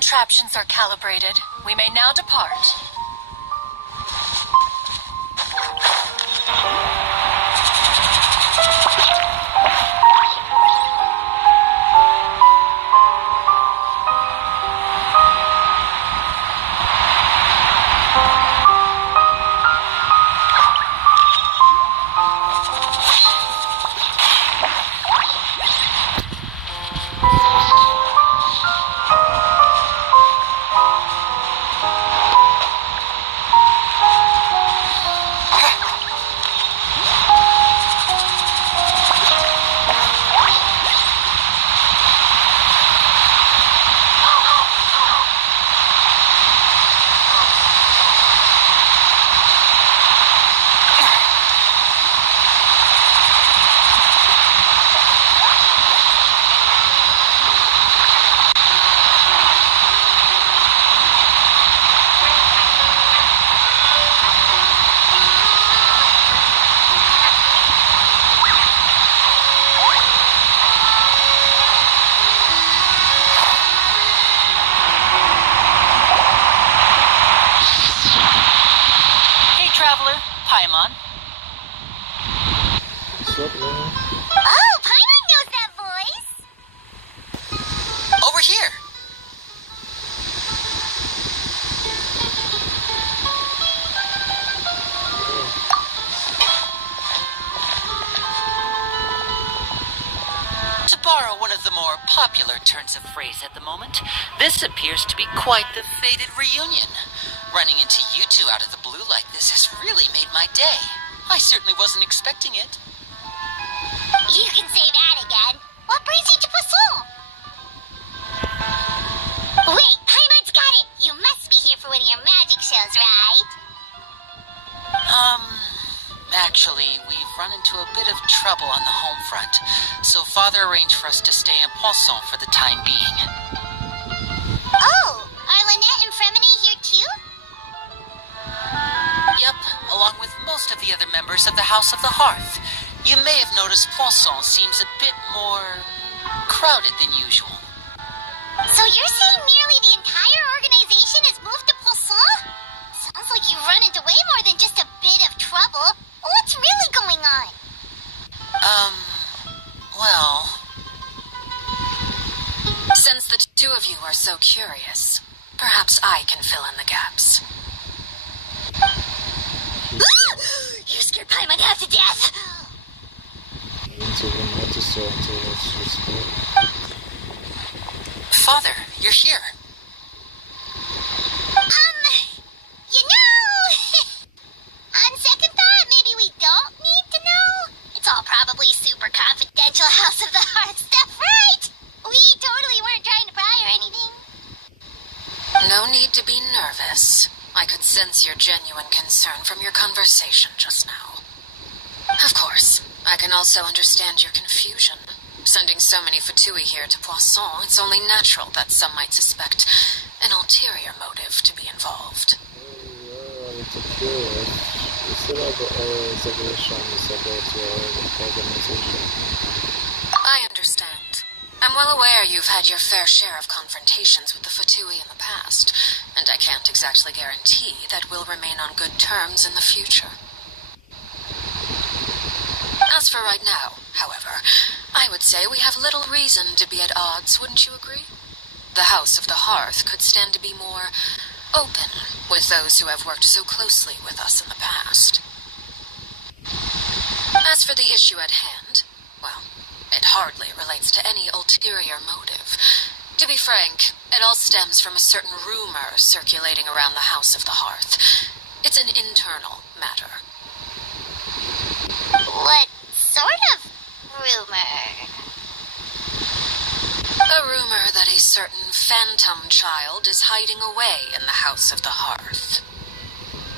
contraptions are calibrated. We may now depart. Paimon. What's up, man? Oh, Paimon knows that voice! Over here! To borrow one of the more popular turns of phrase at the moment, this appears to be quite the fated reunion. Running into you two out of the blue like this has really made my day. I certainly wasn't expecting it. You can say that again. What brings you to Poisson? Wait, Paimon's got it! You must be here for one of your magic shows, right? Actually, we've run into a bit of trouble on the home front, so Father arranged for us to stay in Poisson for the time being. Oh, are Lynette and Fremini here too? Yep, along with most of the other members of the House of the Hearth. You may have noticed Poisson seems a bit more crowded than usual. So you're saying nearly the entire organization has moved to Poisson? Sounds like you've run into way more than just a bit of trouble. What's really going on? Well... Since the two of you are so curious, perhaps I can fill in the gaps. You scared Paimon half to death! Father, you're here. You know... On second thought, maybe we don't need to know. It's all probably super confidential House of the Hearth stuff, right? We totally weren't trying to pry or anything. No need to be nervous. I could sense your genuine concern from your conversation just now. Of course, I can also understand your confusion. Sending so many Fatui here to Poisson, it's only natural that some might suspect an ulterior motive to be involved. I understand. I'm well aware you've had your fair share of confrontations with the Fatui in the past, and I can't exactly guarantee that we'll remain on good terms in the future. As for right now, however, I would say we have little reason to be at odds, wouldn't you agree? The House of the Hearth could stand to be more open with those who have worked so closely with us in the past. As for the issue at hand, well, it hardly relates to any ulterior motive. To be frank, it all stems from a certain rumor circulating around the House of the Hearth. It's an internal matter. What sort of rumor? A rumor that a certain phantom child is hiding away in the House of the Hearth.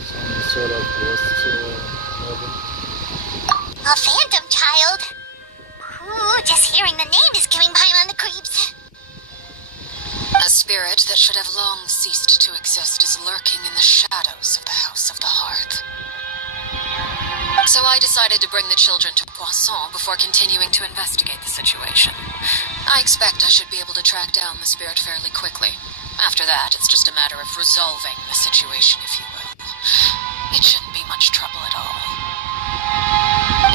Some sort of A phantom child? Ooh, just hearing the name is giving Paimon the creeps. A spirit that should have long ceased to exist is lurking in the shadows of the House of the Hearth. So I decided to bring the children to Poisson before continuing to investigate the situation. I expect I should be able to track down the spirit fairly quickly. After that, it's just a matter of resolving the situation, if you will. It shouldn't be much trouble at all.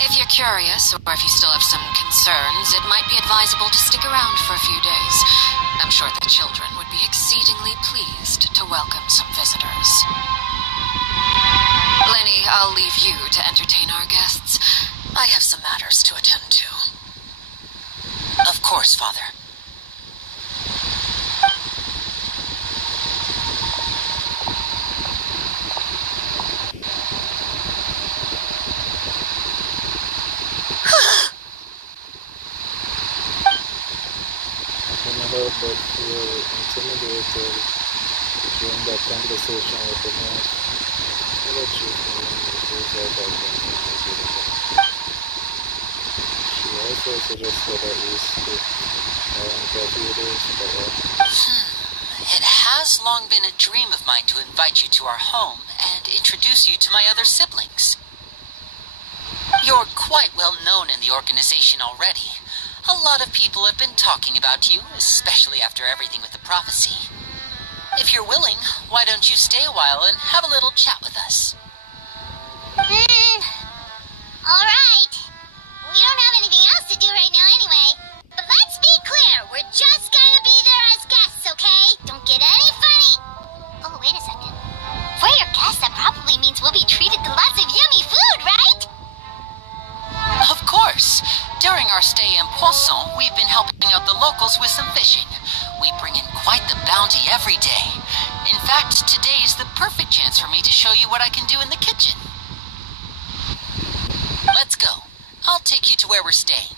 If you're curious, or if you still have some concerns, it might be advisable to stick around for a few days. I'm sure the children would be exceedingly pleased to welcome some visitors. Lenny, I'll leave you to entertain our guests. I have some matters to attend to. Of course, Father. When I heard that you were intimidated during that conversation with the man, I let you know it was all about them. She also suggested that we skip around for a few days, but It has long been a dream of mine to invite you to our home and introduce you to my other siblings. You're quite well known in the organization already. A lot of people have been talking about you, especially after everything with the prophecy. If you're willing, why don't you stay a while and have a little chat with us? Alright. We don't have anything else to do right now anyway. But let's be clear, we're just gonna be there as guests, okay? Don't get any funny. Oh, wait a second. For your guests, that probably means we'll be treated to lots of yummy food, right? Of course. During our stay in Poisson, we've been helping out the locals with some fishing. We bring in quite the bounty every day. In fact, today is the perfect chance for me to show you what I can do in the kitchen. Let's go. I'll take you to where we're staying.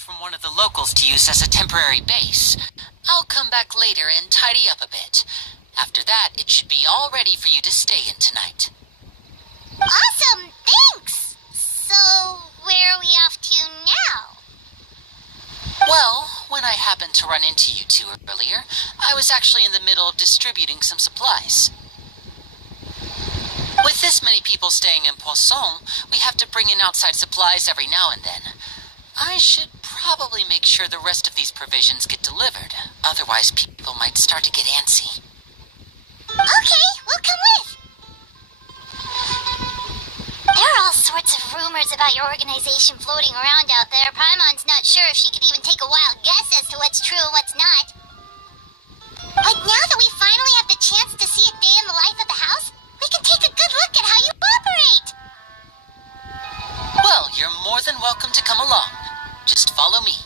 From one of the locals to use as a temporary base. I'll come back later and tidy up a bit. After that, it should be all ready for you to stay in tonight. Awesome, thanks! So, where are we off to now? Well, when I happened to run into you two earlier, I was actually in the middle of distributing some supplies. With this many people staying in Poisson, we have to bring in outside supplies every now and then. I should probably make sure the rest of these provisions get delivered. Otherwise, people might start to get antsy. Okay, we'll come with. There are all sorts of rumors about your organization floating around out there. Paimon's not sure if she could even take a wild guess as to what's true and what's not. But now that we finally have the chance to see a day in the life of the house, we can take a good look at how you operate. Well, you're more than welcome to come along. Just follow me.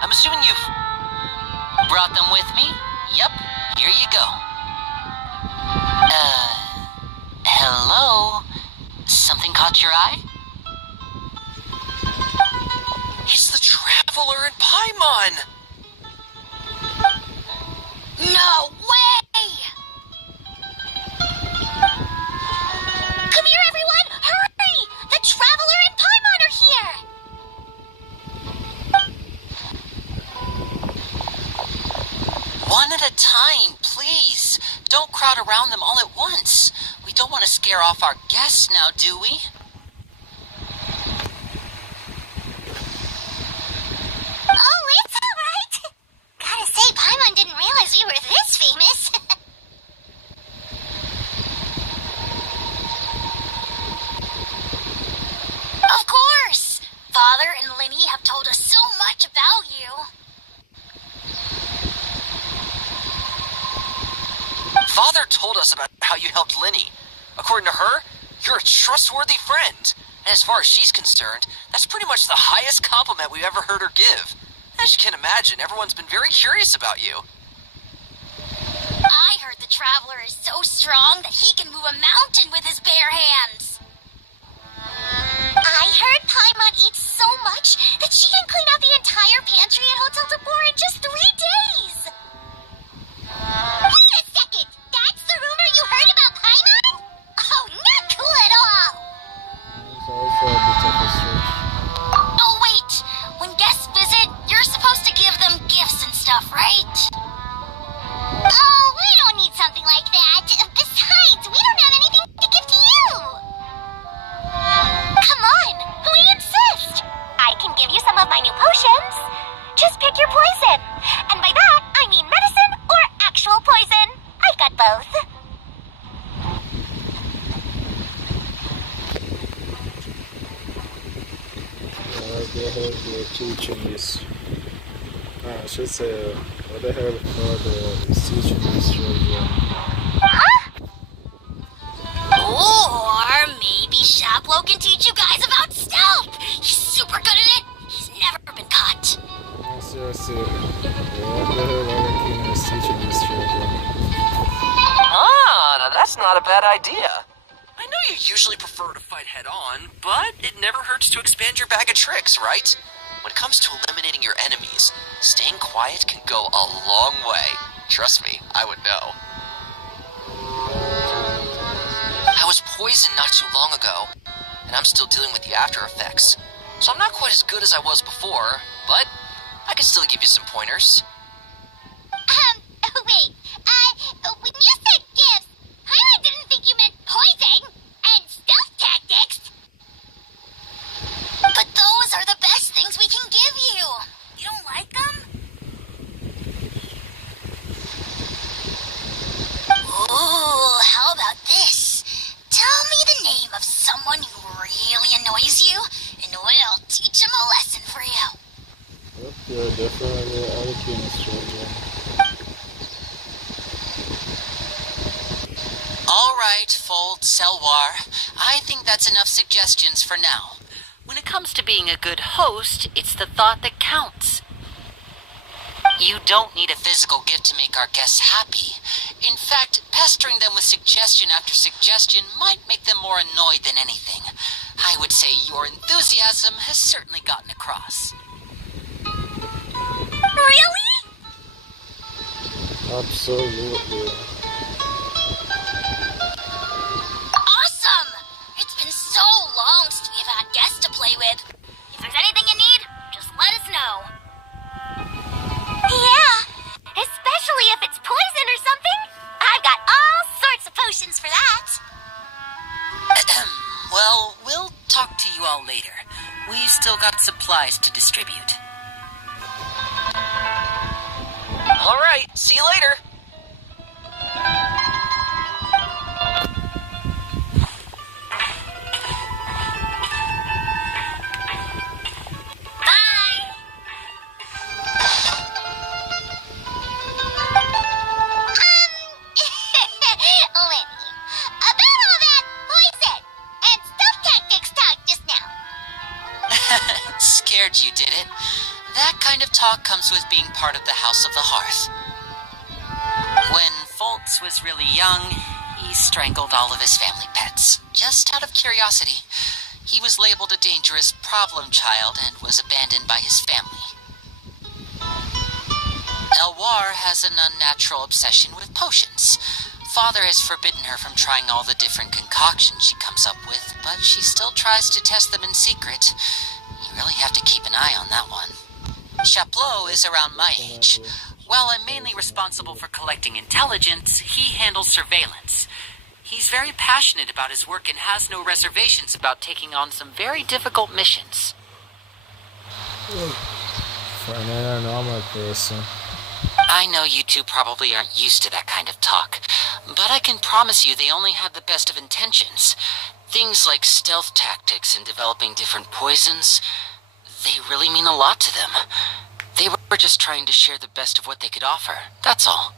I'm assuming you've brought them with me? Yep, here you go. Hello? Something caught your eye? in Paimon! No way! Come here, everyone! Hurry! The Traveler and Paimon are here! One at a time, please. Don't crowd around them all at once. We don't want to scare off our guests now, do we? Oh, it's alright. Gotta say, Paimon didn't realize we were this famous. Of course! Father and Linny have told us so much about you. Father told us about how you helped Linny. According to her, you're a trustworthy friend. And as far as she's concerned, that's pretty much the highest compliment we've ever heard her give. As you can imagine, everyone's been very curious about you. I heard the Traveler is so strong that he can move a mountain with his bare hands. I heard Paimon eats so much that she can clean out the entire pantry at Hotel de Boer in just 3 days. Wait a second! That's the rumor you heard about Paimon? Oh, not cool at all! It's also a bit of a stretch. Oh, wait! When guests visit, you're supposed to give them gifts and stuff, right? Oh, we don't need something like that. Besides, we don't have anything to give to you. Come on, we insist. I can give you some of my new potions. Just pick your poison. And by that, I mean medicine or actual poison. I've got both. What the hell you're teaching this? I should say, what the hell Father is teaching this right here? Or maybe Shaplo can teach you guys about stealth. He's super good at it. He's never been caught. I see. What the hell Anakin is teaching this right here? Ah, now that's not a bad idea. I know you usually prefer to fight head-on, but it never hurts to expand your bag of tricks, right? When it comes to eliminating your enemies, staying quiet can go a long way. Trust me, I would know. I was poisoned not too long ago, and I'm still dealing with the after effects. So I'm not quite as good as I was before, but I can still give you some pointers. Wait. When you said gifts, I didn't think you meant poison and stealth tactics. But those are the best things we can give you. You don't like them? Ooh, how about this? Tell me the name of someone who really annoys you, and we'll teach him a lesson for you. Yep, you're definitely Anakin is right here. All right, Fold, Selwar. I think that's enough suggestions for now. When it comes to being a good host, it's the thought that counts. You don't need a physical gift to make our guests happy. In fact, pestering them with suggestion after suggestion might make them more annoyed than anything. I would say your enthusiasm has certainly gotten across. Really? Absolutely. Awesome! It's been so long since we've had guests to play with. If there's anything you need, just let us know. Yeah, especially if it's poison or something. I've got all sorts of potions for that. Well, we'll talk to you all later. We've still got supplies to distribute. All right, see you later. Bye! Lenny, about all that poison and stealth tactics talk just now. Scared you, did it? That kind of talk comes with being part of the House of the Hearth. When Foltz was really young, he strangled all of his family pets, just out of curiosity. He was labeled a dangerous problem child and was abandoned by his family. Elwar has an unnatural obsession with potions. Father has forbidden her from trying all the different concoctions she comes up with, but she still tries to test them in secret. You really have to keep an eye on that one. Chaplot is around my age. While I'm mainly responsible for collecting intelligence, he handles surveillance. He's very passionate about his work and has no reservations about taking on some very difficult missions. Fena normal yapıyorsun. I know you two probably aren't used to that kind of talk, but I can promise you they only had the best of intentions. Things like stealth tactics and developing different poisons, they really mean a lot to them. They were just trying to share the best of what they could offer, that's all.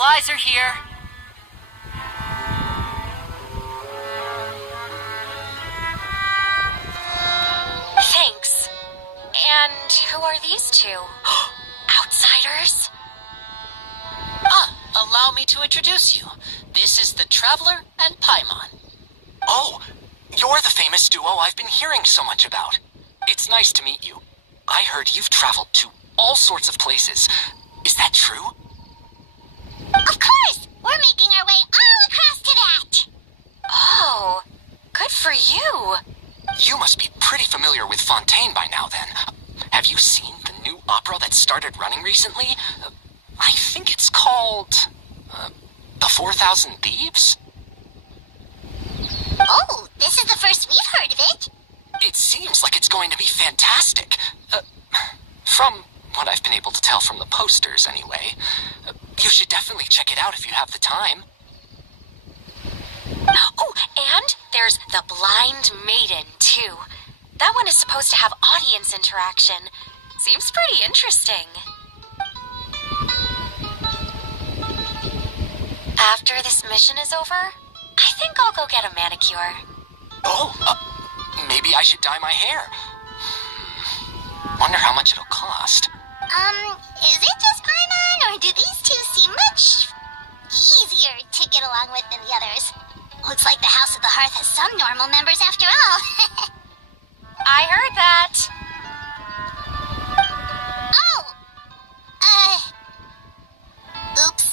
supplies are here. Thanks. And who are these two? Outsiders? Allow me to introduce you. This is the Traveler and Paimon. Oh, you're the famous duo I've been hearing so much about. It's nice to meet you. I heard you've traveled to all sorts of places. Is that true? Of course! We're making our way all across to that! Oh, good for you. You must be pretty familiar with Fontaine by now, then. Have you seen the new opera that started running recently? I think it's called... The 4,000 Thieves? Oh, this is the first we've heard of it. It seems like it's going to be fantastic. From what I've been able to tell from the posters, anyway. You should definitely check it out if you have the time. Oh, and there's the Blind Maiden, too. That one is supposed to have audience interaction. Seems pretty interesting. After this mission is over, I think I'll go get a manicure. Oh, maybe I should dye my hair. Wonder how much it'll cost. Is it just Paimon, or do these two seem much easier to get along with than the others? Looks like the House of the Hearth has some normal members after all. I heard that. Oh! Oops.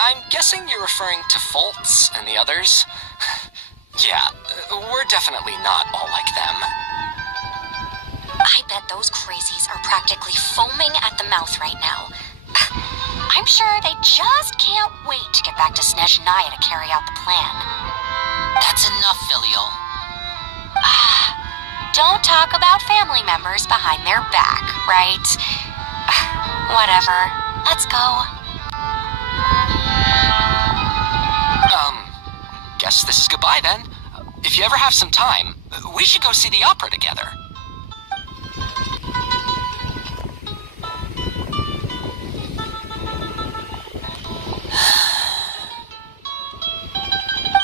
I'm guessing you're referring to Foltz and the others. Yeah, we're definitely not all like them. I bet those crazies are practically foaming at the mouth right now. I'm sure they just can't wait to get back to Snezhnaya to carry out the plan. That's enough, Filial. Don't talk about family members behind their back, right? Whatever. Let's go. Guess this is goodbye then. If you ever have some time, we should go see the opera together.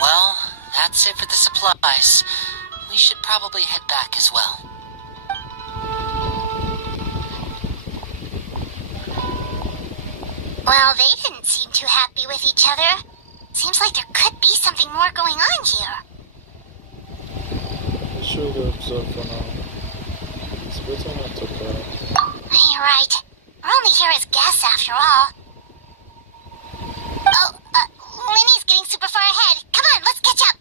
Well, that's it for the supplies. We should probably head back as well. Well, they didn't seem too happy with each other. Seems like there could be something more going on here. We should observe for now. It's better not to cry. You're right. We're only here as guests after all. Oh, Linny's getting super far ahead. Come on, let's catch up.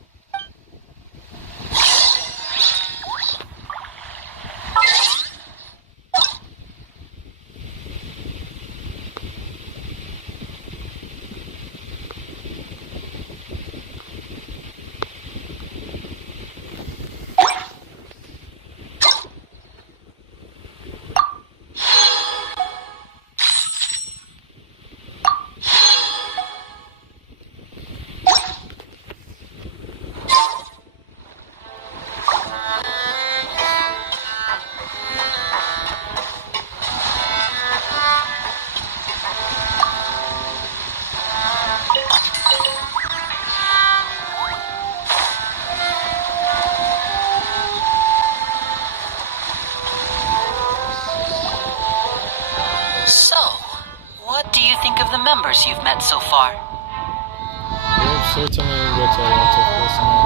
Members you've met so far. You've certainly got a lot of listening.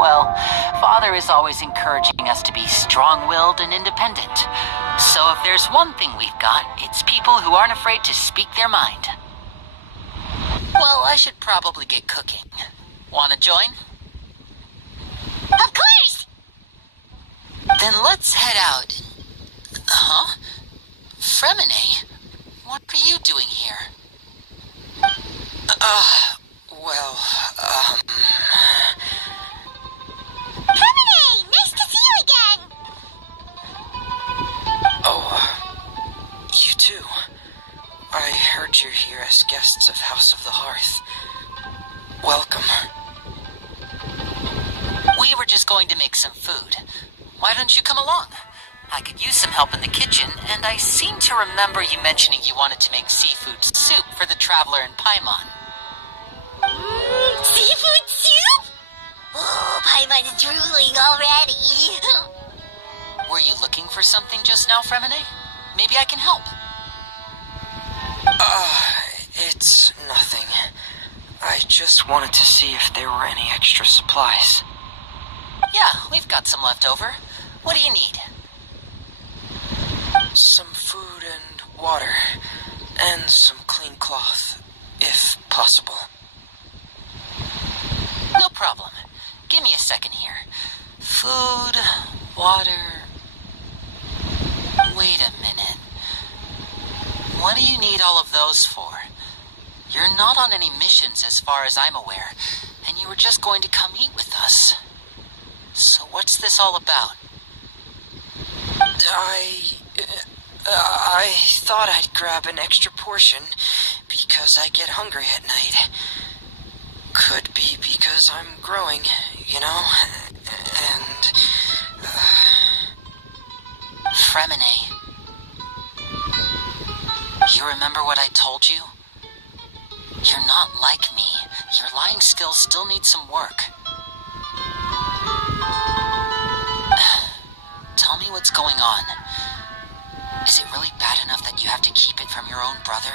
Well, Father is always encouraging us to be strong-willed and independent. So if there's one thing we've got, it's people who aren't afraid to speak their mind. Well, I should probably get cooking. Wanna join? Of course! Then let's head out. Huh? Fremine? What are you doing here? Fremine! Nice to see you again! Oh, you too. I heard you're here as guests of House of the Hearth. Welcome. We were just going to make some food. Why don't you come along? I could use some help in the kitchen, and I seem to remember you mentioning you wanted to make seafood soup for the traveler in Paimon. Seafood soup? Oh, Paimon is drooling already. Were you looking for something just now, Fremine? Maybe I can help. It's nothing. I just wanted to see if there were any extra supplies. Yeah, we've got some left over. What do you need? Some food and water, and some clean cloth, if possible. No problem. Give me a second here. Food, water... Wait a minute. What do you need all of those for? You're not on any missions as far as I'm aware, and you were just going to come eat with us. So what's this all about? I thought I'd grab an extra portion because I get hungry at night. Could be because I'm growing, you know, and... Fremine. You remember what I told you? You're not like me. Your lying skills still need some work. Tell me what's going on. Is it really bad enough that you have to keep it from your own brother?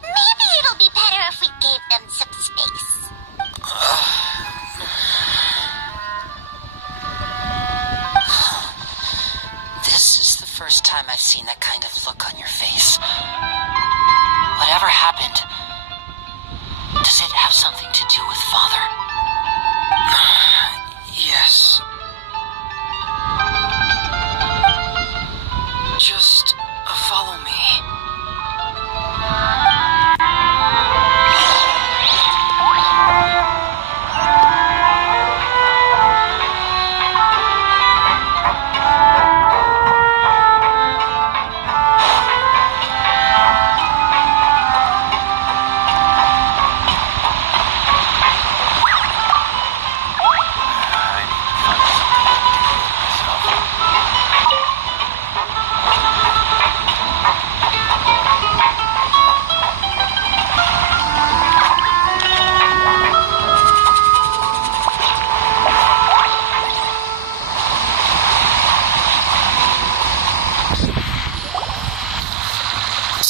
Maybe it'll be better if we gave them some space. This is the first time I've seen that kind of look on your face. Whatever happened, does it have something to do with Father? Yes. Just follow me.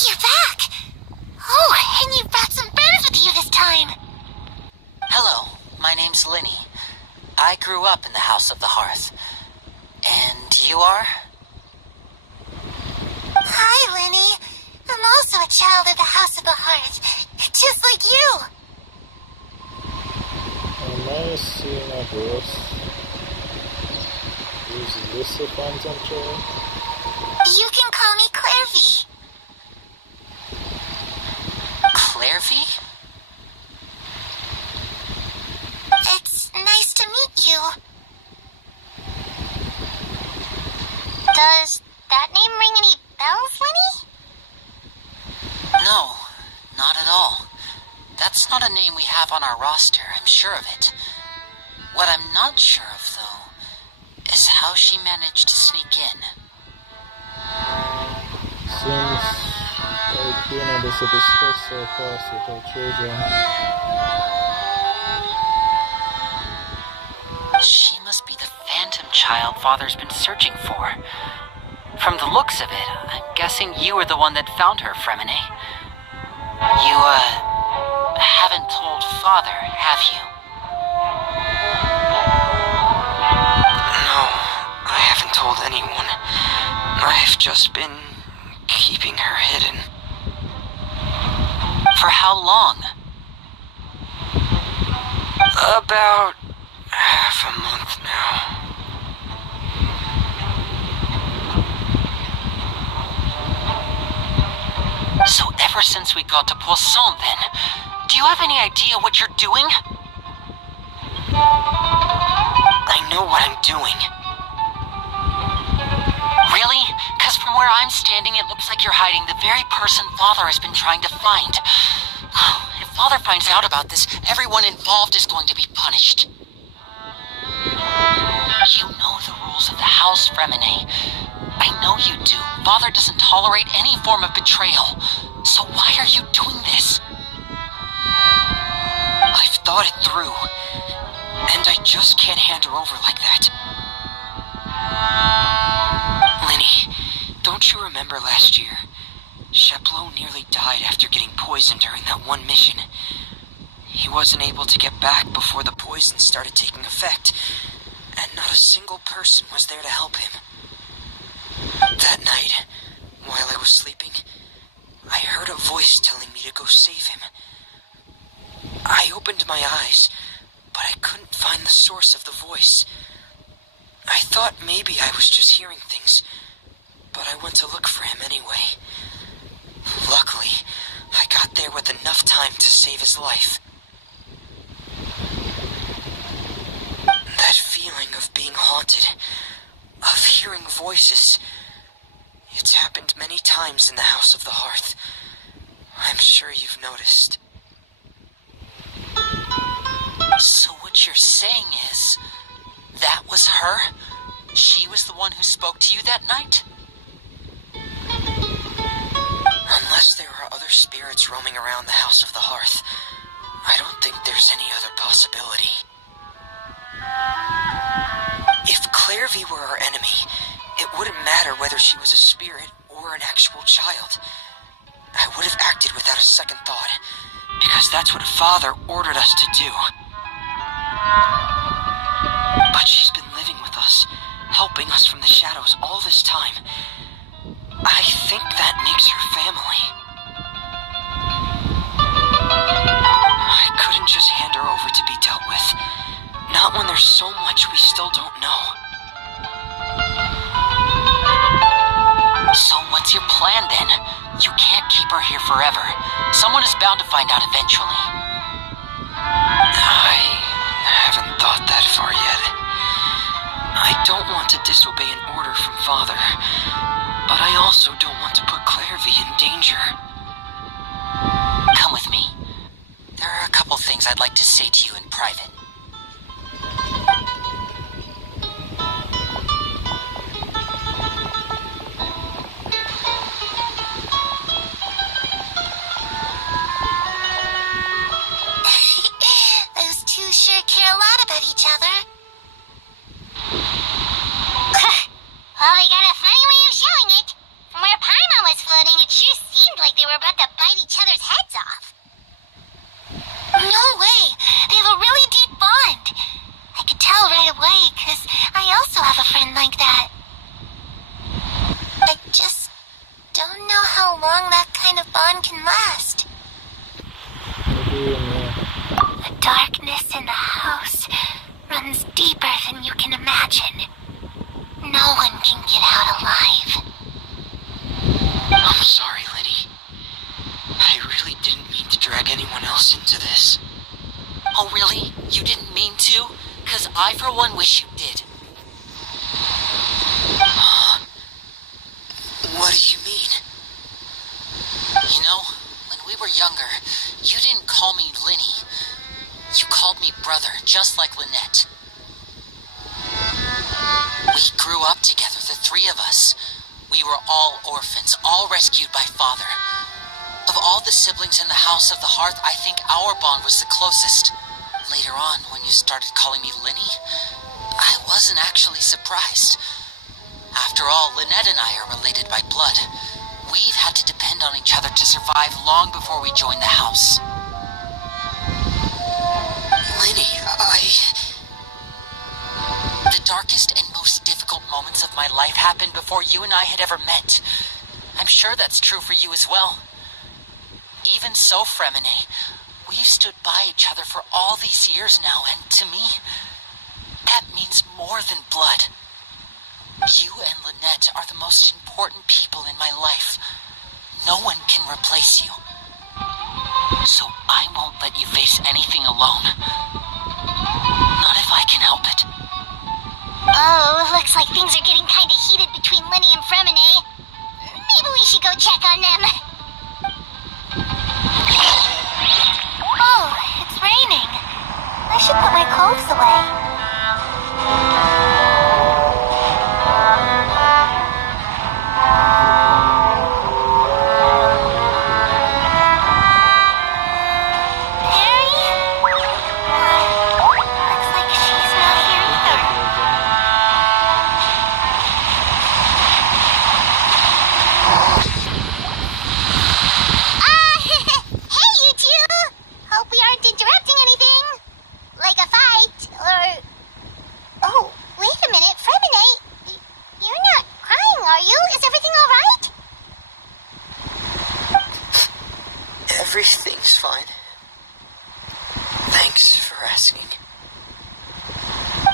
You're back! Oh, and you've brought some birds with you this time! Hello, my name's Linny. I grew up in the House of the Hearth. And you are? Hi, Linny. I'm also a child of the House of the Hearth, just like you. Am I seeing a horse? Is this a phantom trail? You can call me Clairvy. Clairvy? It's nice to meet you. Does that name ring any bells, Linny? No, not at all. That's not a name we have on our roster, I'm sure of it. What I'm not sure of, though, is how she managed to sneak in. Seems like being able to discuss her past with her children. She must be the phantom child Father's been searching for. From the looks of it, I'm guessing you were the one that found her, Fremine. You, haven't told Father, have you? No, I haven't told anyone. I've just been keeping her hidden. For how long? About half a month now. So ever since we got to Poisson, then, do you have any idea what you're doing? I know what I'm doing. Really? Because from where I'm standing, it looks like you're hiding the very person Father has been trying to find. If Father finds out about this, everyone involved is going to be punished. You know the rules of the house, Fremine. I know you do. Father doesn't tolerate any form of betrayal. So why are you doing this? I've thought it through, and I just can't hand her over like that. Linny, don't you remember last year? Chapleau nearly died after getting poisoned during that one mission. He wasn't able to get back before the poison started taking effect, and not a single person was there to help him. That night, while I was sleeping, I heard a voice telling me to go save him. I opened my eyes, but I couldn't find the source of the voice. I thought maybe I was just hearing things, but I went to look for him anyway. Luckily, I got there with enough time to save his life. That feeling of being haunted, of hearing voices, it's happened many times in the House of the Hearth. I'm sure you've noticed. So what you're saying is, that was her? She was the one who spoke to you that night? Unless there are other spirits roaming around the House of the Hearth, I don't think there's any other possibility. If Clairvy were our enemy, it wouldn't matter whether she was a spirit or an actual child. I would have acted without a second thought, because that's what Father ordered us to do. But she's been living with us, helping us from the shadows all this time. I think that makes her family. I couldn't just hand her over to be dealt with. Not when there's so much we still don't know. So what's your plan then? You can't keep her here forever. Someone is bound to find out eventually. I haven't thought that far yet. I don't want to disobey an order from Father, but I also don't want to put Clairvy in danger. Come with me. There are a couple things I'd like to say to you in private. Those two sure care a lot about each other. Well, they got a funny way of showing it. From where Paimon was floating, it sure seemed like they were about to bite each other's heads off. No way! They have a really deep bond. I could tell right away, because I also have a friend like that. I just don't know how long that kind of bond can last. The darkness in the house runs deeper than you can imagine. No one can get out alive. I'm sorry, Liddy. I really didn't mean to drag anyone else into this. Oh really? You didn't mean to? 'Cause I for one wish you did. What do you mean? You know, when we were younger, you didn't call me Linny. You called me brother, just like Lynette. We grew up together, the three of us. We were all orphans, all rescued by Father. Of all the siblings in the House of the Hearth, I think our bond was the closest. Later on, when you started calling me Linny, I wasn't actually surprised. After all, Lynette and I are related by blood. We've had to depend on each other to survive long before we joined the house. Linny, The darkest and most difficult moments of my life happened before you and I had ever met. I'm sure that's true for you as well. Even so, Fremine, we've stood by each other for all these years now, and to me, that means more than blood. You and Lynette are the most important people in my life. No one can replace you. So I won't let you face anything alone. Not if I can help it. Oh, looks like things are getting kind of heated between Linny and Fremine. Maybe we should go check on them. Oh, it's raining. I should put my clothes away. Everything's fine. Thanks for asking.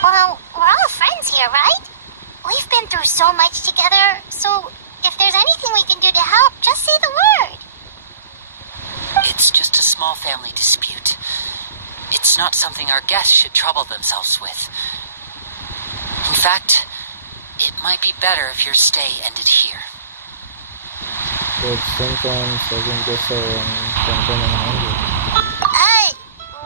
Well, we're all friends here, right? We've been through so much together, so if there's anything we can do to help, just say the word. It's just a small family dispute. It's not something our guests should trouble themselves with. In fact, it might be better if your stay ended here. But sometimes I can guess something in hunger.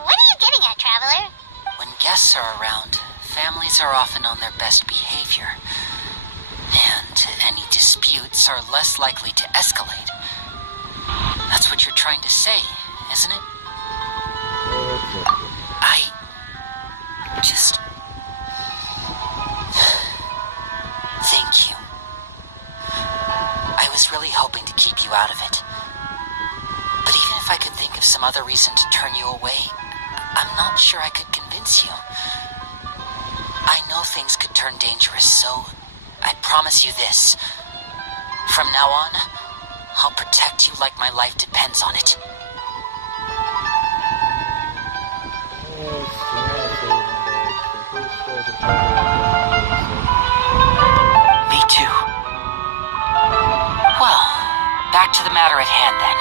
What are you getting at, Traveler? When guests are around, families are often on their best behavior. And any disputes are less likely to escalate. That's what you're trying to say, isn't it? Exactly. I just... Thank you. I was really hoping to keep you out of it. But even if I could think of some other reason to turn you away, I'm not sure I could convince you. I know things could turn dangerous, so I promise you this. From now on, I'll protect you like my life depends on it. Me too. Well, back to the matter at hand then.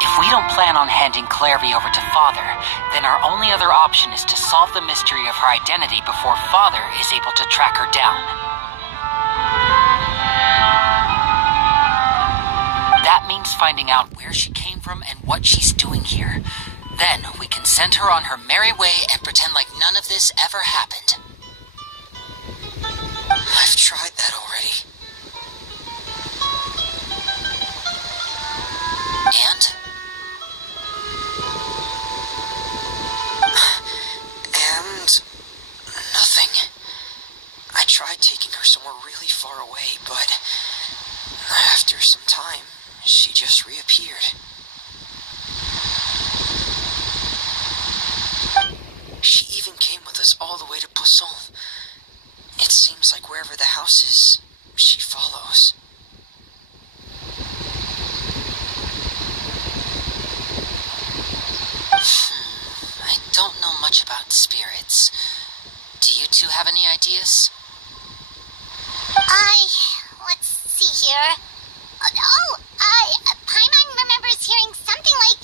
If we don't plan on handing Clairvy over to Father, then our only other option is to solve the mystery of her identity before Father is able to track her down. That means finding out where she came from and what she's doing here. Then we can send her on her merry way and pretend like none of this ever happened. I've tried that already. And? And nothing. I tried taking her somewhere really far away, but after some time, she just reappeared. She even came with us all the way to Poisson. It seems like wherever the house is, she follows. I don't know much about spirits. Do you two have any ideas? Let's see here. Paimon remembers hearing something like,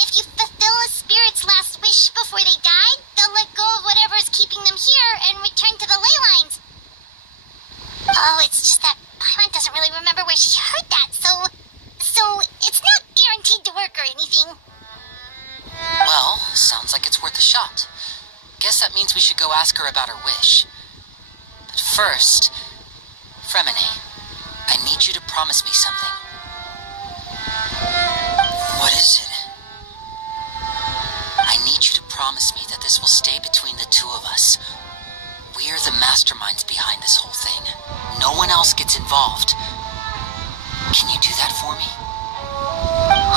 if you fulfill a spirit's last wish before they died, they'll let go of whatever's keeping them here and return to the ley lines. Oh, it's just that Paimon doesn't really remember where she heard that, so it's not guaranteed to work or anything. Well, sounds like it's worth a shot. Guess that means we should go ask her about her wish. But first, Fremine, I need you to promise me something. What is it? I need you to promise me that this will stay between the two of us. We're the masterminds behind this whole thing. No one else gets involved. Can you do that for me?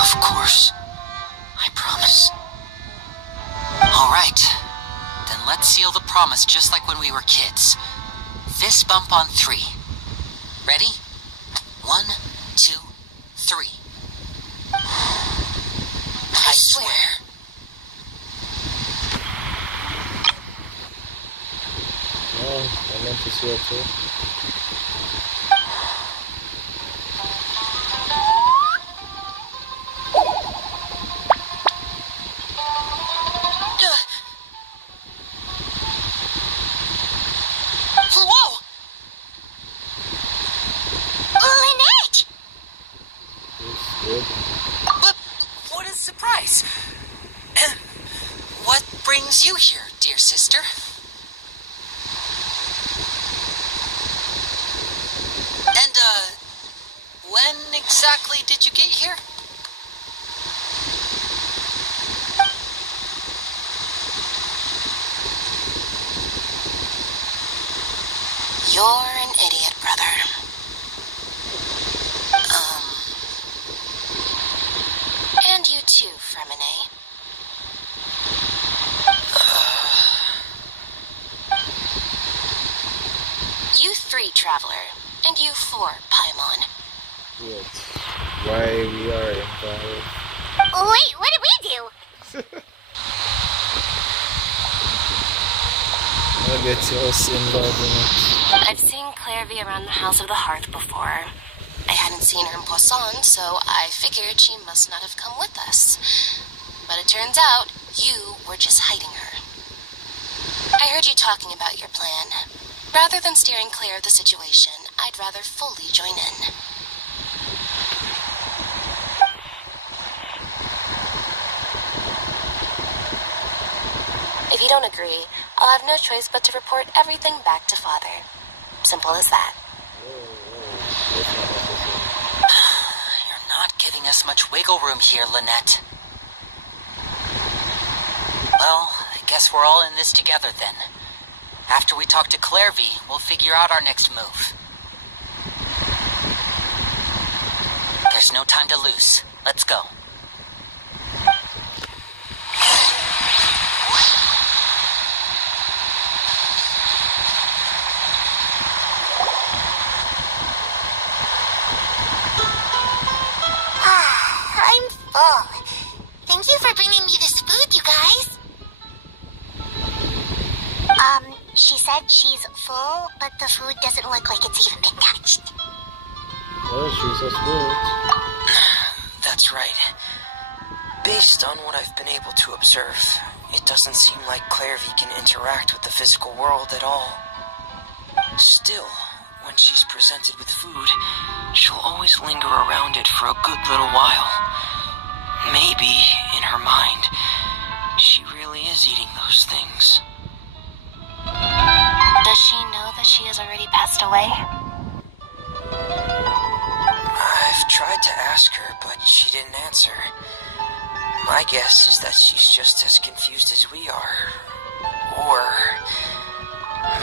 Of course. I promise. All right. Then let's seal the promise just like when we were kids. Fist bump on 3. Ready? 1, 2, 3. I swear. Oh, I meant to see it too. Whoa! Lynette! It's good. But what a surprise. What brings you here, dear sister? And, when exactly did you get here? You're an idiot, brother. And you too, Fremine. You 3, Traveler, and you 4, Paimon. Yes. Why we are involved. Wait, what did we do? I'll get yours involved in it. I've seen Clairvy around the House of the Hearth before. I hadn't seen her in Poisson, so I figured she must not have come with us. But it turns out you were just hiding her. I heard you talking about your plan. Rather than steering clear of the situation, I'd rather fully join in. If you don't agree, I'll have no choice but to report everything back to Father. Simple as that. You're not giving us much wiggle room here, Lynette. Well, I guess we're all in this together then. After we talk to Clairvy, we'll figure out our next move. There's no time to lose. Let's go. I'm full. Thank you for bringing me this food, you guys. She said she's full, but the food doesn't look like it's even been touched. Oh, she's a spirit. That's right. Based on what I've been able to observe, it doesn't seem like Clairvy can interact with the physical world at all. Still, when she's presented with food, she'll always linger around it for a good little while. Maybe, in her mind, she really is eating those things. Does she know that she has already passed away? I've tried to ask her, but she didn't answer. My guess is that she's just as confused as we are. Or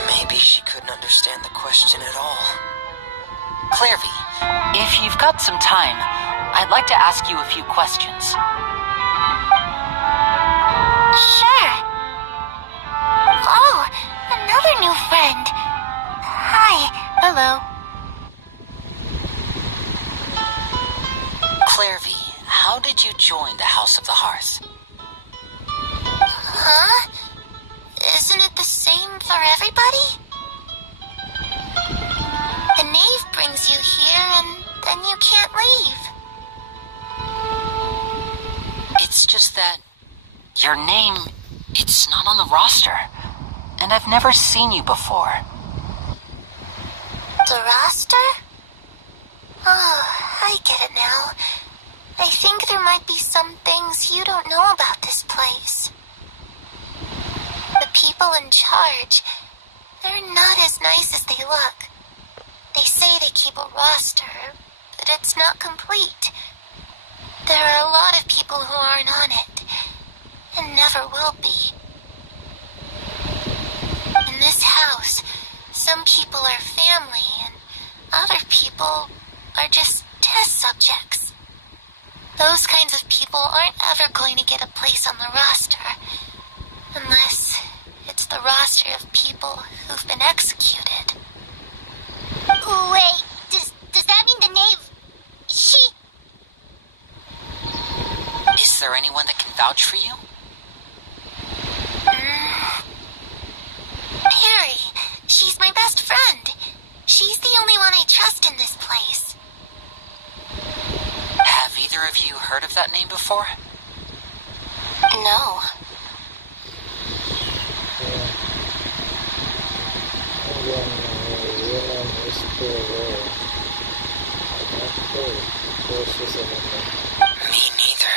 maybe she couldn't understand the question at all. Clairvy, if you've got some time, I'd like to ask you a few questions. Sure. Oh, another new friend. Hi. Hello. Clairvy, how did you join the House of the Hearth? Huh? Isn't it the same for everybody? The knave brings you here and then you can't leave. It's just that your name, it's not on the roster. And I've never seen you before. The roster? Oh, I get it now. I think there might be some things you don't know about this place. The people in charge, they're not as nice as they look. They say they keep a roster, but it's not complete. There are a lot of people who aren't on it, and never will be. In this house, some people are family, and other people are just test subjects. Those kinds of people aren't ever going to get a place on the roster, unless it's the roster of people who've been executed. Wait, does that mean the knave... she... Is there anyone that can vouch for you? Perry. She's my best friend. She's the only one I trust in this place. Have either of you heard of that name before? No. Me neither.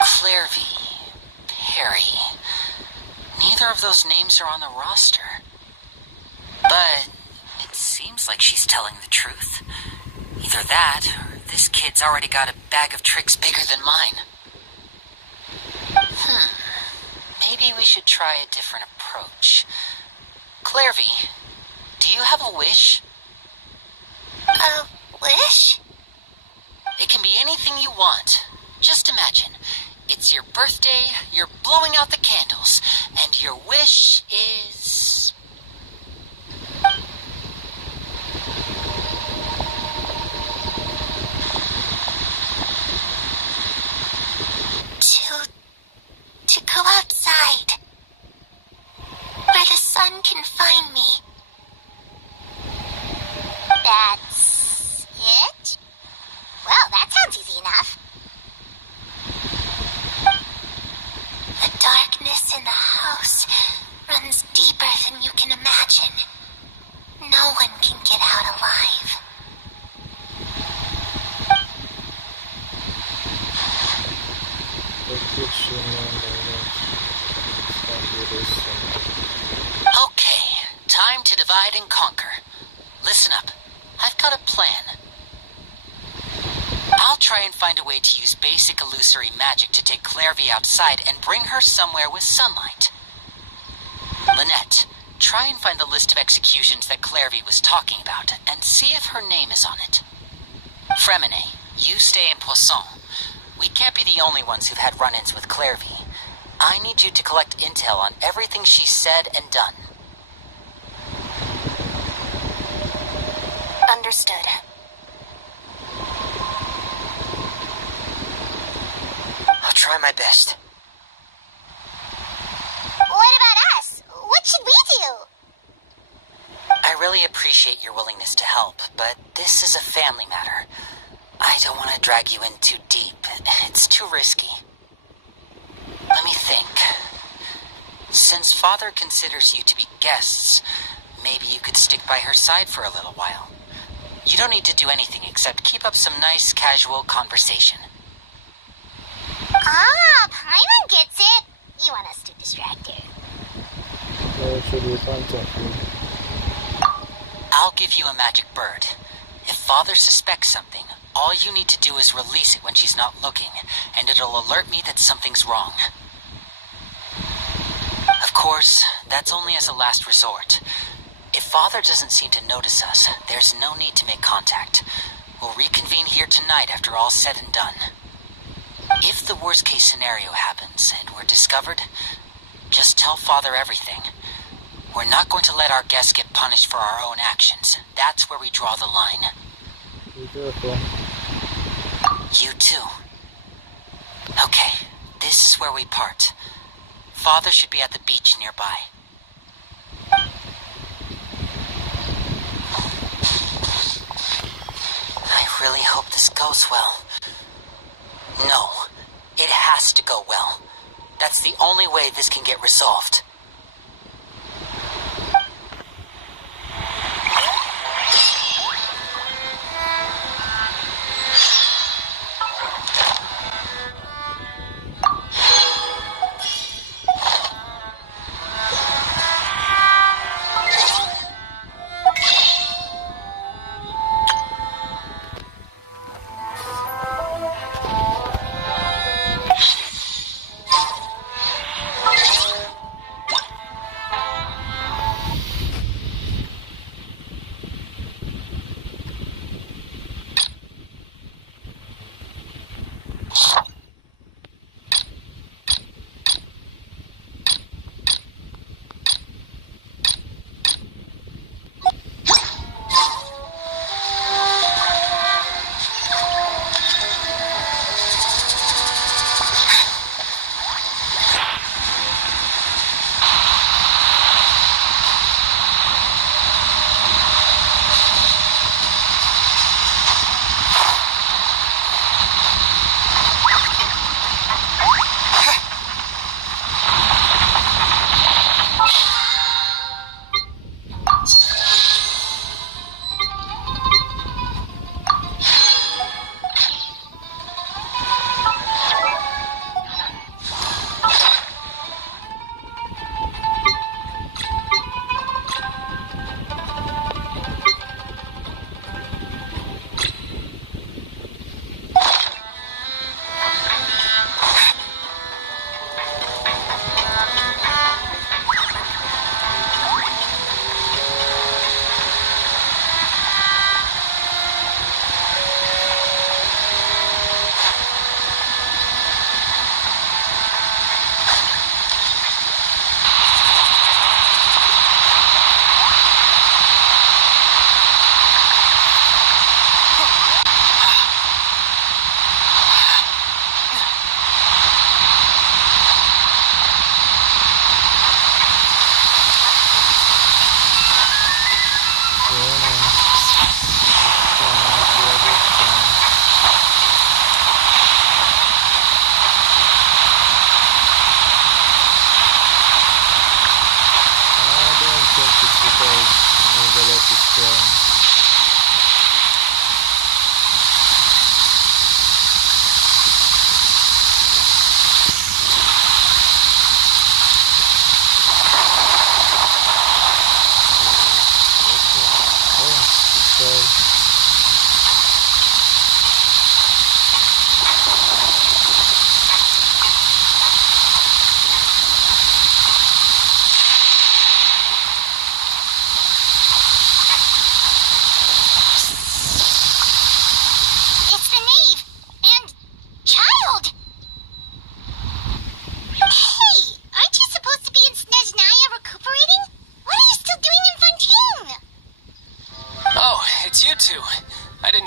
Clairvy, Perry. Neither of those names are on the roster. But it seems like she's telling the truth. Either that, or this kid's already got a bag of tricks bigger than mine. Maybe we should try a different approach. Clairvy, do you have a wish? A wish? It can be anything you want. Just imagine. It's your birthday, you're blowing out the candles, and your wish is... Switch and Okay, time to divide and conquer. Listen up. I've got a plan. I'll try and find a way to use basic illusory magic to take Clairvy outside and bring her somewhere with sunlight. Lynette, try and find the list of executions that Clairvy was talking about and see if her name is on it. Fremine, you stay in Poisson. We can't be the only ones who've had run-ins with Clairvy. I need you to collect intel on everything she's said and done. Understood. I'll try my best. What about us? What should we do? I really appreciate your willingness to help, but this is a family matter. I don't want to drag you in too deep. It's too risky. Let me think. Since Father considers you to be guests, maybe you could stick by her side for a little while. You don't need to do anything except keep up some nice, casual conversation. Ah, Paimon gets it. You want us to distract her. should be contacted. I'll give you a magic bird. If Father suspects something, all you need to do is release it when she's not looking, and it'll alert me that something's wrong. Of course, that's only as a last resort. If Father doesn't seem to notice us, there's no need to make contact. We'll reconvene here tonight after all's said and done. If the worst-case scenario happens and we're discovered, just tell Father everything. We're not going to let our guests get punished for our own actions. That's where we draw the line. Be careful. You too. Okay, this is where we part. Father should be at the beach nearby. I really hope this goes well. No, it has to go well. That's the only way this can get resolved.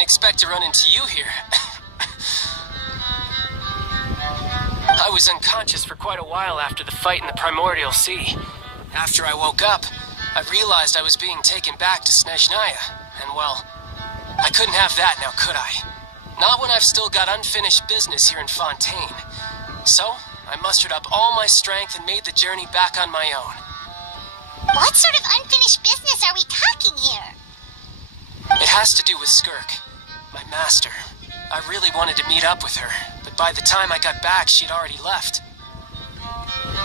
expect to run into you here. I was unconscious for quite a while after the fight in the Primordial Sea. After I woke up, I realized I was being taken back to Snezhnaya, and well, I couldn't have that now, could I? Not when I've still got unfinished business here in Fontaine. So, I mustered up all my strength and made the journey back on my own. What sort of unfinished business are we talking here? It has to do with Skirk, my master. I really wanted to meet up with her, but by the time I got back, she'd already left.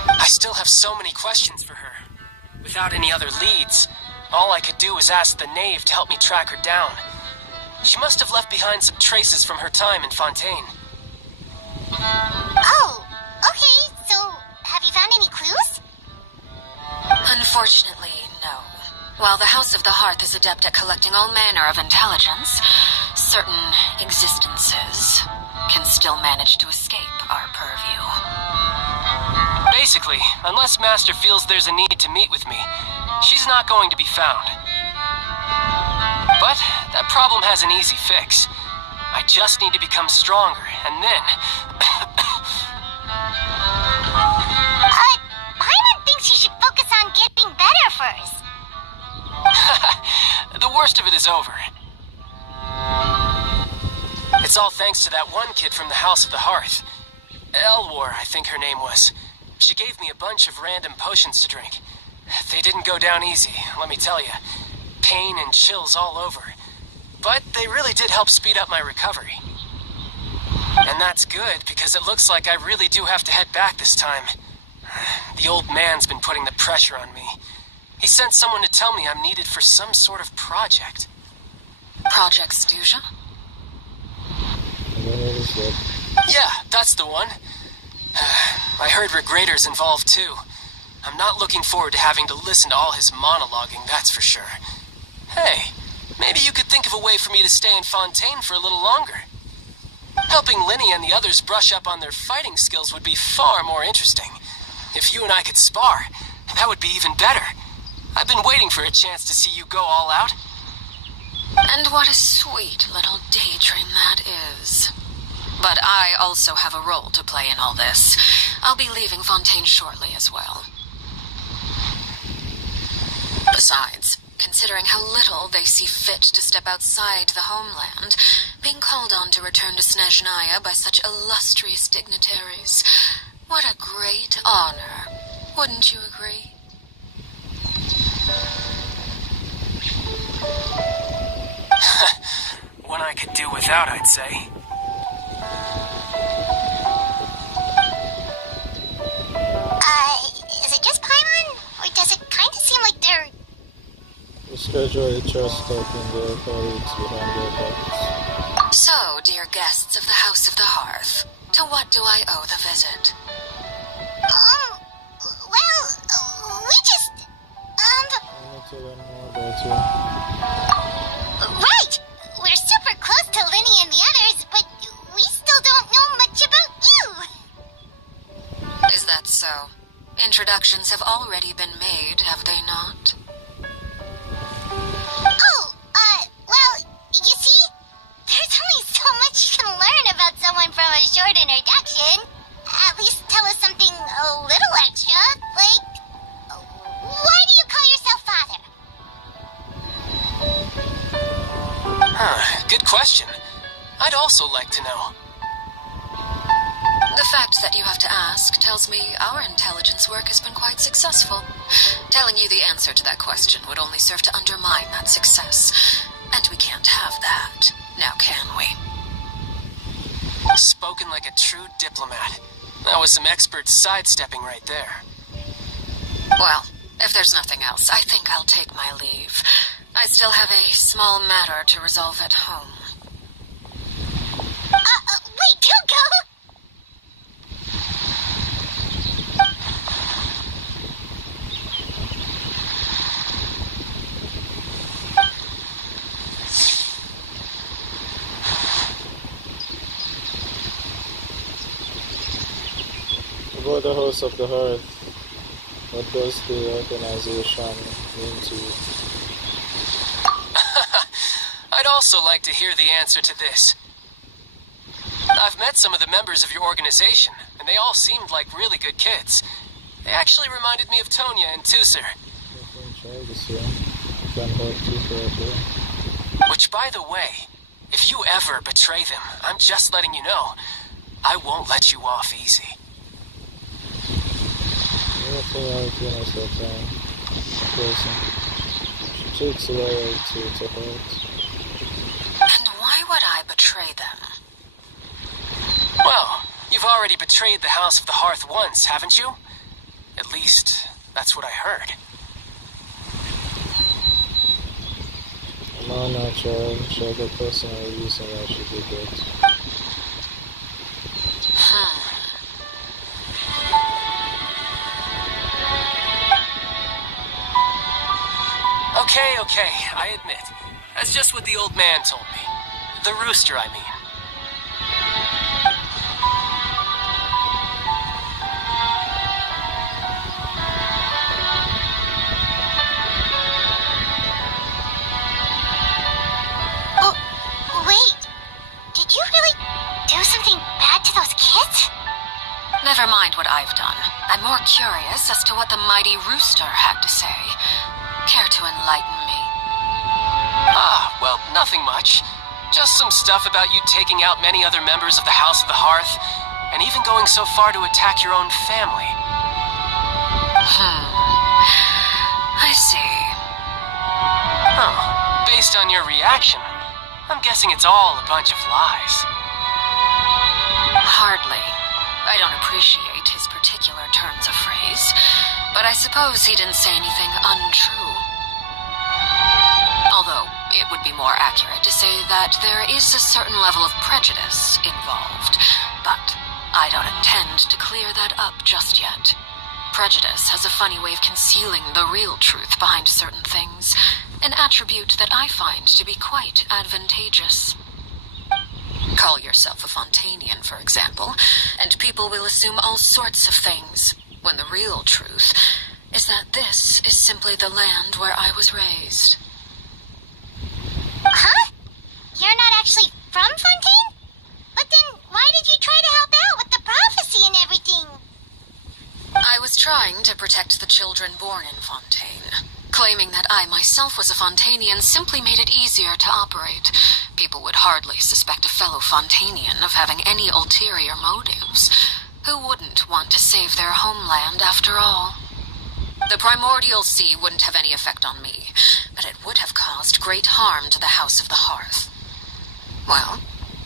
I still have so many questions for her. Without any other leads, all I could do was ask the knave to help me track her down. She must have left behind some traces from her time in Fontaine. Oh, okay, so have you found any clues? Unfortunately, no. While the House of the Hearth is adept at collecting all manner of intelligence, certain existences can still manage to escape our purview. Basically, unless Master feels there's a need to meet with me, she's not going to be found. But that problem has an easy fix. I just need to become stronger, and then... Paimon thinks you should focus on getting better first. The worst of it is over. It's all thanks to that one kid from the House of the Hearth. Elwar, I think her name was. She gave me a bunch of random potions to drink. They didn't go down easy, let me tell you. Pain and chills all over. But they really did help speed up my recovery. And that's good, because it looks like I really do have to head back this time. The old man's been putting the pressure on me. He sent someone to tell me I'm needed for some sort of project. Project Stuja? What is that? Yeah, that's the one. I heard Regrator's involved too. I'm not looking forward to having to listen to all his monologuing, that's for sure. Hey, maybe you could think of a way for me to stay in Fontaine for a little longer. Helping Linny and the others brush up on their fighting skills would be far more interesting. If you and I could spar, that would be even better. I've been waiting for a chance to see you go all out. And what a sweet little daydream that is. But I also have a role to play in all this. I'll be leaving Fontaine shortly as well. Besides, considering how little they see fit to step outside the homeland, being called on to return to Snezhnaya by such illustrious dignitaries, what a great honor. Wouldn't you agree? One I could do without, I'd say. Is it just Paimon? Or does it kind of seem like they're... The schedule HR stalking their colleagues behind their backs. So, dear guests of the House of the Hearth, to what do I owe the visit? Well, we just... I need to learn more about you. Right! We're super close to Linny and the others, but we still don't know much about you! Is that so? Introductions have already been made, have they not? Well, you see, there's only so much you can learn about someone from a short introduction. At least tell us something a little extra, like, why do you call yourself father? Good question. I'd also like to know. The fact that you have to ask tells me our intelligence work has been quite successful. Telling you the answer to that question would only serve to undermine that success. And we can't have that, now can we? Spoken like a true diplomat. That was some expert sidestepping right there. Well, if there's nothing else, I think I'll take my leave. I still have a small matter to resolve at home. Wait, don't go! About the House of the Hearth, what does the organization mean to you? I'd I'd also like to hear the answer to this. I've met some of the members of your organization, and they all seemed like really good kids. They actually reminded me of Tonya and Tusser. Which, by the way, if you ever betray them, I'm just letting you know, I won't let you off easy. And why would I betray them? Well, you've already betrayed the House of the Hearth once, haven't you? At least, that's what I heard. No, not sure. The personal reason why she did that. Okay, I admit. That's just what the old man told me. The rooster, I mean. Wait. Did you really do something bad to those kids? Never mind what I've done. I'm more curious as to what the mighty rooster had to say. Care to enlighten me? Well, nothing much. Just some stuff about you taking out many other members of the House of the Hearth, and even going so far to attack your own family. I see. Based on your reaction, I'm guessing it's all a bunch of lies. Hardly. I don't appreciate his particular turns of phrase, but I suppose he didn't say anything untrue. Although, it would be more accurate to say that there is a certain level of prejudice involved, but I don't intend to clear that up just yet. Prejudice has a funny way of concealing the real truth behind certain things, an attribute that I find to be quite advantageous. Call yourself a Fontanian, for example, and people will assume all sorts of things, when the real truth is that this is simply the land where I was raised. Huh? You're not actually from Fontaine? But then why did you try to help out with the prophecy and everything? I was trying to protect the children born in Fontaine. Claiming that I myself was a Fontanian simply made it easier to operate. People would hardly suspect a fellow Fontanian of having any ulterior motives. Who wouldn't want to save their homeland after all? The primordial sea wouldn't have any effect on me, but it would have caused great harm to the House of the Hearth. Well,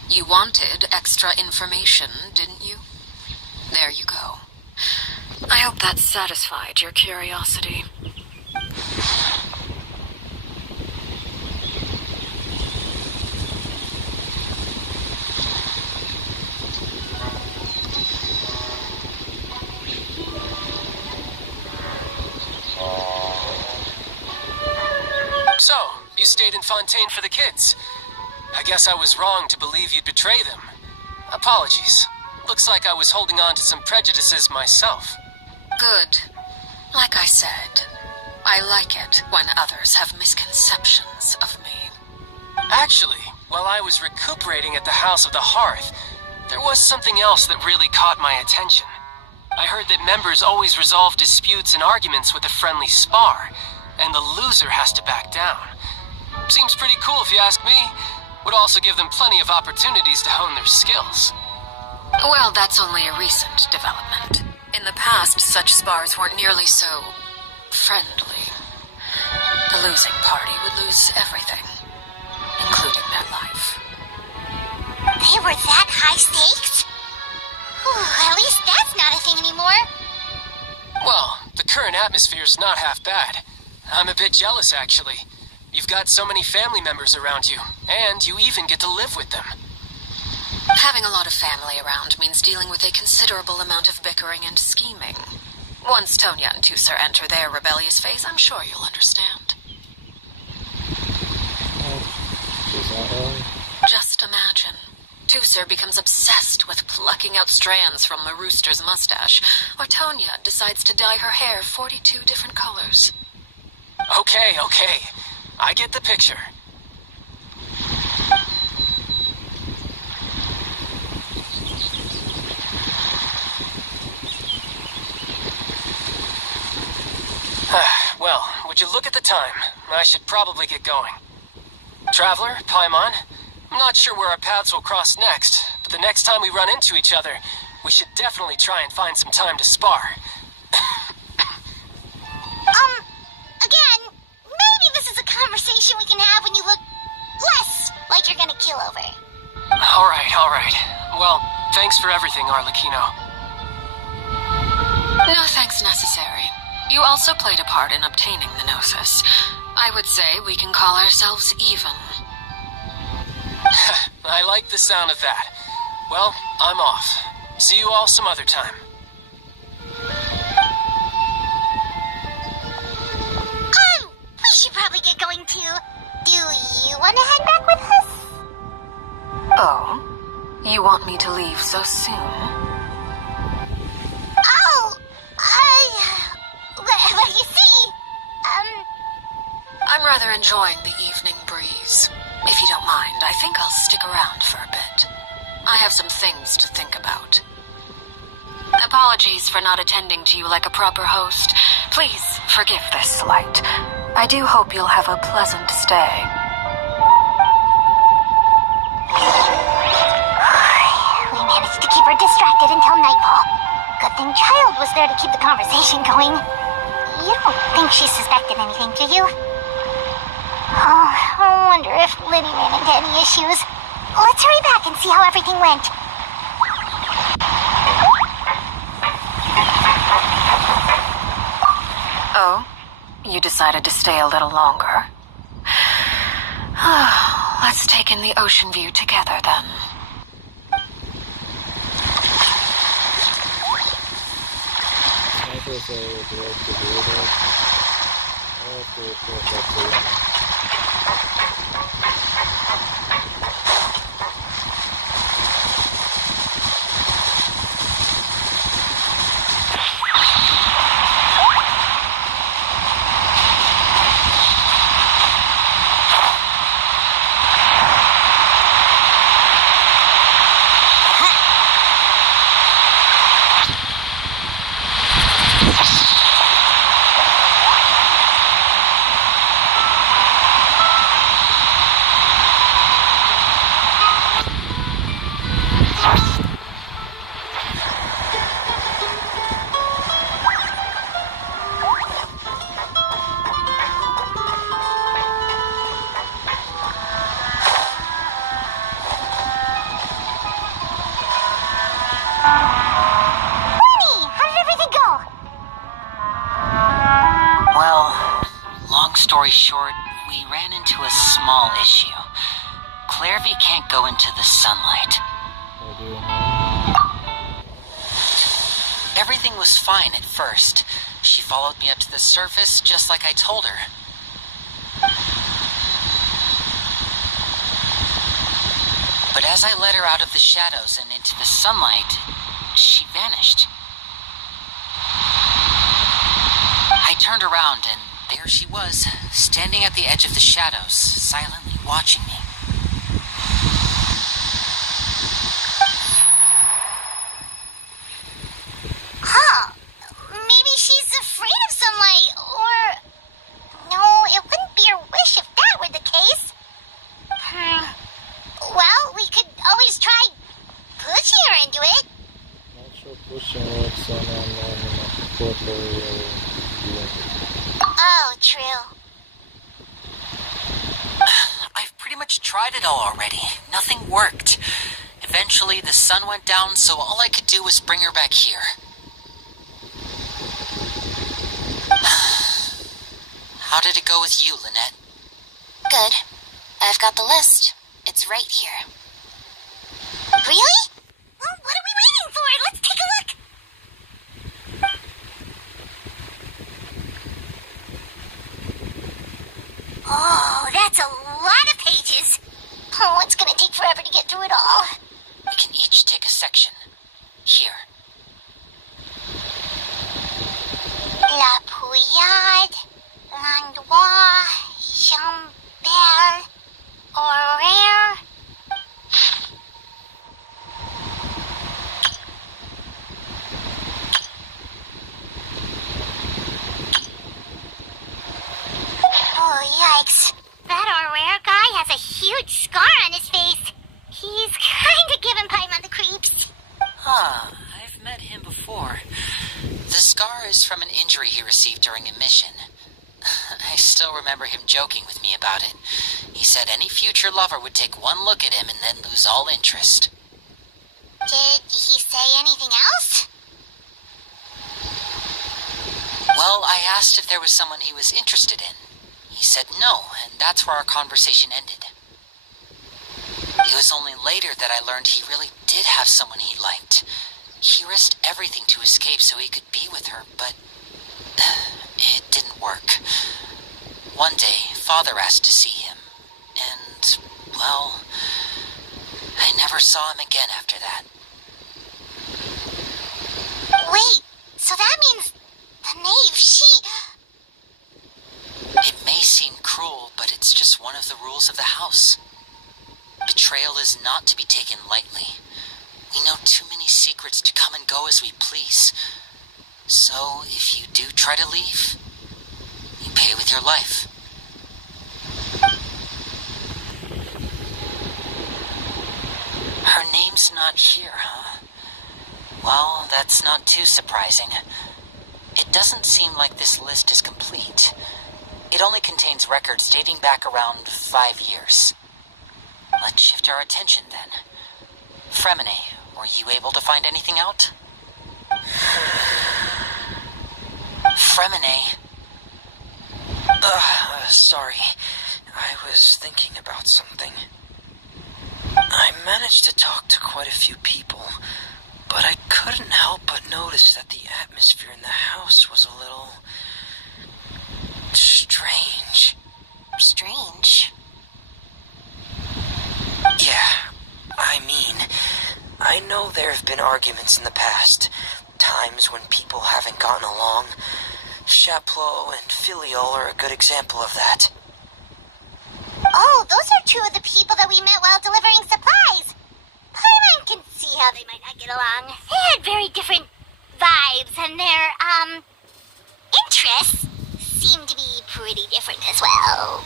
you wanted extra information, didn't you? There you go. I hope that satisfied your curiosity. So, you stayed in Fontaine for the kids. I guess I was wrong to believe you'd betray them. Apologies. Looks like I was holding on to some prejudices myself. Good. Like I said, I like it when others have misconceptions of me. Actually, while I was recuperating at the House of the Hearth, there was something else that really caught my attention. I heard that members always resolve disputes and arguments with a friendly spar, and the loser has to back down. Seems pretty cool if you ask me. Would also give them plenty of opportunities to hone their skills. Well, that's only a recent development. In the past, such spars weren't nearly so friendly. The losing party would lose everything, including their life. They were that high stakes? Whew, at least that's not a thing anymore. Well, the current atmosphere's not half bad. I'm a bit jealous, actually. You've got so many family members around you, and you even get to live with them. Having a lot of family around means dealing with a considerable amount of bickering and scheming. Once Tonya and Tusser enter their rebellious phase, I'm sure you'll understand. She's not wrong. Just imagine. Tusser becomes obsessed with plucking out strands from the rooster's mustache, or Tonya decides to dye her hair 42 different colors. Okay. I get the picture. Well, would you look at the time? I should probably get going. Traveler, Paimon, I'm not sure where our paths will cross next, but the next time we run into each other, we should definitely try and find some time to spar. Again, maybe this is a conversation we can have when you look less like you're gonna kill over. Alright. Well, thanks for everything, Arlecchino. No thanks necessary. You also played a part in obtaining the Gnosis. I would say we can call ourselves even. I like the sound of that. Well, I'm off. See you all some other time. We should probably get going too. Do you want to head back with us? Oh? You want me to leave so soon? Well, you see, I'm rather enjoying the evening breeze. If you don't mind, I think I'll stick around for a bit. I have some things to think about. Apologies for not attending to you like a proper host. Please forgive this slight. I do hope you'll have a pleasant stay. We managed to keep her distracted until nightfall. Good thing Child was there to keep the conversation going. You don't think she suspected anything, do you? Oh, I wonder if Liddy ran into any issues. Let's hurry back and see how everything went. Oh? You decided to stay a little longer? Let's take in the ocean view together, then. I guess I would like to do that. I have to report that to you. Story short, we ran into a small issue. Clairvy can't go into the sunlight. How do you know? Everything was fine at first. She followed me up to the surface just like I told her. But as I led her out of the shadows and into the sunlight, she vanished. I turned around and there she was, standing at the edge of the shadows, silently watching me. Huh. Maybe she's afraid of sunlight, or... No, it wouldn't be her wish if that were the case. Well, we could always try pushing her into it. Not sure pushing works on corporeal being. Oh, true. I've pretty much tried it all already. Nothing worked. Eventually, the sun went down, so all I could do was bring her back here. How did it go with you, Lynette? Good. I've got the list. It's right here. Really? Well, what are we waiting for? Let's take a look. Oh, that's a lot of pages. Oh, it's gonna take forever to get through it all. We can each take a section. Here. La Pouillade, L'Endroit, Chambel, Horaire. Huh, I've met him before. The scar is from an injury he received during a mission. I still remember him joking with me about it. He said any future lover would take one look at him and then lose all interest. Did he say anything else? Well, I asked if there was someone he was interested in. He said no, and that's where our conversation ended. It was only later that I learned he really did have someone he liked. He risked everything to escape so he could be with her, but it didn't work. One day, Father asked to see him, and, well, I never saw him again after that. Wait, so that means the knave, she... It may seem cruel, but it's just one of the rules of the house. Betrayal is not to be taken lightly. We know too many secrets to come and go as we please. So, if you do try to leave, you pay with your life. Her name's not here, huh? Well, that's not too surprising. It doesn't seem like this list is complete. It only contains records dating back around 5 years. Let's shift our attention then. Fremine, were you able to find anything out? Fremine. Sorry. I was thinking about something. I managed to talk to quite a few people, but I couldn't help but notice that the atmosphere in the house was a little... strange. Strange. Yeah, I know there have been arguments in the past, times when people haven't gotten along. Chaplot and Filiol are a good example of that. Oh, those are two of the people that we met while delivering supplies. Paimon can see how they might not get along. They had very different vibes, and their, interests seem to be pretty different as well.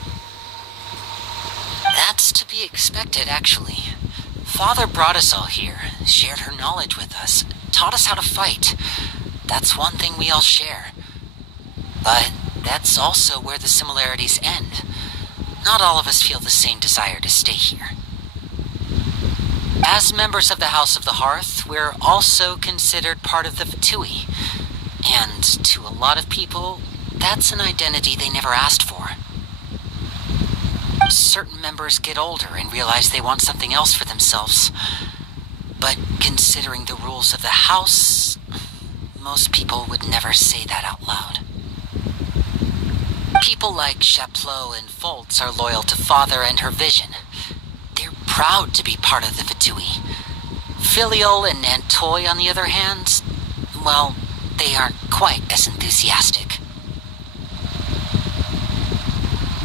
That's to be expected, actually. Father brought us all here, shared her knowledge with us, taught us how to fight. That's one thing we all share. But that's also where the similarities end. Not all of us feel the same desire to stay here. As members of the House of the Hearth, we're also considered part of the Fatui. And to a lot of people, that's an identity they never asked for. Certain members get older and realize they want something else for themselves. But considering the rules of the house, most people would never say that out loud. People like Chaplot and Foltz are loyal to Father and her vision. They're proud to be part of the Fatui. Filiol and Nantoy, on the other hand, well, they aren't quite as enthusiastic.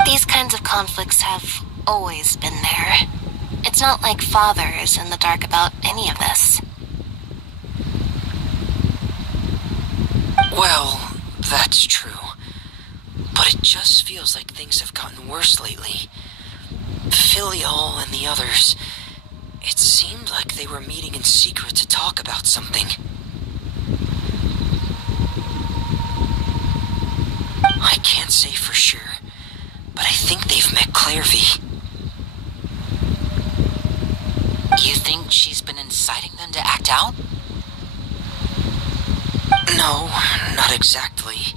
These kinds of conflicts have always been there. It's not like Father is in the dark about any of this. Well, that's true. But it just feels like things have gotten worse lately. Filiol and the others, it seemed like they were meeting in secret to talk about something. I can't say for sure, but I think they've met Clairvy. You think she's been inciting them to act out? No, not exactly.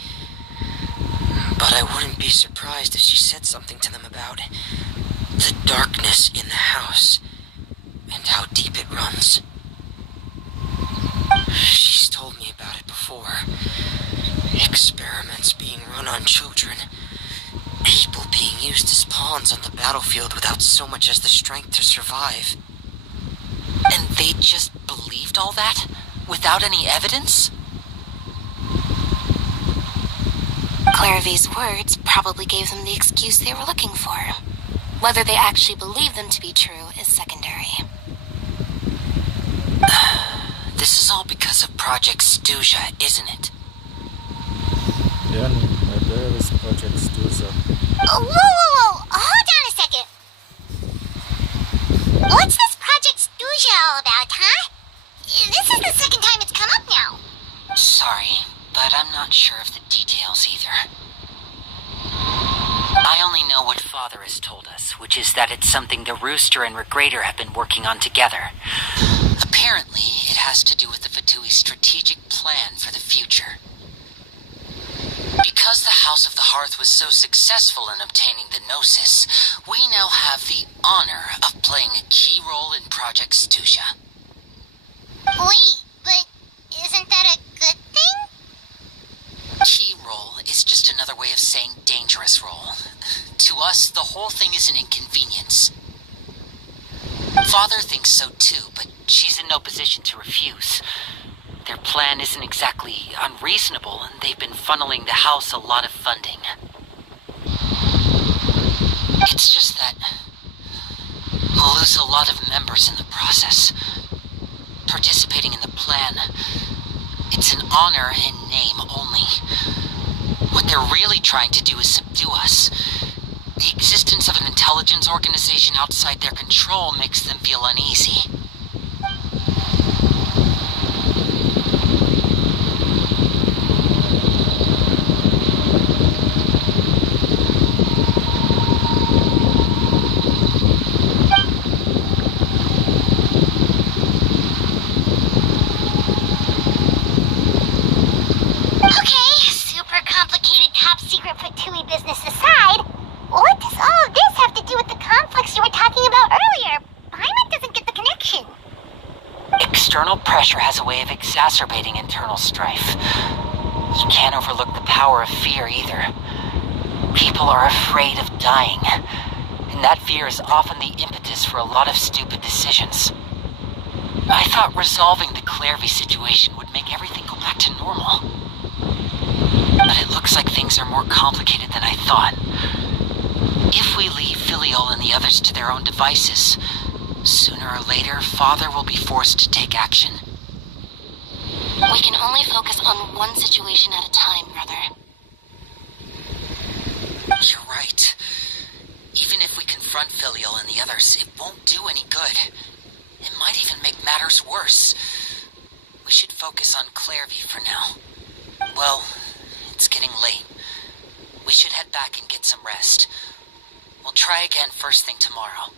But I wouldn't be surprised if she said something to them about the darkness in the house and how deep it runs. She's told me about it before. Experiments being run on children. People being used as pawns on the battlefield without so much as the strength to survive. And they just believed all that? Without any evidence? Clairvy's words probably gave them the excuse they were looking for. Whether they actually believe them to be true is secondary. This is all because of Project Stuja, isn't it? Yani, there is Project Stuza. Oh, whoa! Hold on a second. What's this Project Stuja all about, huh? This is the I'm not sure of the details either. I only know what Father has told us, which is that it's something the Rooster and Regrader have been working on together. Apparently, it has to do with the Fatui's strategic plan for the future. Because the House of the Hearth was so successful in obtaining the Gnosis, we now have the honor of playing a key role in Project Stusha. Wait, but isn't that a good thing? Key role is just another way of saying dangerous role. To us, the whole thing is an inconvenience. Father thinks so too, but she's in no position to refuse. Their plan isn't exactly unreasonable, and they've been funneling the house a lot of funding. It's just that we'll lose a lot of members in the process. Participating in the plan, it's an honor in name only. What they're really trying to do is subdue us. The existence of an intelligence organization outside their control makes them feel uneasy. External pressure has a way of exacerbating internal strife. You can't overlook the power of fear either. People are afraid of dying, and that fear is often the impetus for a lot of stupid decisions. I thought resolving the Clairvy situation would make everything go back to normal. But it looks like things are more complicated than I thought. If we leave Filiol and the others to their own devices, sooner or later, Father will be forced to take action. We can only focus on one situation at a time, brother. You're right. Even if we confront Filiol and the others, it won't do any good. It might even make matters worse. We should focus on Clairvy for now. Well, it's getting late. We should head back and get some rest. We'll try again first thing tomorrow.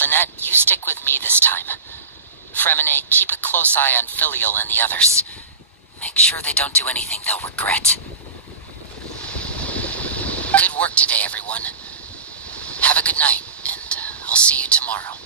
Lynette, you stick with me this time. Fremine, keep a close eye on Filiol and the others. Make sure they don't do anything they'll regret. Good work today, everyone. Have a good night, and I'll see you tomorrow.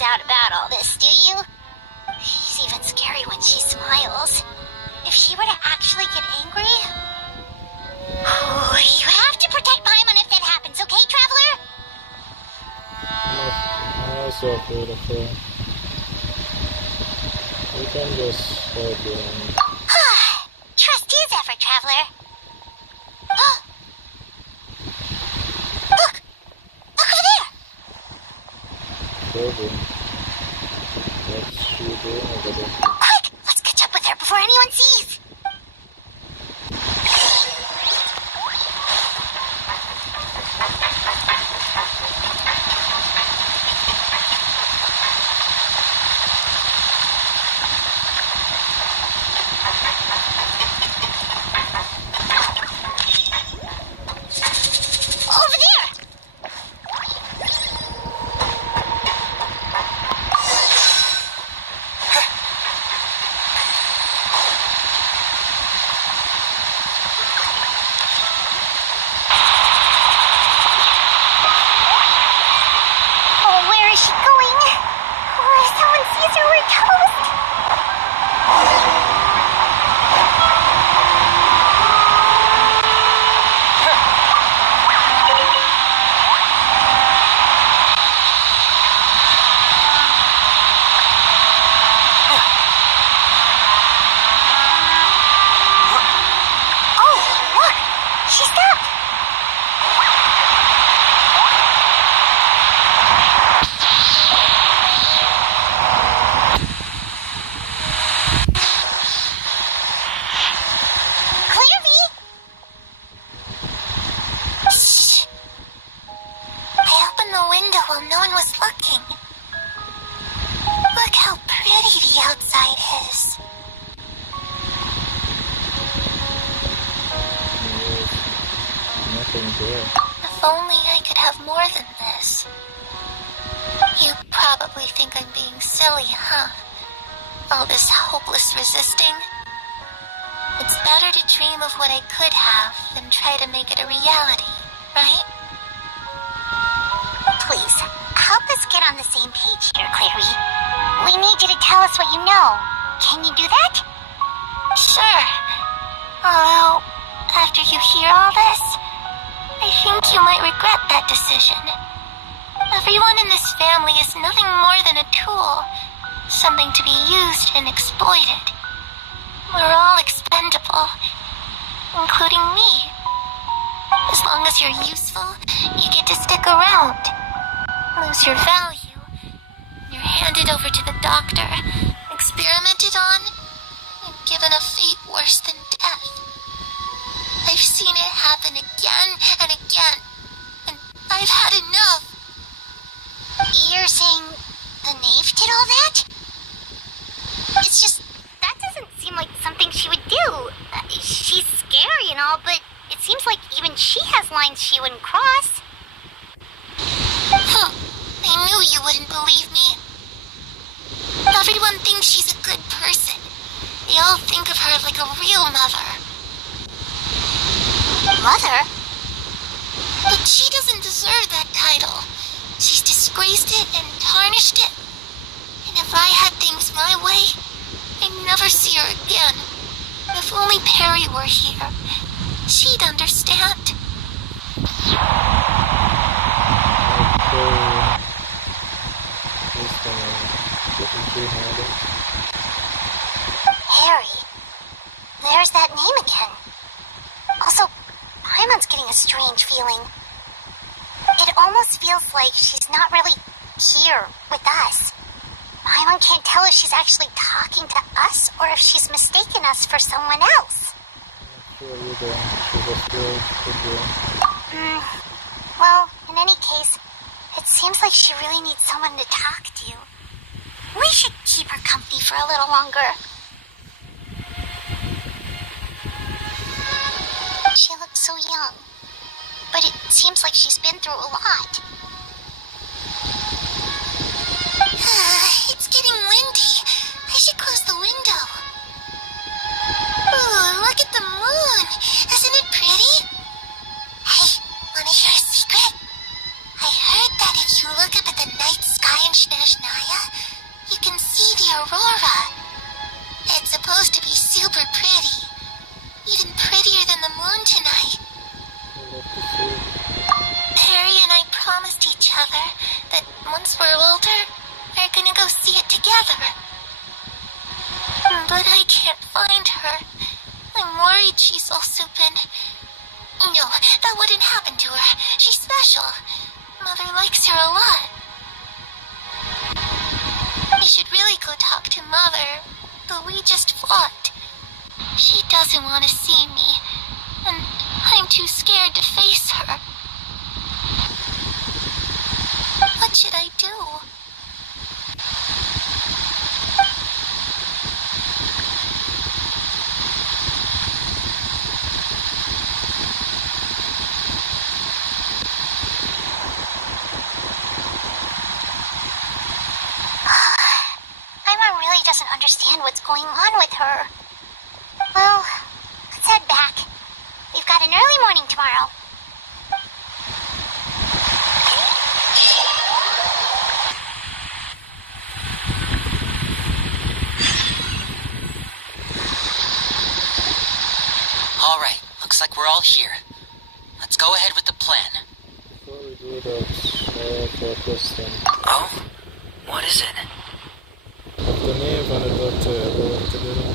Out about all this, do you? She's even scary when she smiles. If she were to actually get angry... you have to protect Paimon if that happens, okay, Traveler? I'm also afraid of her. We can just hide behind. Trust is ever, Traveler. Look! Look over there! Baby. What's she doing over there? Quick! Let's catch up with her before before anyone sees. Over there! Oh, where is she going? Oh, if someone sees her, we're toast. Oh, look! She stopped! Clairvy! Shh! I opened the window while no one was looking. Look how pretty the outside is. Nothing there. If only I could have more than this. You probably think I'm being silly, huh? All this hopeless resisting? It's better to dream of what I could have than try to make it a reality, right? Please, help us get on the same page here, Clary. We need you to tell us what you know. Can you do that? Sure. Although, after you hear all this, I think you might regret that decision. Everyone in this family is nothing more than a tool, something to be used and exploited. We're all expendable, including me. As long as you're useful, you get to stick around. Lose your value, you're handed over to the doctor, experimented on, and given a fate worse than death. I've seen it happen again and again, and I've had enough. You're saying the knave did all that? It's just, that doesn't seem like something she would do. She's scary and all, but it seems like even she has lines she wouldn't cross. Huh. I knew you wouldn't believe me. Everyone thinks she's a good person. They all think of her like a real mother. Mother? But she doesn't deserve that title. She's disgraced it and tarnished it. And if I had things my way, I'd never see her again. If only Perry were here, she'd understand. Harry. There's that name again. Also, Paimon's getting a strange feeling. It almost feels like she's not really here with us. Paimon can't tell if she's actually talking to us or if she's mistaken us for someone else. Well, in any case, it seems like she really needs someone to talk to. We should keep her company for a little longer. She looks so young, but it seems like she's been through a lot. It's getting windy. I should close the window. Ooh, look at the moon. Isn't it pretty? Hey, wanna hear a secret? I heard that if you look up at the night sky in Snezhnaya, you can see the aurora. It's supposed to be super pretty. Even prettier than the moon tonight. Perry and I promised each other that once we're older, we're gonna go see it together. But I can't find her. I'm worried she's also been... No, that wouldn't happen to her. She's special. Mother likes her a lot. We should really go talk to Mother, but we just fought. She doesn't want to see me, and I'm too scared to face her. What should I do? Paimon really doesn't understand what's going on with her. Well, let's head back. We've got an early morning tomorrow. All right, looks like we're all here. Let's go ahead with the plan. Before we do that, focus on Oh? What is it? the name and what everyone together.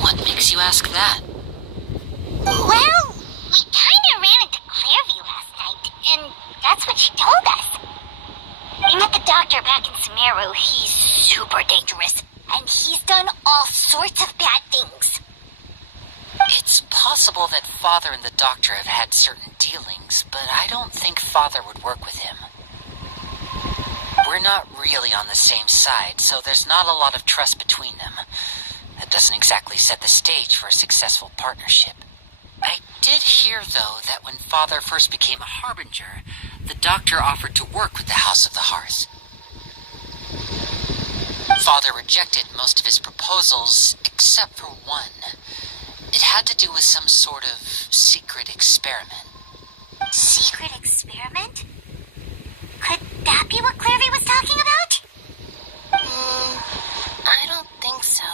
What makes you ask that? Well, we kinda ran into Clairvy last night, and that's what she told us. We met the doctor back in Sumeru. He's super dangerous, and he's done all sorts of bad things. It's possible that Father and the Doctor have had certain dealings, but I don't think Father would work with him. We're not really on the same side, so there's not a lot of trust between them. That doesn't exactly set the stage for a successful partnership. I did hear, though, that when Father first became a Harbinger, the Doctor offered to work with the House of the Hearth. Father rejected most of his proposals, except for one. It had to do with some sort of secret experiment. Secret experiment? Could that be what Clairvy was talking about? I don't think so.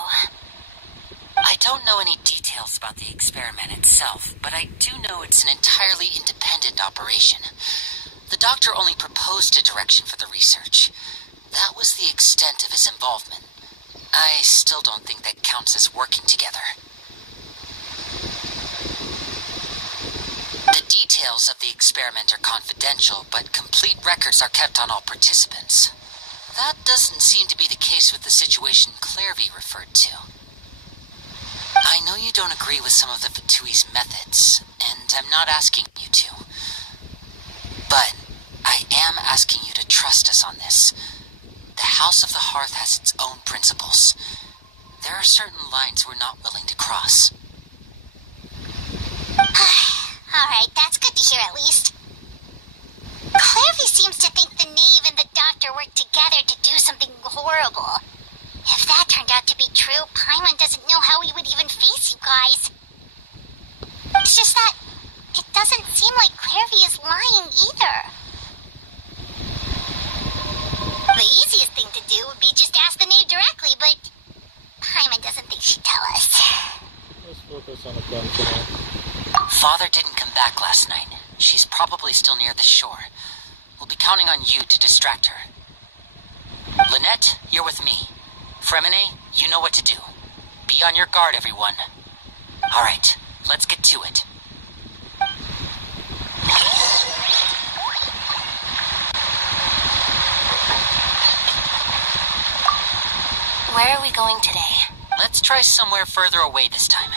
I don't know any details about the experiment itself, but I do know it's an entirely independent operation. The Doctor only proposed a direction for the research. That was the extent of his involvement. I still don't think that counts as working together. The details of the experiment are confidential, but complete records are kept on all participants. That doesn't seem to be the case with the situation Clairvy referred to. I know you don't agree with some of the Fatui's methods, and I'm not asking you to. But I am asking you to trust us on this. The House of the Hearth has its own principles. There are certain lines we're not willing to cross. Alright, that's good to hear at least. Clairvy seems to think the Knave and the Doctor worked together to do something horrible. If that turned out to be true, Paimon doesn't know how he would even face you guys. It's just that it doesn't seem like Clairvy is lying either. The easiest thing to do would be just ask the Knave directly, but Paimon doesn't think she'd tell us. Let's focus on the plan for now. Father didn't come back last night. She's probably still near the shore. We'll be counting on you to distract her. Lynette, you're with me. Fremine, you know what to do. Be on your guard, everyone. All right, let's get to it. Where are we going today? Let's try somewhere further away this time.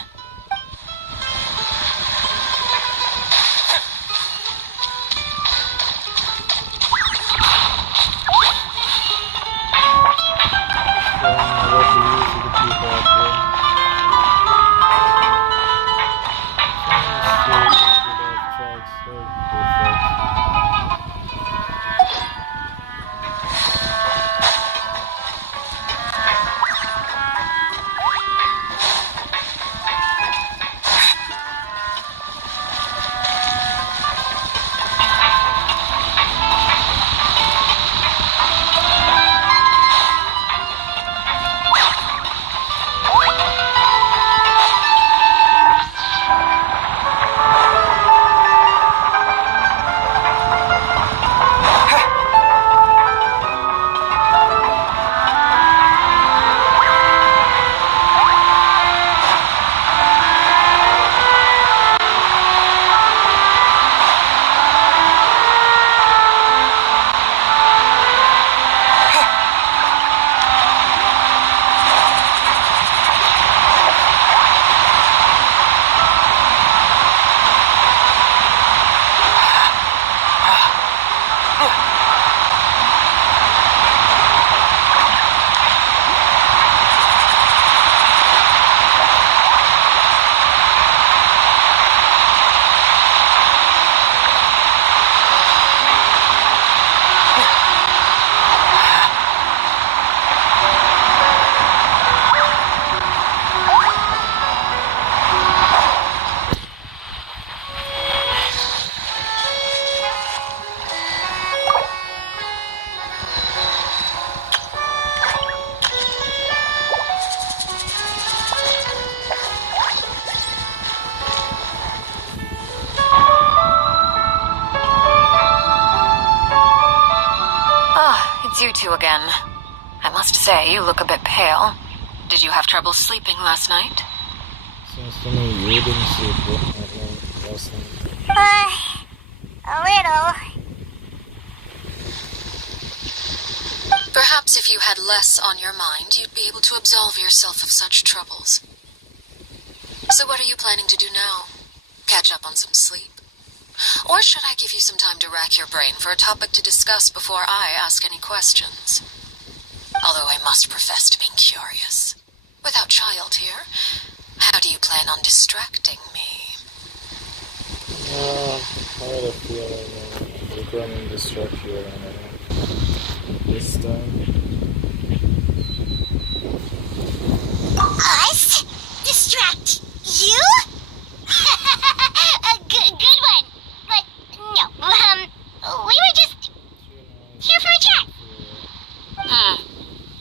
two again. I must say, you look a bit pale. Did you have trouble sleeping last night? Seems to me you didn't sleep last night. A little. Perhaps if you had less on your mind, you'd be able to absolve yourself of such troubles. So what are you planning to do now? Catch up on some sleep? Or should I give you some time to rack your brain for a topic to discuss before I ask any questions? Although I must profess to being curious. Without child here, how do you plan on distracting me? I had a feeling we're going to distract you this time. Us? Distract you? A good one. But no, we were just here for a chat.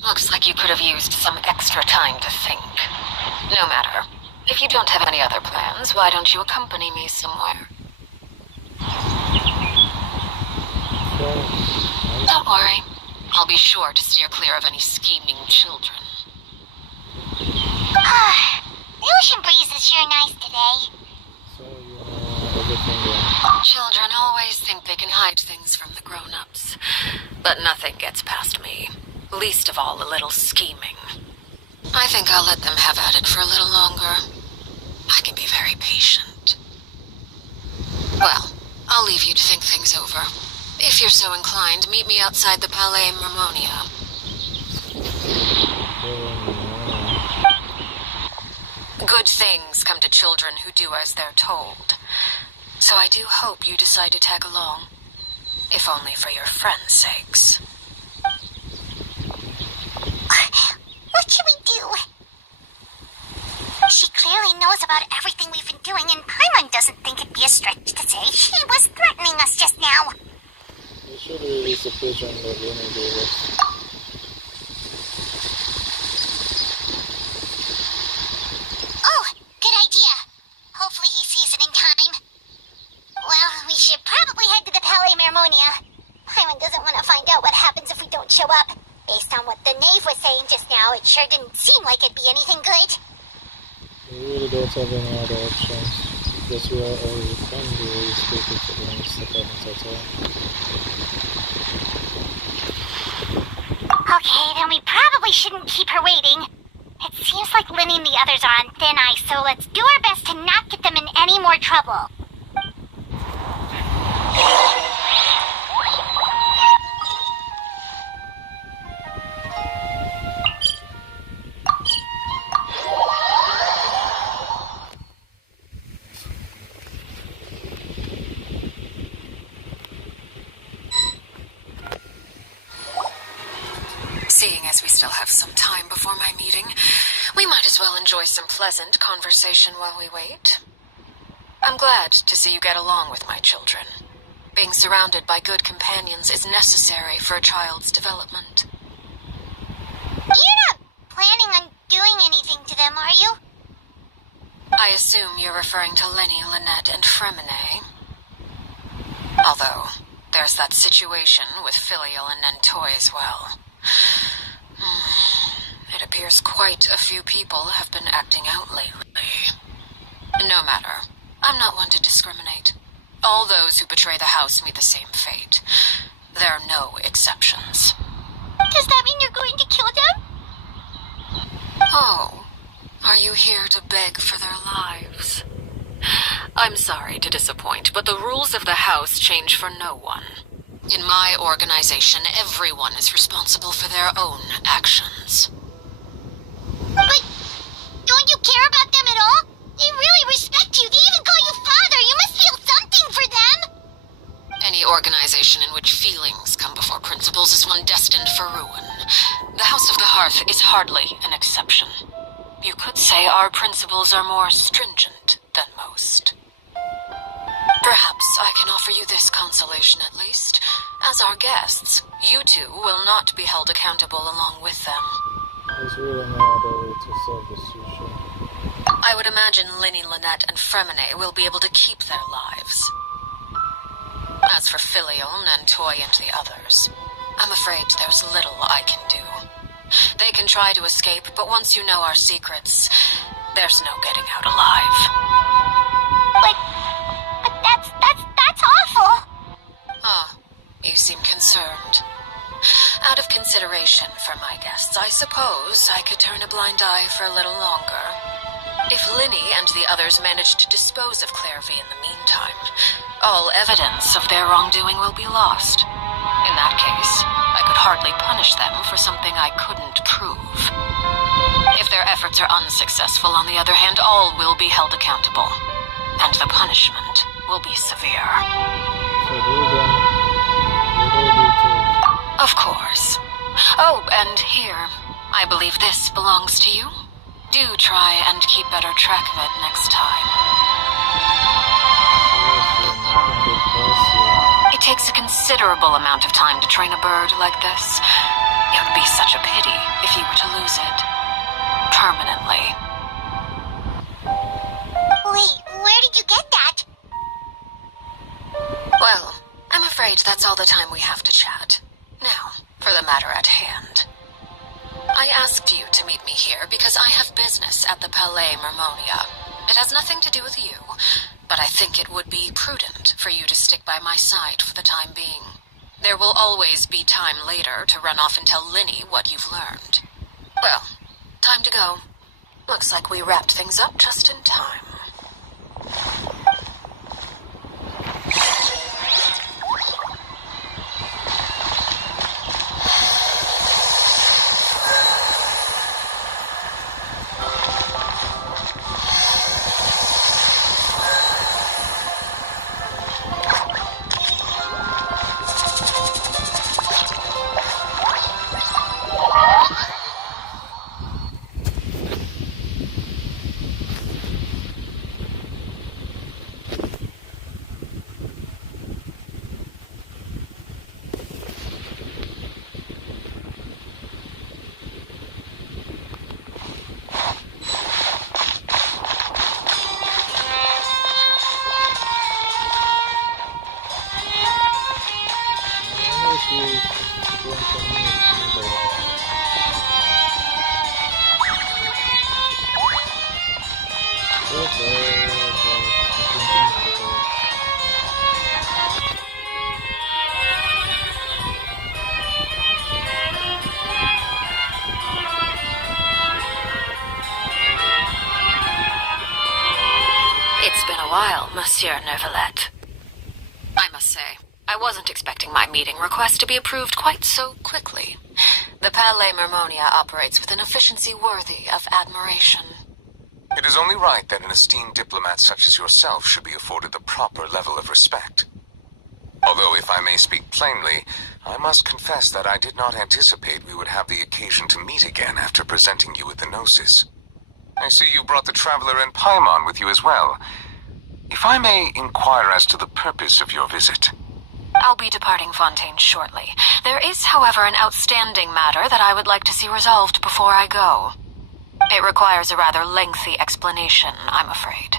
Looks like you could have used some extra time to think. No matter. If you don't have any other plans, why don't you accompany me somewhere? Don't worry. I'll be sure to steer clear of any scheming children. The ocean breeze is sure nice today. So you know everything going. Children always think they can hide things from the grown-ups. But nothing gets past me. Least of all a little scheming. I think I'll let them have at it for a little longer. I can be very patient. Well, I'll leave you to think things over. If you're so inclined, meet me outside the Palais Mermonia. Good things come to children who do as they're told. So I do hope you decide to tag along. If only for your friends' sakes. What should we do? She clearly knows about everything we've been doing, and Paimon doesn't think it'd be a stretch to say she was threatening us just now. We should release a pigeon that Winnie gave us. Oh, good idea. Hopefully he sees it in time. Well, we should probably head to the Palais Mermonia. Paimon doesn't want to find out what happens if we don't show up. Based on what the knave was saying just now, it sure didn't seem like it'd be anything good. We really don't have any other options. Because we are already friendly, speaking to the next apartment at all. Okay, then we probably shouldn't keep her waiting. It seems like Linny and the others are on thin ice, so let's do our best to not get them in any more trouble. Seeing as we still have some time before my meeting, we might as well enjoy some pleasant conversation while we wait. I'm glad to see you get along with my children. Being surrounded by good companions is necessary for a child's development. You're not planning on doing anything to them, are you? I assume you're referring to Lenny, Lynette, and Fremine. Although, there's that situation with Filial and Nentoy as well. It appears quite a few people have been acting out lately. No matter. I'm not one to discriminate. All those who betray the house meet the same fate. There are no exceptions. Does that mean you're going to kill them? Oh, are you here to beg for their lives? I'm sorry to disappoint, but the rules of the house change for no one. In my organization, everyone is responsible for their own actions. But don't you care about them at all? They really respect you. They even call you father. You must feel something for them. Any organization in which feelings come before principles is one destined for ruin. The House of the Hearth is hardly an exception. You could say our principles are more stringent than most. Perhaps I can offer you this consolation at least. As our guests, you two will not be held accountable along with them. There's really no other way to solve this issue. I would imagine Linny, Lynette, and Fremine will be able to keep their lives. As for Filial, Nentoy, and the others, I'm afraid there's little I can do. They can try to escape, but once you know our secrets, there's no getting out alive. But that's awful. Ah, you seem concerned. Out of consideration for my guests, I suppose I could turn a blind eye for a little longer. If Linny and the others manage to dispose of Clairvy in the meantime, all evidence of their wrongdoing will be lost. In that case, I could hardly punish them for something I couldn't prove. If their efforts are unsuccessful, on the other hand, all will be held accountable, and the punishment will be severe. Of course. Oh, and here, I believe this belongs to you. Do try and keep better track of it next time. It takes a considerable amount of time to train a bird like this. It would be such a pity if you were to lose it. Permanently. Wait, where did you get that? Well, I'm afraid that's all the time we have to chat. Now, for the matter at hand. I asked you to meet me here because I have business at the Palais Mermonia. It has nothing to do with you, but I think it would be prudent for you to stick by my side for the time being. There will always be time later to run off and tell Linny what you've learned. Well, time to go. Looks like we wrapped things up just in time. It's been a while, Monsieur Neuvillette. I must say, I wasn't expecting my meeting request to be approved quite so quickly. The Palais Mermonia operates with an efficiency worthy of admiration. It is only right that an esteemed diplomat such as yourself should be afforded the proper level of respect. Although, if I may speak plainly, I must confess that I did not anticipate we would have the occasion to meet again after presenting you with the Gnosis. I see you brought the Traveler and Paimon with you as well. If I may inquire as to the purpose of your visit. I'll be departing Fontaine shortly. There is, however, an outstanding matter that I would like to see resolved before I go. It requires a rather lengthy explanation, I'm afraid.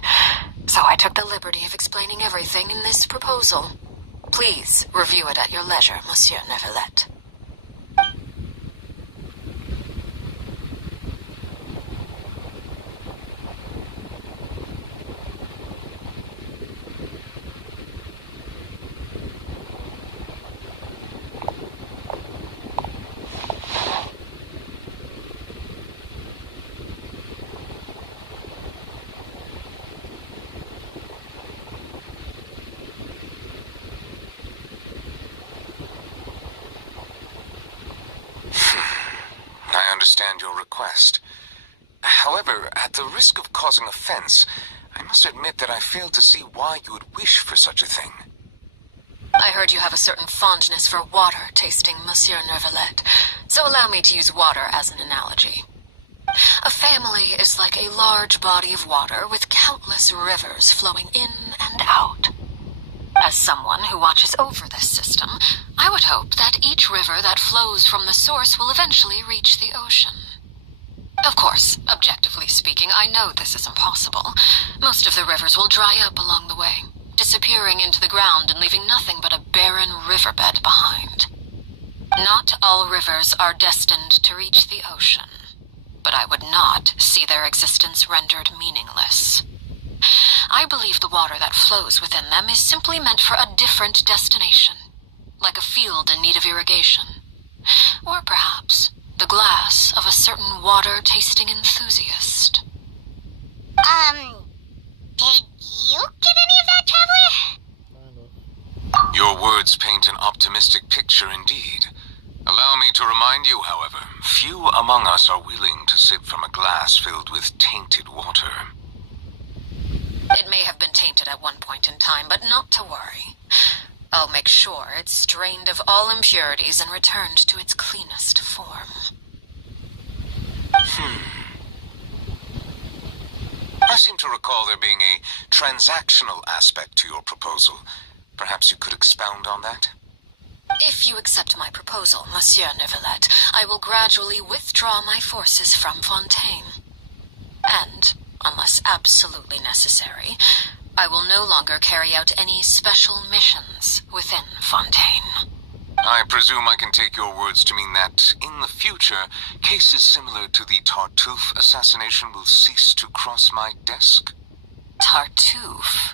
So I took the liberty of explaining everything in this proposal. Please review it at your leisure, Monsieur Neuvillette. I understand your request. However, at the risk of causing offense, I must admit that I fail to see why you would wish for such a thing. I heard you have a certain fondness for water tasting, Monsieur Neuvillette, so allow me to use water as an analogy. A family is like a large body of water with countless rivers flowing in and out. As someone who watches over this system, I would hope that each river that flows from the source will eventually reach the ocean. Of course, objectively speaking, I know this is impossible. Most of the rivers will dry up along the way, disappearing into the ground and leaving nothing but a barren riverbed behind. Not all rivers are destined to reach the ocean, but I would not see their existence rendered meaningless. I believe the water that flows within them is simply meant for a different destination, like a field in need of irrigation. Or perhaps the glass of a certain water-tasting enthusiast. Did you get any of that, Traveler? Kind of. Your words paint an optimistic picture indeed. Allow me to remind you, however, few among us are willing to sip from a glass filled with tainted water. It may have been tainted at one point in time, but not to worry. I'll make sure it's drained of all impurities and returned to its cleanest form. I seem to recall there being a transactional aspect to your proposal. Perhaps you could expound on that? If you accept my proposal, Monsieur Neuvillette, I will gradually withdraw my forces from Fontaine. And, unless absolutely necessary, I will no longer carry out any special missions within Fontaine. I presume I can take your words to mean that, in the future, cases similar to the Tartuffe assassination will cease to cross my desk? Tartuffe?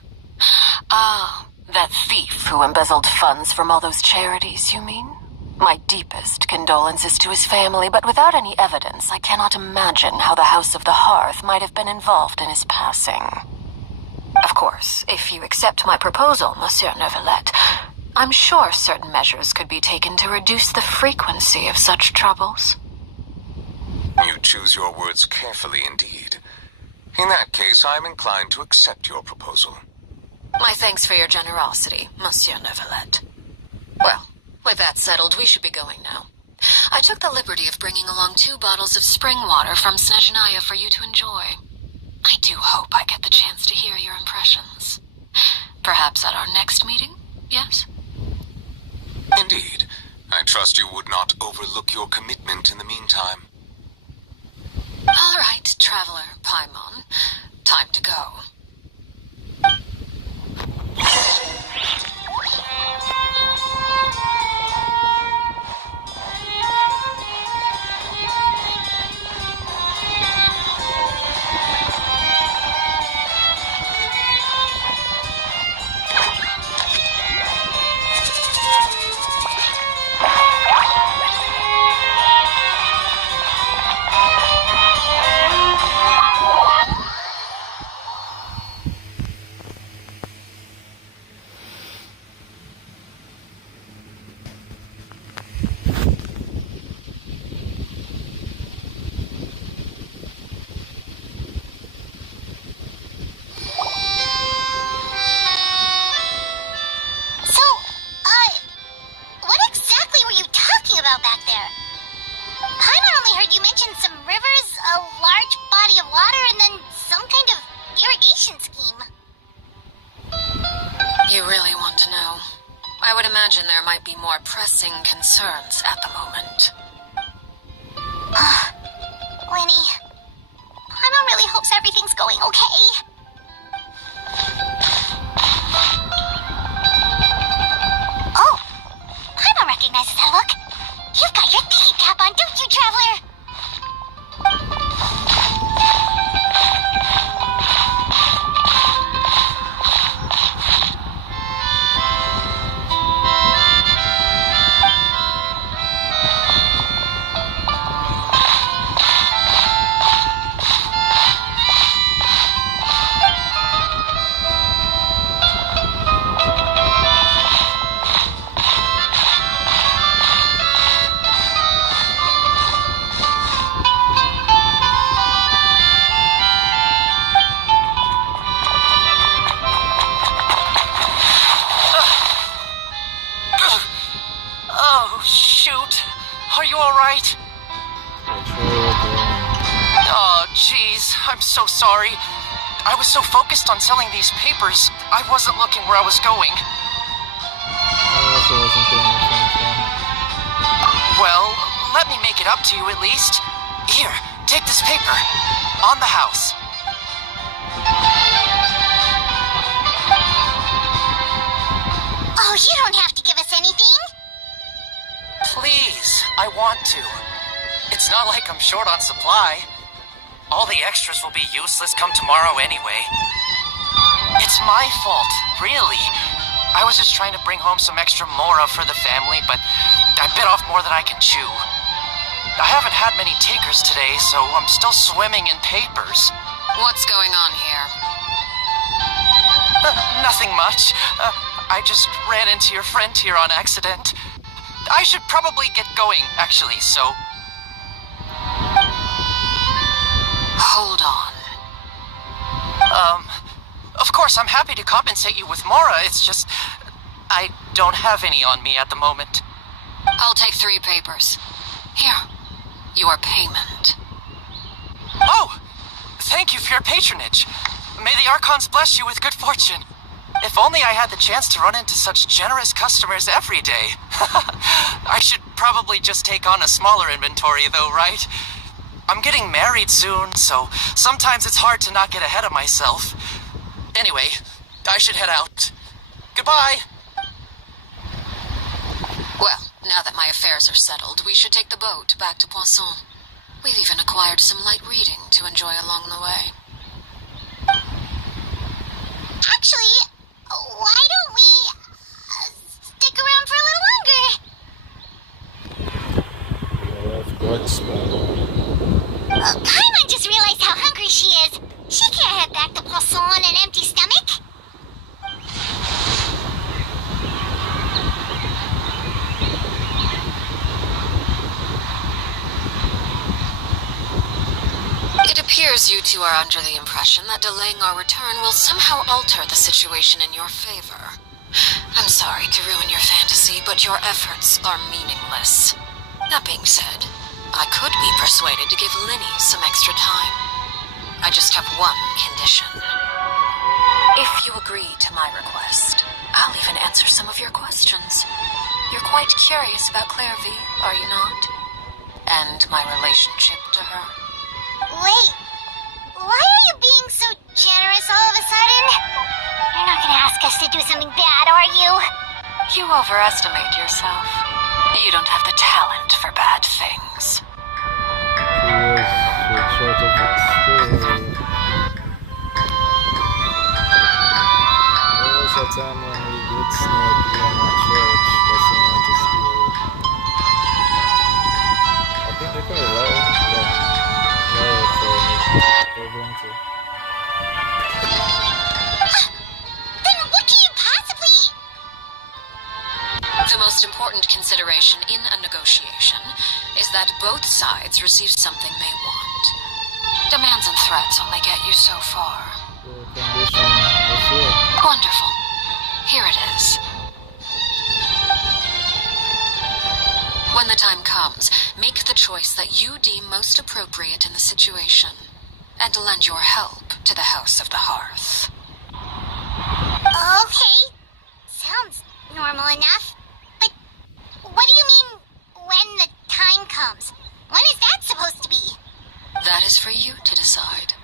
Ah, that thief who embezzled funds from all those charities, you mean? My deepest condolences to his family, but without any evidence, I cannot imagine how the House of the Hearth might have been involved in his passing. Of course, if you accept my proposal, Monsieur Neuvillette, I'm sure certain measures could be taken to reduce the frequency of such troubles. You choose your words carefully indeed. In that case, I am inclined to accept your proposal. My thanks for your generosity, Monsieur Neuvillette. Well, with that settled, we should be going now. I took the liberty of bringing along 2 bottles of spring water from Snezhnaya for you to enjoy. I do hope I get the chance to hear your impressions. Perhaps at our next meeting, yes? Indeed. I trust you would not overlook your commitment in the meantime. All right, Traveler Paimon. Time to go. What exactly were you talking about back there? Paimon only heard you mention some rivers, a large body of water, and then some kind of irrigation scheme. You really want to know? I would imagine there might be more pressing concerns at the moment. Winnie, Paimon really hopes everything's going okay. Oh, Paimon recognizes that look. You've got your tiki cap on, don't you, Traveler? Oh, shoot. Are you alright? Oh, jeez. I'm so sorry. I was so focused on selling these papers, I wasn't looking where I was going. Well, let me make it up to you at least. Here, take this paper. On the house. Oh, you don't have to give us anything. Please, I want to. It's not like I'm short on supply. All the extras will be useless come tomorrow anyway. It's my fault, really. I was just trying to bring home some extra mora for the family, but I bit off more than I can chew. I haven't had many takers today, so I'm still swimming in papers. What's going on here? Nothing much. I just ran into your friend here on accident. I should probably get going, actually, so... Hold on. Of course, I'm happy to compensate you with mora, it's just... I don't have any on me at the moment. I'll take 3 papers. Here. Your payment. Oh! Thank you for your patronage. May the Archons bless you with good fortune. If only I had the chance to run into such generous customers every day. I should probably just take on a smaller inventory though, right? I'm getting married soon, so sometimes it's hard to not get ahead of myself. Anyway, I should head out. Goodbye! Well, now that my affairs are settled, we should take the boat back to Poisson. We've even acquired some light reading to enjoy along the way. Actually, why don't we stick around for a little longer? Yeah, I've got spower. Paimon just realized how hungry she is. She can't head back to Poisson on an empty stomach. It appears you two are under the impression that delaying our return will somehow alter the situation in your favor. I'm sorry to ruin your fantasy, but your efforts are meaningless. That being said, I could be persuaded to give Linny some extra time. I just have one condition. If you agree to my request, I'll even answer some of your questions. You're quite curious about Clairvy, are you not? And my relationship to her. Wait, why are you being so generous all of a sudden? You're not gonna ask us to do something bad, are you? You overestimate yourself. You don't have the talent for bad things. She was short of its story. There was a time when we did sneak in a church that she wanted to steal. I think they could allow it. Then what can you possibly... The most important consideration in a negotiation is that both sides receive something they want. Demands and threats only get you so far. The condition is here. Wonderful. Here it is. When the time comes, make the choice that you deem most appropriate in the situation, and lend your help to the House of the Hearth. Okay, sounds normal enough. But what do you mean, when the time comes? When is that supposed to be? That is for you to decide.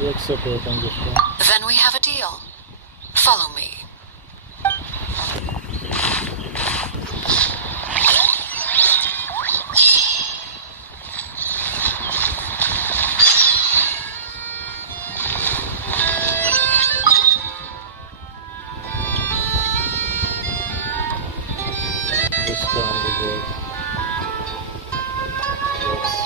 You accept your condition. Then we have a deal. Follow me. This time we go. Let's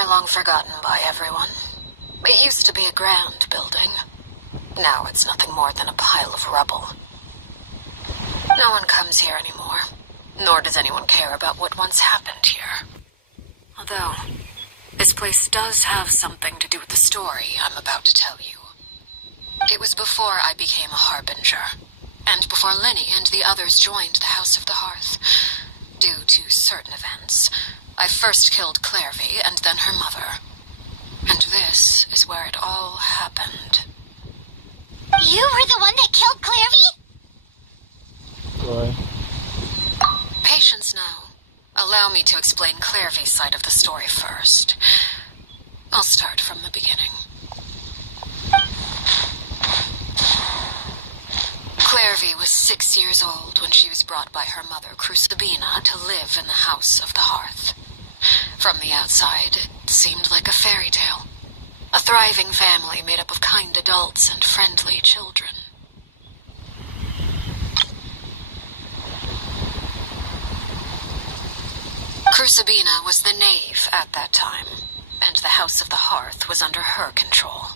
somewhere long forgotten by everyone. It used to be a grand building. Now it's nothing more than a pile of rubble. No one comes here anymore, nor does anyone care about what once happened here. Although, this place does have something to do with the story I'm about to tell you. It was before I became a Harbinger, and before Lenny and the others joined the House of the Hearth. Due to certain events, I first killed Clairvy and then her mother. And this is where it all happened. You were the one that killed Clairvy? Why? Patience now. Allow me to explain Clairvy's side of the story first. I'll start from the beginning. Clairvy was 6 years old when she was brought by her mother, Crucibina, to live in the House of the Hearth. From the outside, it seemed like a fairy tale. A thriving family made up of kind adults and friendly children. Crucibina was the knave at that time, and the House of the Hearth was under her control.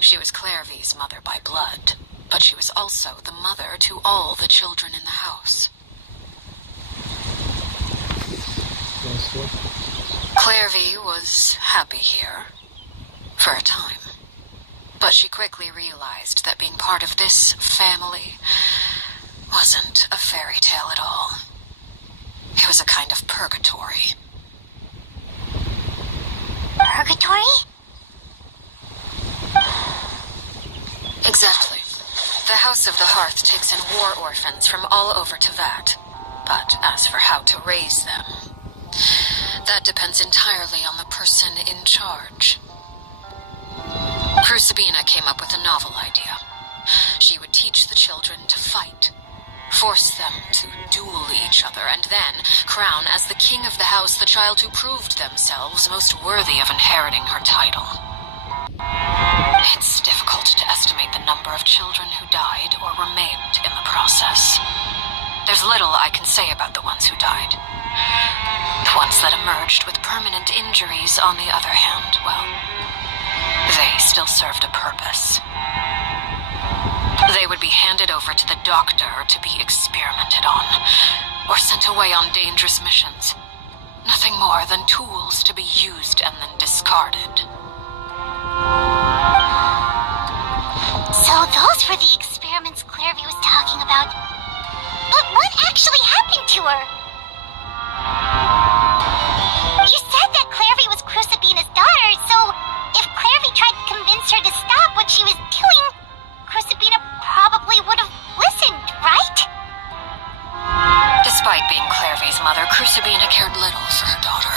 She was Clairvy's mother by blood, but she was also the mother to all the children in the house. Clairvy was happy here, for a time. But she quickly realized that being part of this family wasn't a fairy tale at all. It was a kind of purgatory. Purgatory? Exactly. The House of the Hearth takes in war orphans from all over Tevat. But as for how to raise them, that depends entirely on the person in charge. Crucibina came up with a novel idea. She would teach the children to fight, force them to duel each other, and then crown as the king of the house the child who proved themselves most worthy of inheriting her title. It's difficult to estimate the number of children who died or were maimed in the process. There's little I can say about the ones who died. The ones that emerged with permanent injuries, on the other hand, well, they still served a purpose. They would be handed over to the doctor to be experimented on, or sent away on dangerous missions. Nothing more than tools to be used and then discarded. So those were the experiments Clairvy was talking about. But what actually happened to her? You said that Clairvy was Crucibina's daughter, so if Clairvy tried to convince her to stop what she was doing, Crucibina probably would have listened, right? Despite being Clairvy's mother, Crucibina cared little for her daughter.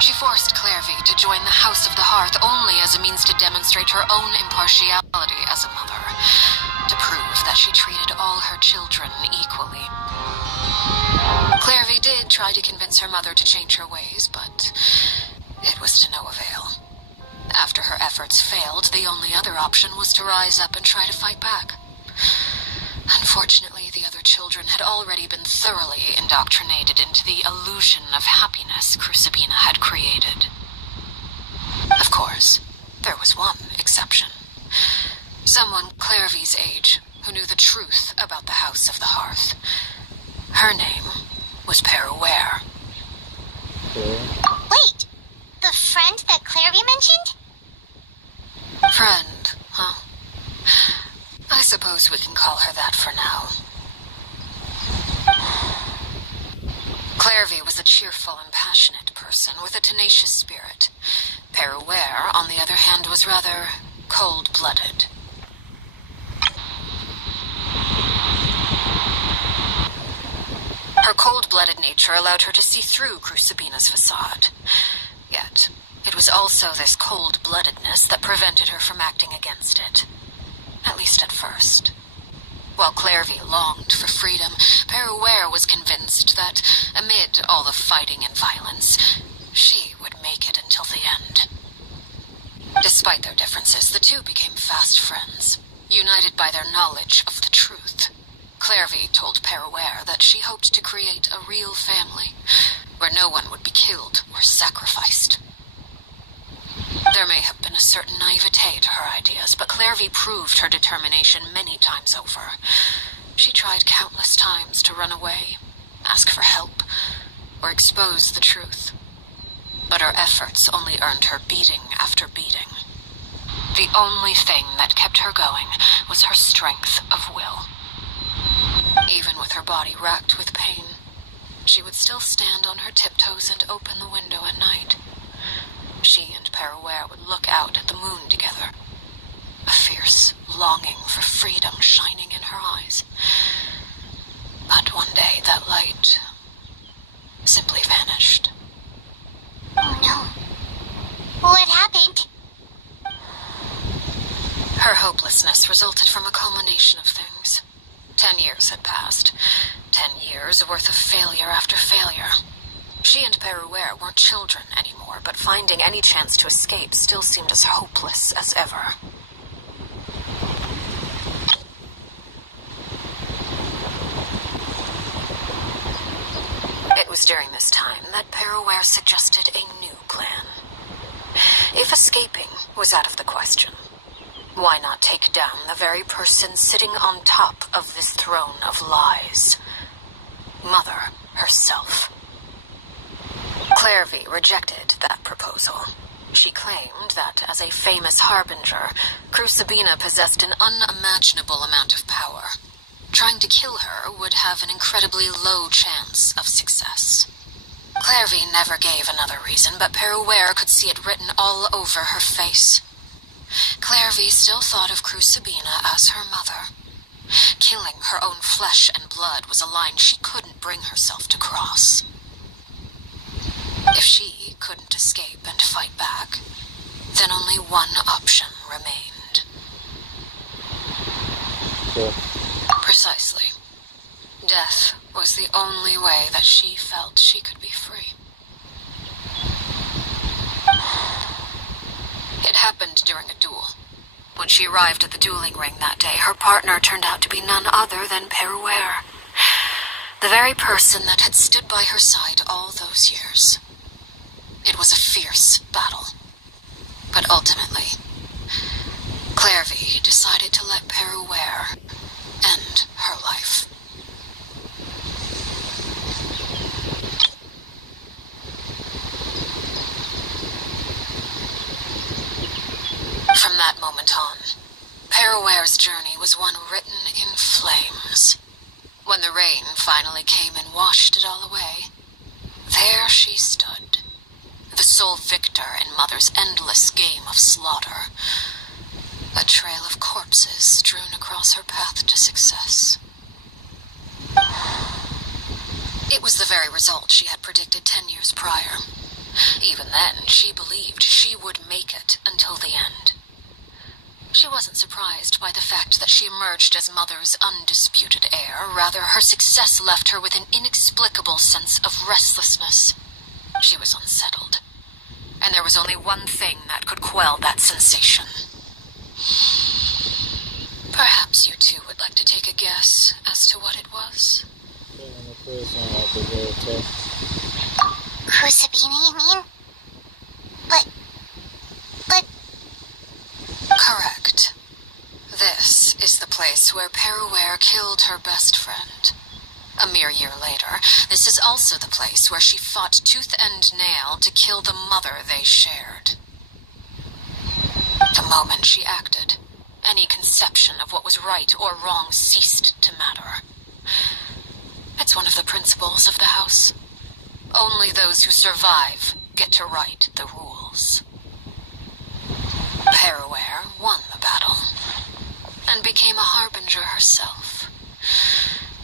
She forced Clairvy to join the House of the Hearth only as a means to demonstrate her own impartiality as a mother, to prove that she treated all her children equally. Clairvy did try to convince her mother to change her ways, but it was to no avail. After her efforts failed, the only other option was to rise up and try to fight back. Unfortunately, the other children had already been thoroughly indoctrinated into the illusion of happiness Crucibina had created. Of course, there was one exception. Someone Clairvy's age who knew the truth about the House of the Hearth. Her name was Peruware. Wait, the friend that Clairvy mentioned? Friend, huh? I suppose we can call her that for now. Clairvy was a cheerful and passionate person with a tenacious spirit. Peruware, on the other hand, was rather cold-blooded. Her cold-blooded nature allowed her to see through Crucibina's facade. Yet, it was also this cold-bloodedness that prevented her from acting against it. At least at first. While Clairvy longed for freedom, Peruware was convinced that, amid all the fighting and violence, she would make it until the end. Despite their differences, the two became fast friends, united by their knowledge of the truth. Clairvy told Peruware that she hoped to create a real family, where no one would be killed or sacrificed. a certain naivete to her ideas, but Clairvy proved her determination many times over. She tried countless times to run away, ask for help, or expose the truth. But her efforts only earned her beating after beating. The only thing that kept her going was her strength of will. Even with her body racked with pain, she would still stand on her tiptoes and open the window at night. She and Peruere would look out at the moon together, a fierce longing for freedom shining in her eyes. But one day that light simply vanished. Oh no. What happened? Her hopelessness resulted from a culmination of things. 10 years had passed. 10 years worth of failure after failure. She and Peruere weren't children anymore, but finding any chance to escape still seemed as hopeless as ever. It was during this time that Peruere suggested a new plan. If escaping was out of the question, why not take down the very person sitting on top of this throne of lies? Mother herself. Clairvy rejected that proposal. She claimed that, as a famous harbinger, Crucibina possessed an unimaginable amount of power. Trying to kill her would have an incredibly low chance of success. Clairvy never gave another reason, but Peruere could see it written all over her face. Clairvy still thought of Crucibina as her mother. Killing her own flesh and blood was a line she couldn't bring herself to cross. If she couldn't escape and fight back, then only one option remained. Yeah. Precisely. Death was the only way that she felt she could be free. It happened during a duel. When she arrived at the dueling ring that day, her partner turned out to be none other than Peruere, the very person that had stood by her side all those years. It was a fierce battle, but ultimately, Clairvy decided to let Peruere end her life. From that moment on, Peruere's journey was one written in flames. When the rain finally came and washed it all away, there she stood, the sole victor in Mother's endless game of slaughter, a trail of corpses strewn across her path to success. It was the very result she had predicted 10 years prior. Even then, she believed she would make it until the end. She wasn't surprised by the fact that she emerged as Mother's undisputed heir. Rather, her success left her with an inexplicable sense of restlessness. She was unsettled, and there was only one thing that could quell that sensation. Perhaps you two would like to take a guess as to what it was? Crucibina, you mean? But... Correct. This is the place where Peruere killed her best friend. A mere year later, this is also the place where she fought tooth and nail to kill the mother they shared. The moment she acted, any conception of what was right or wrong ceased to matter. It's one of the principles of the house. Only those who survive get to write the rules. Peruere won the battle, and became a harbinger herself,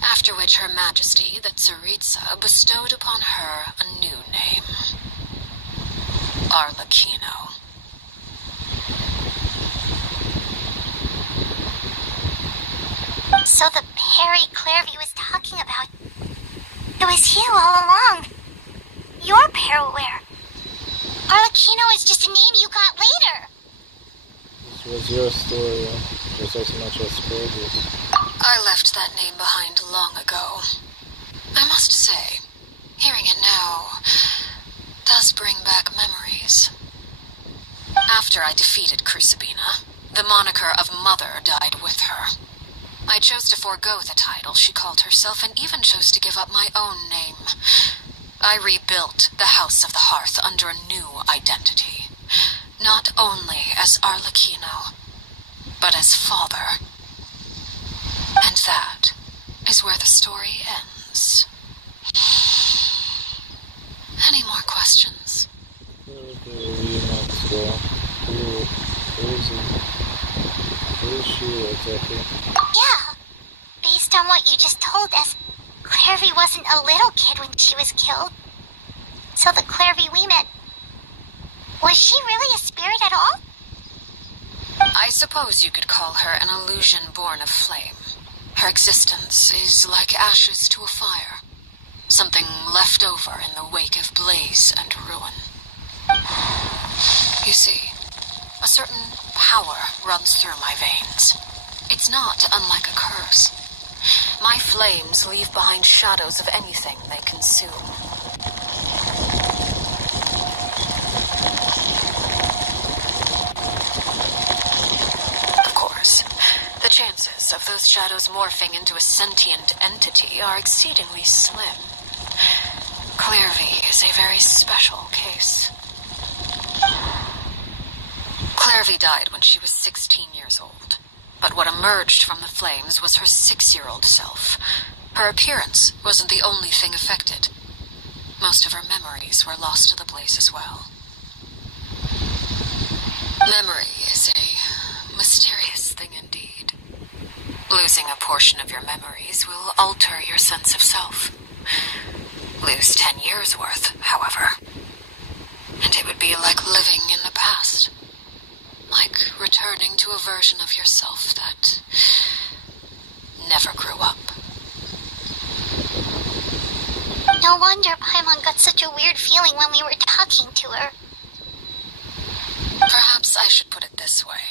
after which Her Majesty, the Tsaritsa, bestowed upon her a new name, Arlecchino. So the Perry Clairvy was talking about, it was you all along. You're Peruere. Arlecchino is just a name you got later. This was your story, just as much as Clairvy's. I left that name behind long ago. I must say, hearing it now does bring back memories. After After I defeated Crucibina, the moniker of Mother died with her. I chose to forego the title she called herself and even chose to give up my own name. I rebuilt the House of the Hearth under a new identity, not only as Arlecchino, but as father. And that is where the story ends. Any more questions? Who is she exactly? Yeah. Based on what you just told us, Clairvy wasn't a little kid when she was killed. So the Clairvy we met, was she really a spirit at all? I suppose you could call her an illusion born of flame. Her existence is like ashes to a fire. Something left over in the wake of blaze and ruin. You see, a certain power runs through my veins. It's not unlike a curse. My flames leave behind shadows of anything they consume. Of course, the chances of those shadows morphing into a sentient entity are exceedingly slim. Clairvy is a very special case. Clairvy died when she was 16 years old. But what emerged from the flames was her 6-year-old self. Her appearance wasn't the only thing affected. Most of her memories were lost to the blaze as well. Memory is a mysterious thing indeed. Losing a portion of your memories will alter your sense of self. Lose 10 years' worth, however, and it would be like living in the past. Like returning to a version of yourself that never grew up. No wonder Paimon got such a weird feeling when we were talking to her. Perhaps I should put it this way.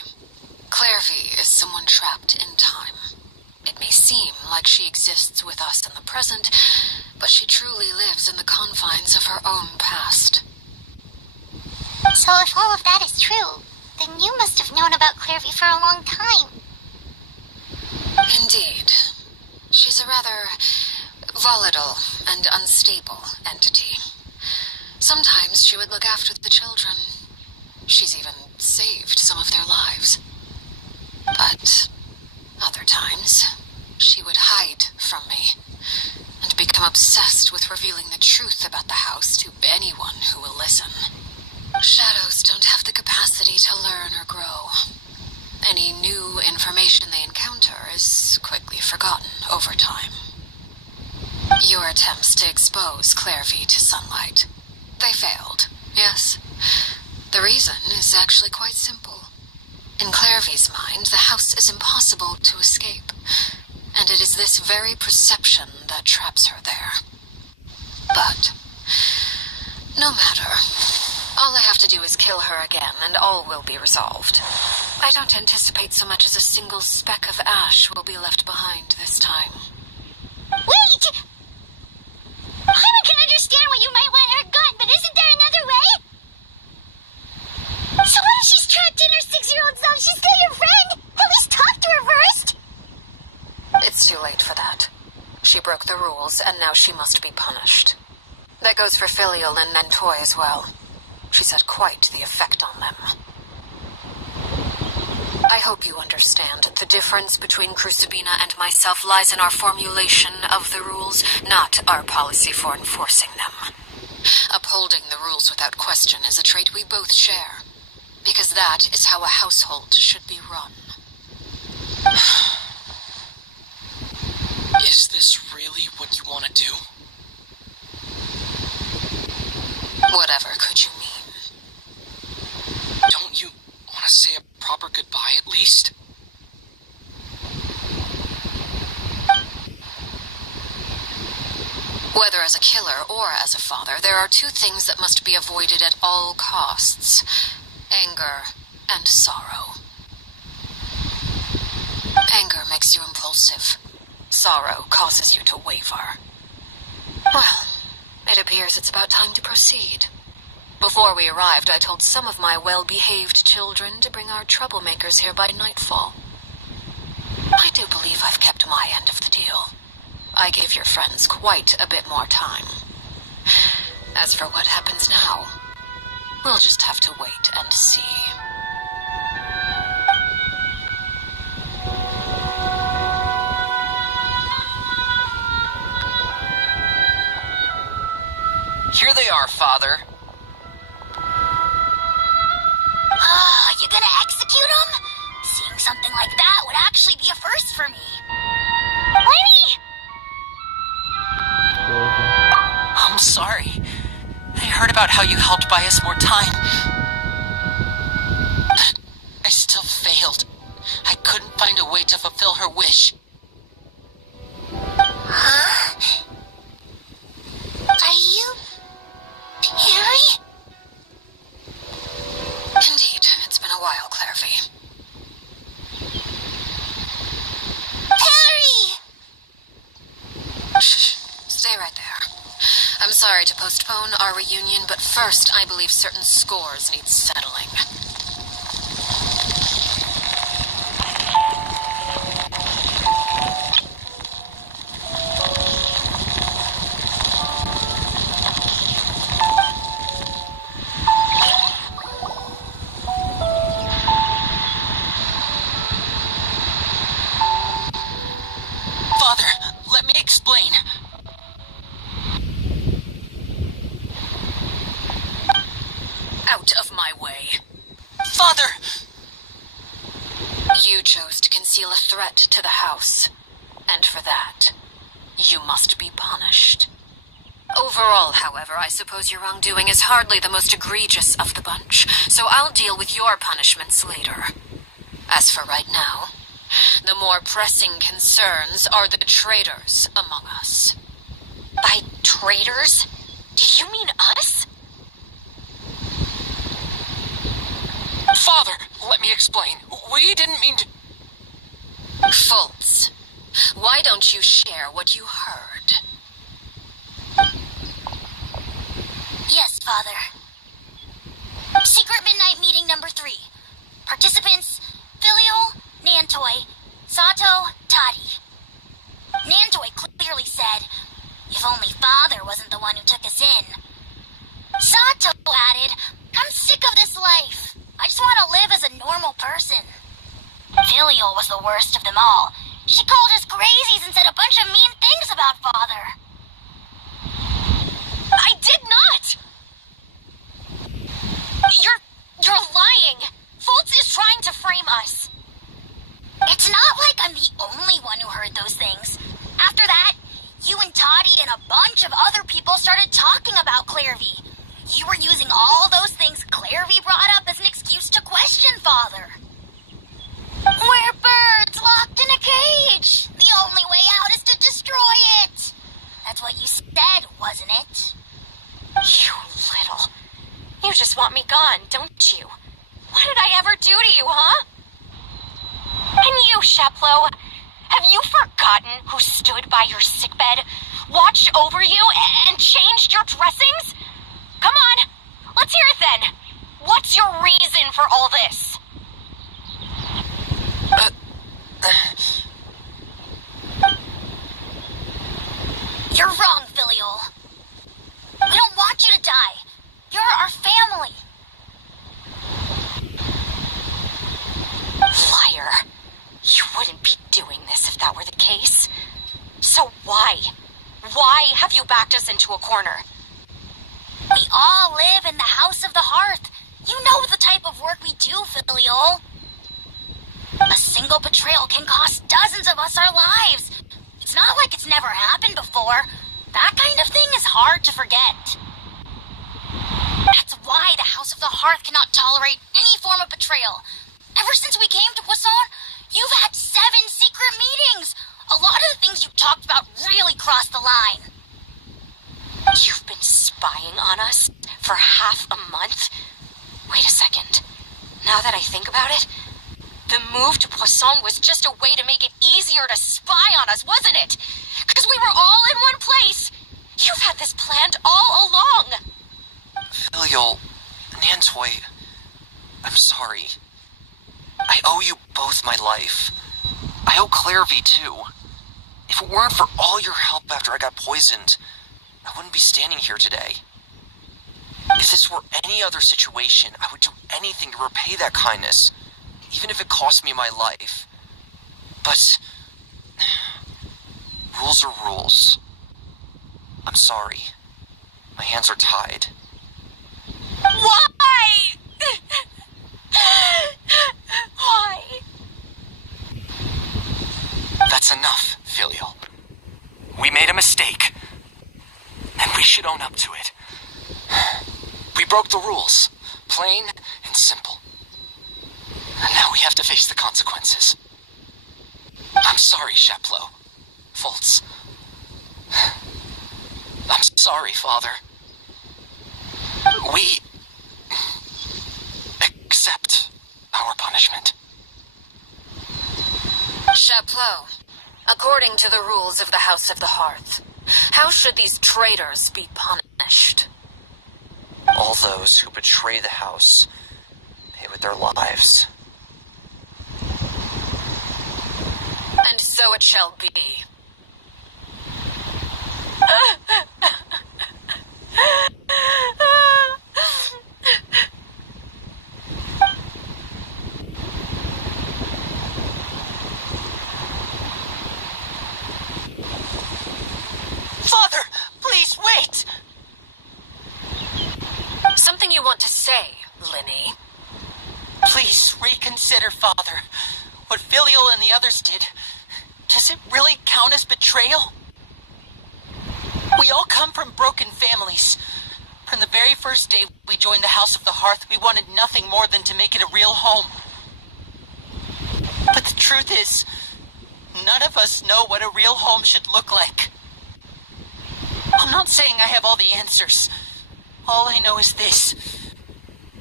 Clairvy is someone trapped in time. It may seem like she exists with us in the present, but she truly lives in the confines of her own past. So if all of that is true, then you must have known about Clairvy for a long time. Indeed. She's a rather volatile and unstable entity. Sometimes she would look after the children. She's even saved some of their lives. But other times, she would hide from me and become obsessed with revealing the truth about the house to anyone who will listen. Shadows don't have the capacity to learn or grow. Any new information they encounter is quickly forgotten over time. Your attempts to expose Clairvy to sunlight, they failed, yes. The reason is actually quite simple. In Clairvy's mind, the house is impossible to escape, and it is this very perception that traps her there. But no matter. All I have to do is kill her again, and all will be resolved. I don't anticipate so much as a single speck of ash will be left behind this time. Wait! Paimon can understand why you might want her gone, but isn't there another way? So what if she's trapped in her 6-year-old self? She's still your friend! At least talk to her first! It's too late for that. She broke the rules, and now she must be punished. That goes for Filial and Nentoy as well. She's had quite the effect on them. I hope you understand. The difference between Crucibina and myself lies in our formulation of the rules, not our policy for enforcing them. Upholding the rules without question is a trait we both share, because that is how a household should be run. Is this really what you want to do? Whatever could you mean? Don't you want to say a proper goodbye at least? Whether as a killer or as a father, there are two things that must be avoided at all costs: anger and sorrow. Anger makes you impulsive. Sorrow causes you to waver. Well, it appears it's about time to proceed. Before we arrived, I told some of my well-behaved children to bring our troublemakers here by nightfall. I do believe I've kept my end of the deal. I gave your friends quite a bit more time. As for what happens now, we'll just have to wait and see. Here they are, Father. You gonna execute him? Seeing something like that would actually be a first for me. Lenny! I'm sorry. I heard about how you helped buy us more time. But I still failed. I couldn't find a way to fulfill her wish. Huh? Are you... Perry? Indeed, it's been a while, Clairvy. Perry! Shh, stay right there. I'm sorry to postpone our reunion, but first I believe certain scores need settling. Father, let me explain. Out of my way. Father! You chose to conceal a threat to the house, and for that, you must be punished. Overall, however, I suppose your wrongdoing is hardly the most egregious of the bunch, so I'll deal with your punishments later. As for right now, the more pressing concerns are the traitors among us. By traitors? Do you mean us? Father, let me explain. We didn't mean to... Fultz, why don't you share what you heard? Yes, Father. Secret midnight meeting number 3. Participants, Filial, Nantoi, Sato, Tati. Nantoi clearly said, if only Father wasn't the one who took us in. Sato added, I'm sick of this life. I just want to live as a normal person. Filial was the worst of them all. She called us crazies and said a bunch of mean things about Father. I did not! You're lying! Fultz is trying to frame us. It's not like I'm the only one who heard those things. After that, you and Toddy and a bunch of other people started talking about Clairvy. You were using all those things Clairvy brought up as an excuse to question Father. We're birds locked in a cage. The only way out is to destroy it. That's what you said, wasn't it? You little... You just want me gone, don't you? What did I ever do to you, huh? And you, Sheplo, have you forgotten who stood by your sickbed, watched over you, and changed your dressings? Come on, let's hear it then. What's your reason for all this? You're wrong, Filial. We don't want you to die. You're our family. Liar. You wouldn't be doing this if that were the case. So why? Why have you backed us into a corner? We all live in the House of the Hearth. You know the type of work we do, Filial. A single betrayal can cost dozens of us our lives. It's not like it's never happened before. That kind of thing is hard to forget. That's why the House of the Hearth cannot tolerate any form of betrayal. Ever since we came to Poisson, you've had 7 secret meetings. A lot of the things you talked about really crossed the line. You've been spying on us for half a month? Wait a second. Now that I think about it, the move to Poisson was just a way to make it easier to spy on us, wasn't it? Because we were all in one place. You've had this planned all along. Filial, Nantoy, I'm sorry. I owe you both my life. I owe Clairvy too. If it weren't for all your help after I got poisoned, I wouldn't be standing here today. If this were any other situation, I would do anything to repay that kindness, even if it cost me my life. But rules are rules. I'm sorry. My hands are tied. Why? Why? That's enough, Filial. We made a mistake, and we should own up to it. We broke the rules, plain and simple. And now we have to face the consequences. I'm sorry, Chaplow. Fultz. I'm sorry, Father. We accept our punishment. Chaplow, according to the rules of the House of the Hearth, how should these traitors be punished? All those who betray the house pay with their lives. And so it shall be. Father, please wait! Something you want to say, Linny? Please reconsider, Father. What Filial and the others did, does it really count as betrayal? We all come from broken families. From the very first day we joined the House of the Hearth, we wanted nothing more than to make it a real home. But the truth is, none of us know what a real home should look like. I'm not saying I have all the answers. All I know is this.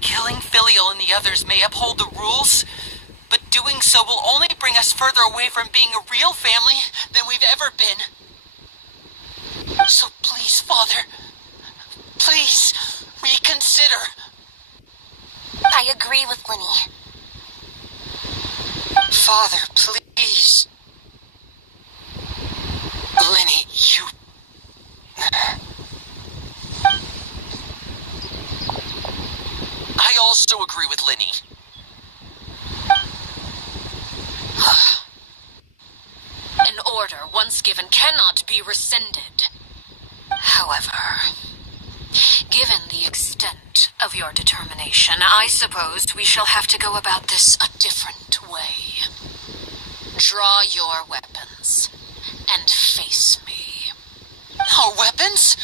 Killing Filial and the others may uphold the rules, but doing so will only bring us further away from being a real family than we've ever been. So please, Father, please reconsider. I agree with Linny. Father, please. Linny, you... I also agree with Linny. An order once given cannot be rescinded. However, given the extent of your determination, I suppose we shall have to go about this a different way. Draw your weapons and face me. Our weapons?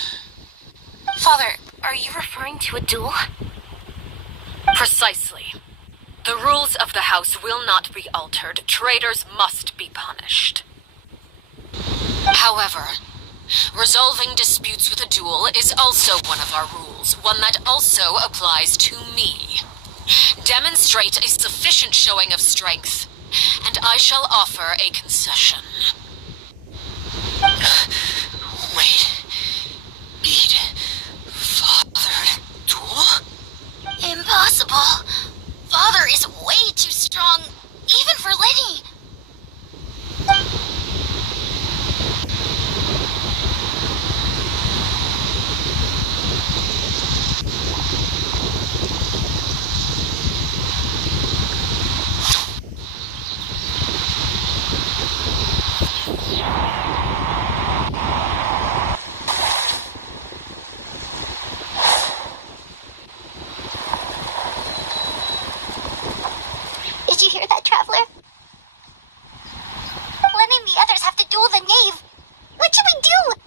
Father, are you referring to a duel? Precisely. The rules of the house will not be altered. Traitors must be punished. However, resolving disputes with a duel is also one of our rules, one that also applies to me. Demonstrate a sufficient showing of strength, and I shall offer a concession. Wait. Beat Father duel? Impossible. Father is way too strong, even for Linny. Did you hear that, Traveler? Lenny and the others have to duel the knave. What should we do?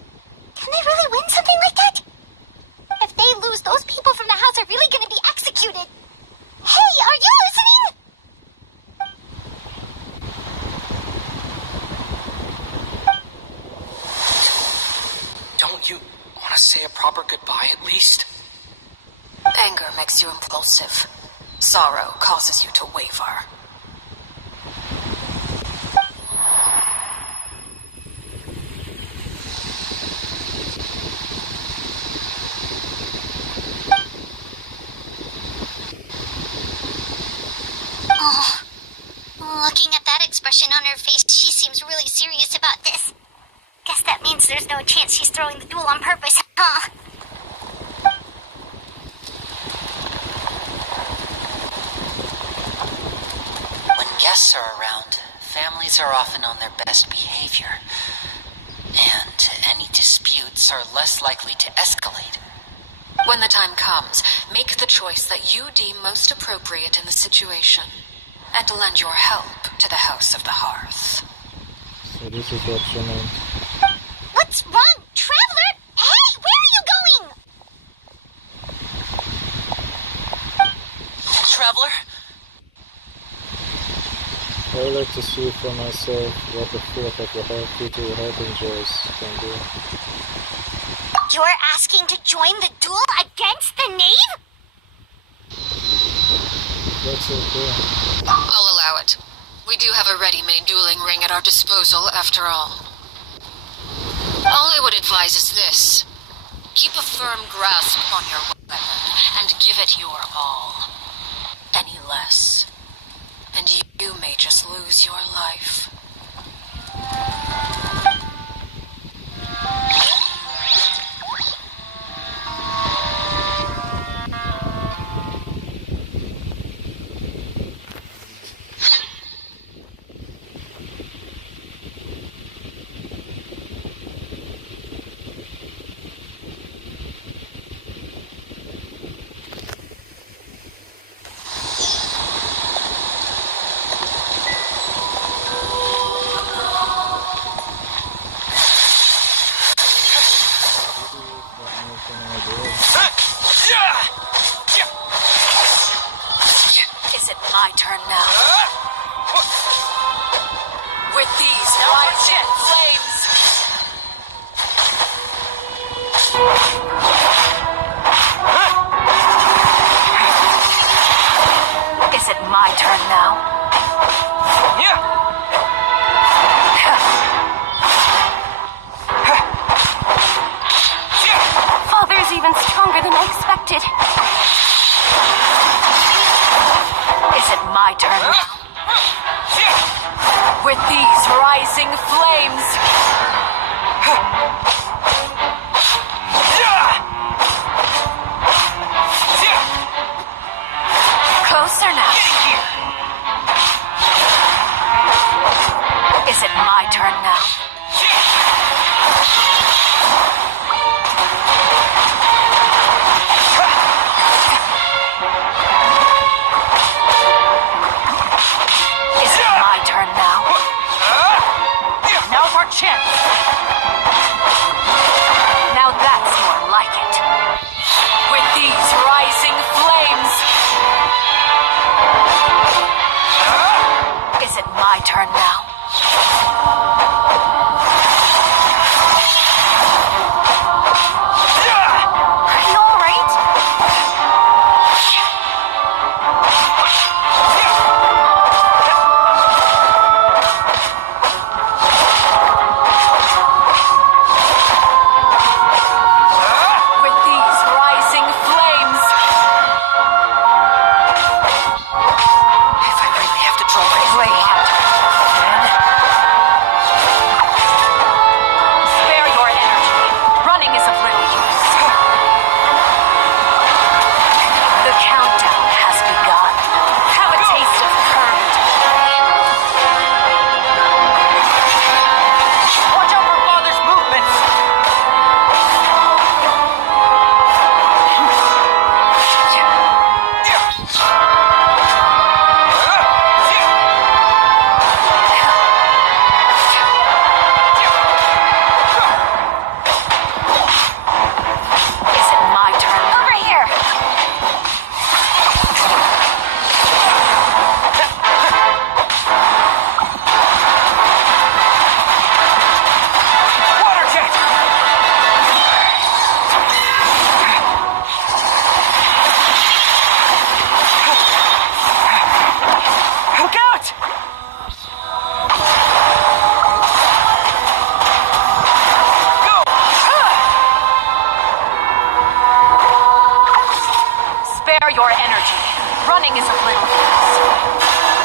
Can they really win something like that? If they lose, those people from the house are really going to be executed. Hey, are you listening? Don't you want to say a proper goodbye at least? Anger makes you impulsive. Sorrow causes you to waver. Oh, looking at that expression on her face, she seems really serious about this. Guess that means there's no chance she's throwing the duel on purpose, huh? When guests are around, families are often on their best behavior, and any disputes are less likely to escalate. When the time comes, make the choice that you deem most appropriate in the situation, and lend your help to the House of the Hearth. So this is option 9. What's wrong, Traveler? Hey, where are you going? Traveler? I would like to see for myself what the fourth of the future Harbingers can do. You're asking to join the duel against the knave? That's okay. I'll allow it. We do have a ready-made dueling ring at our disposal, after all. All I would advise is this. Keep a firm grasp on your weapon, and give it your all. Any less, and you may just lose your life. Is it my turn now? With these rising flames. Is it my turn now? Father's even stronger than I expected. Is it my turn now? With these rising flames. Closer now. Is it my turn now? Is it my turn now? Now's our chance. Now that's more like it. With these rising flames. Is it my turn now? Are you all right? With these rising flames. If I really have to draw my blade out, then spare your energy. Running is of little use. The countdown has begun. Have a taste of courage. Watch out for Father's movements. Is it my turn? Over here. Water jet. Look out! Go! Spare your energy. Running is of little use.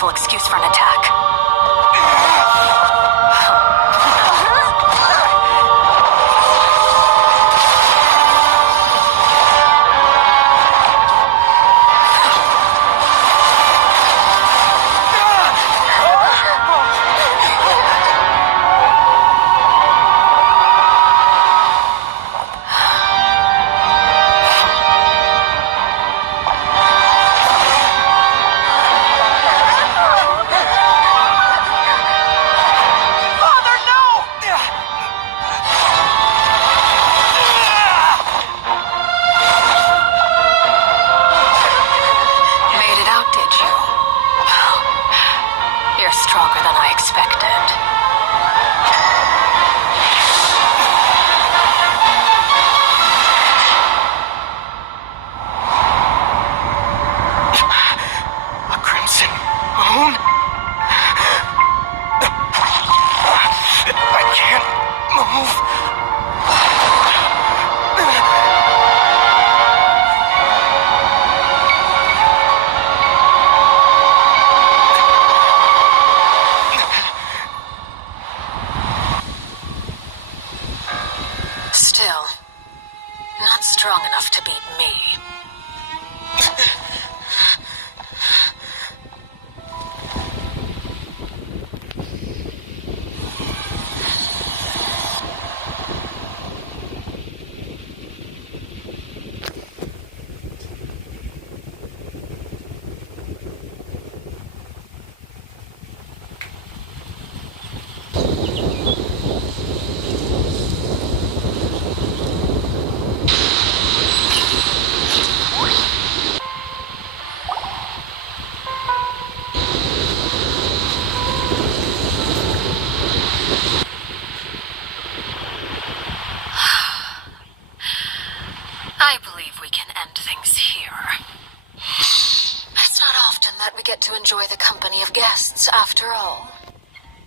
powerful excuse for an attack. Stronger than I expected. A crimson moon? I can't move. Still, not strong enough to beat me. I believe we can end things here. It's not often that we get to enjoy the company of guests, after all.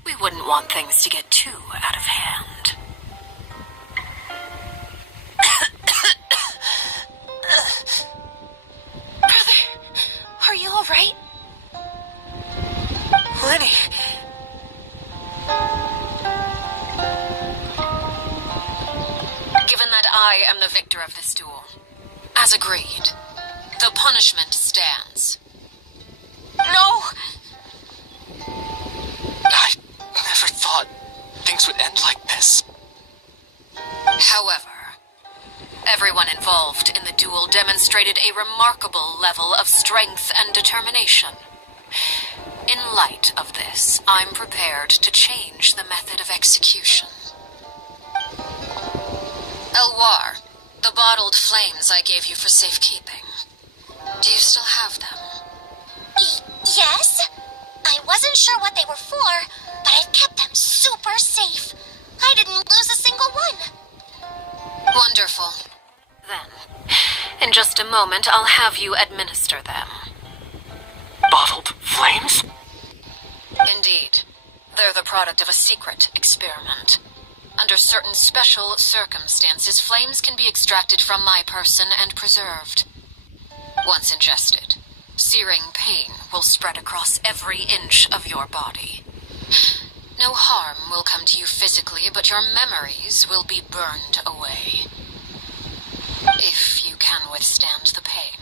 We wouldn't want things to get too out of hand. Brother, are you alright? Lenny! Given that I am the victor of this duel, as agreed, the punishment stands. No! I never thought things would end like this. However, everyone involved in the duel demonstrated a remarkable level of strength and determination. In light of this, I'm prepared to change the method of execution. Elwar, the bottled flames I gave you for safekeeping. Do you still have them? Yes? I wasn't sure what they were for, but I've kept them super safe. I didn't lose a single one. Wonderful. Then, in just a moment, I'll have you administer them. Bottled flames? Indeed. They're the product of a secret experiment. Under certain special circumstances, flames can be extracted from my person and preserved. Once ingested, searing pain will spread across every inch of your body. No harm will come to you physically, but your memories will be burned away. If you can withstand the pain.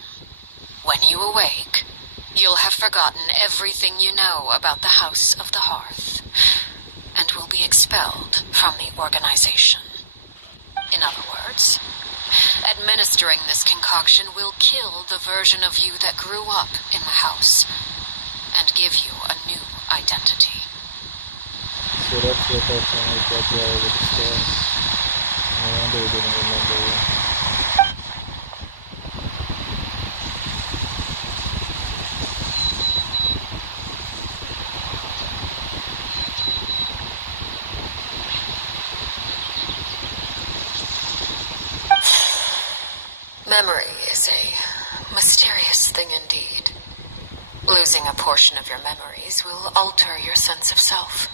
When you awake, you'll have forgotten everything you know about the House of the Hearth, and will be expelled from the organization. In other words, administering this concoction will kill the version of you that grew up in the house, and give you a new identity. Surat yaparken icat yağladık işte. No wonder we didn't remember you. Memory is a mysterious thing indeed. Losing a portion of your memories will alter your sense of self.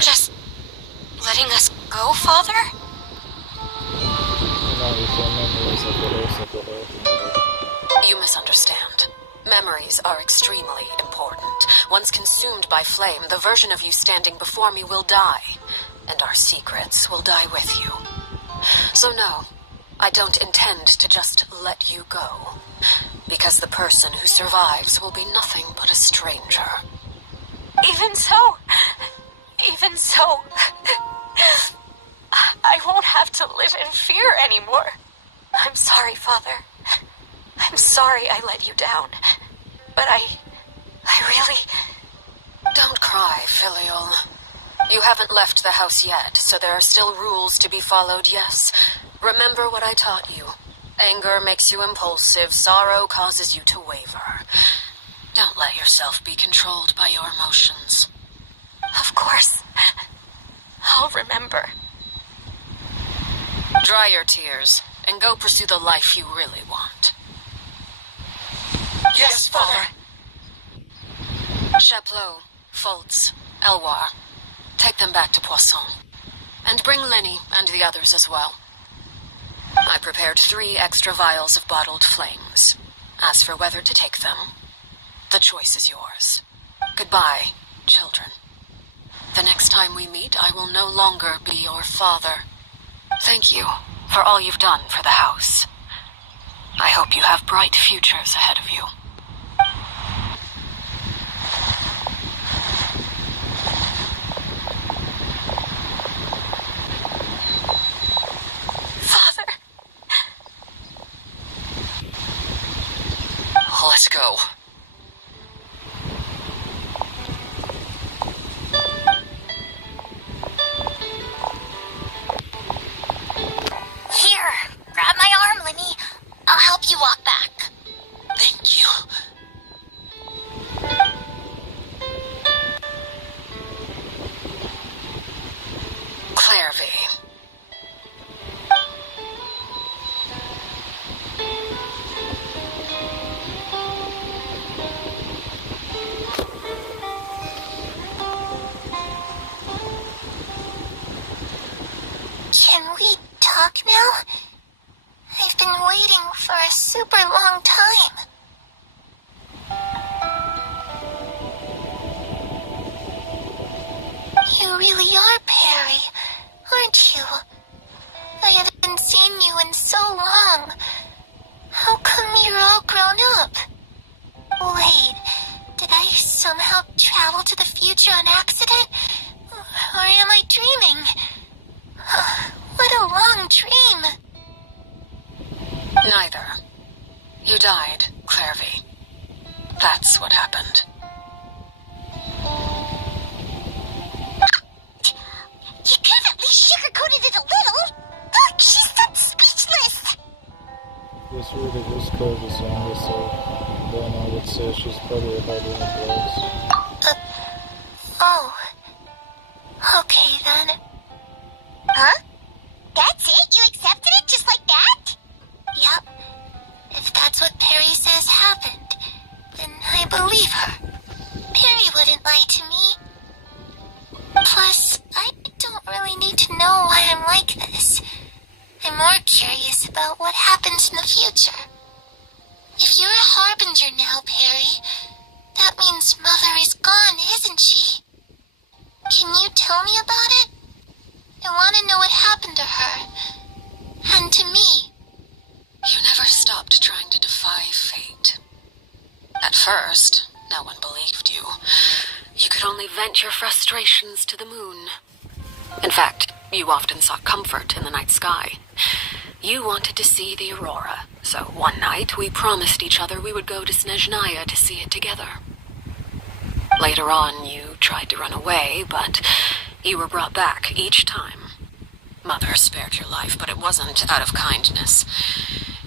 just letting us go, Father? Now with your memories of the loss of the heart. You misunderstand. Memories are extremely important. Once consumed by flame, the version of you standing before me will die, and our secrets will die with you. So no, I don't intend to just let you go, because the person who survives will be nothing but a stranger. Even so, I won't have to live in fear anymore. I'm sorry, Father. I'm sorry I let you down. But I really... Don't cry, Filial. You haven't left the house yet, so there are still rules to be followed, yes. Remember what I taught you. Anger makes you impulsive, sorrow causes you to waver. Don't let yourself be controlled by your emotions. Of course. I'll remember. Dry your tears, and go pursue the life you really want. Yes, Father. Chaplot, Fultz, Elwar. Take them back to Poisson. And bring Lenny and the others as well. I prepared 3 extra vials of bottled flames. As for whether to take them, the choice is yours. Goodbye, children. The next time we meet, I will no longer be your father. Thank you for all you've done for the house. I hope you have bright futures ahead of you. Father! Let's go. Here, grab my arm, Lenny. I'll help you walk back. Thank you. Clairvy. Can we talk now? I've been waiting for a super long time. You really are Perry, aren't you? I haven't seen you in so long. How come you're all grown up? Wait, did I somehow travel to the future on accident? Or am I dreaming? What a long dream. Neither. You died, Clairvy. That's what happened. You could have at least sugarcoated it a little. Look, she's still speechless. This really was Curtis younger self. Then I would say she's probably about in the place. Oh. Okay then. Huh? That's it? You accepted it just like that? Yep. If that's what Perry says happened, then I believe her. Perry wouldn't lie to me. Plus, I don't really need to know why I'm like this. I'm more curious about what happens in the future. If you're a harbinger now, Perry, that means Mother is gone, isn't she? Can you tell me about it? I want to know what happened to her. And to me. You never stopped trying to defy fate. At first, no one believed you. You could only vent your frustrations to the moon. In fact, you often sought comfort in the night sky. You wanted to see the aurora, so one night we promised each other we would go to Snezhnaya to see it together. Later on, you tried to run away, but you were brought back each time. Mother spared your life, but it wasn't out of kindness.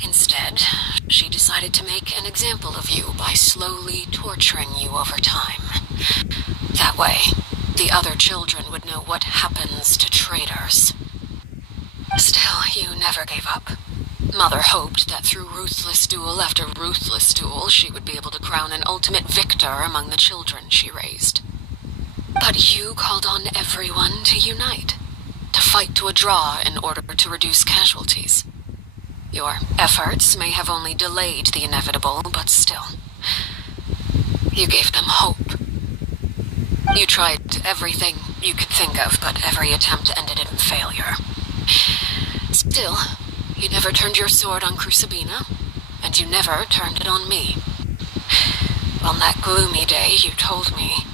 Instead, she decided to make an example of you by slowly torturing you over time. That way, the other children would know what happens to traitors. Still, you never gave up. Mother hoped that through ruthless duel after ruthless duel, she would be able to crown an ultimate victor among the children she raised. But you called on everyone to unite, to fight to a draw in order to reduce casualties. Your efforts may have only delayed the inevitable, but still. You gave them hope. You tried everything you could think of, but every attempt ended in failure. Still, you never turned your sword on Crucibina, and you never turned it on me. On that gloomy day, you told me,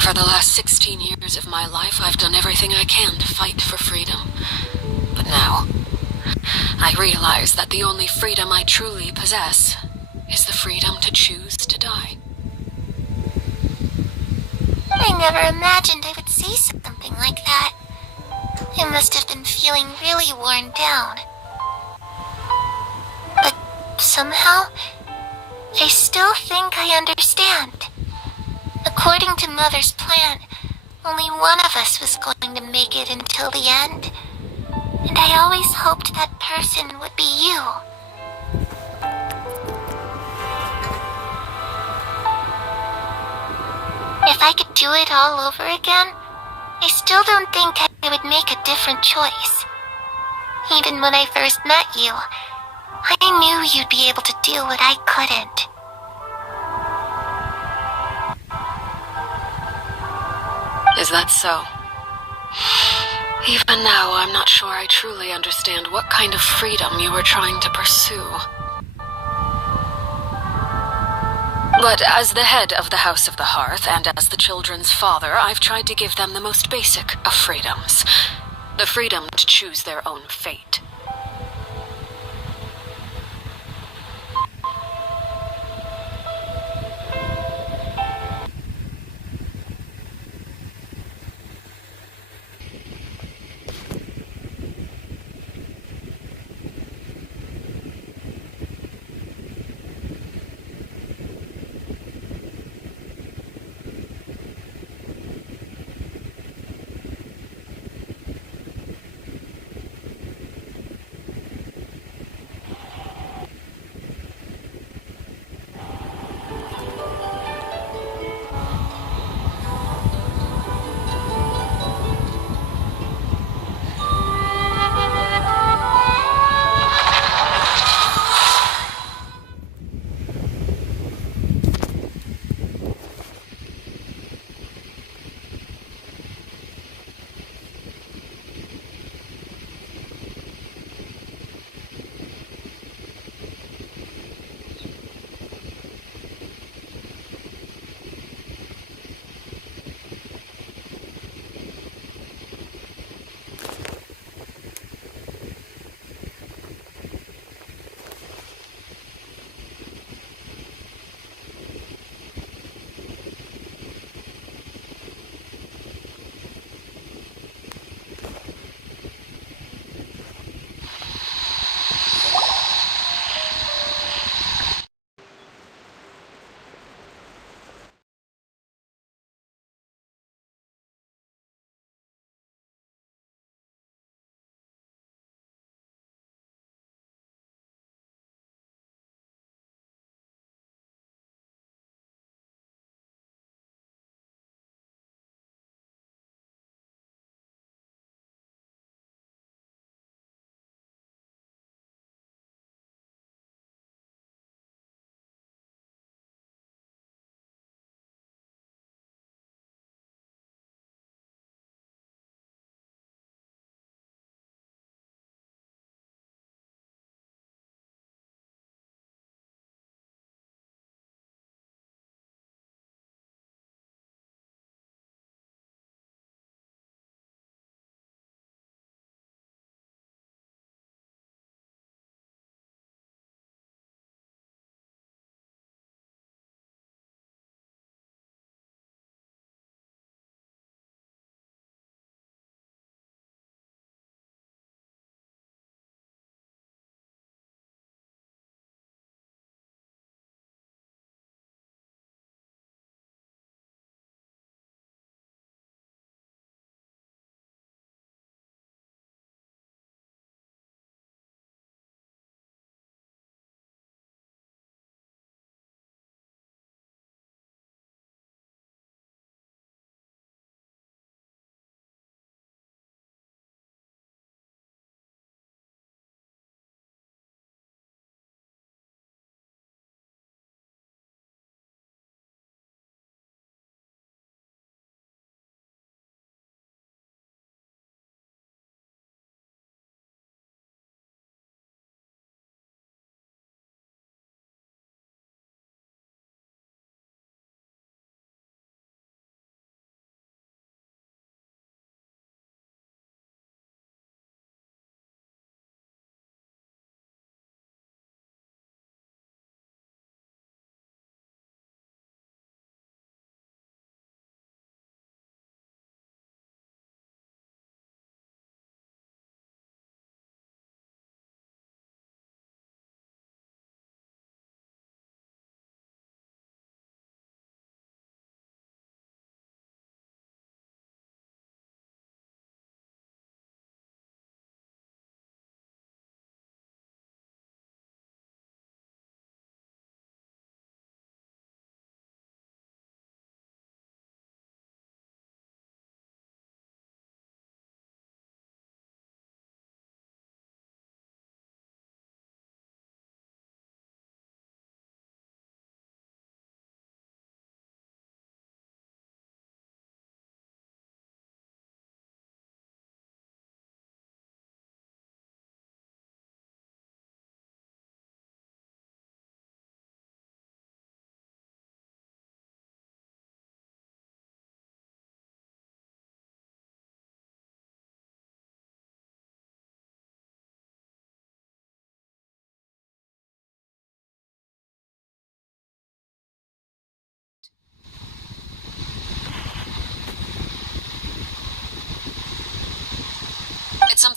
"For the last 16 years of my life, I've done everything I can to fight for freedom. But now, I realize that the only freedom I truly possess is the freedom to choose to die." I never imagined I would say something like that. I must have been feeling really worn down. But somehow, I still think I understand. According to Mother's plan, only one of us was going to make it until the end. And I always hoped that person would be you. If I could do it all over again, I still don't think I would make a different choice. Even when I first met you, I knew you'd be able to do what I couldn't. Is that so? Even now, I'm not sure I truly understand what kind of freedom you were trying to pursue. But as the head of the House of the Hearth, and as the children's father, I've tried to give them the most basic of freedoms. The freedom to choose their own fate.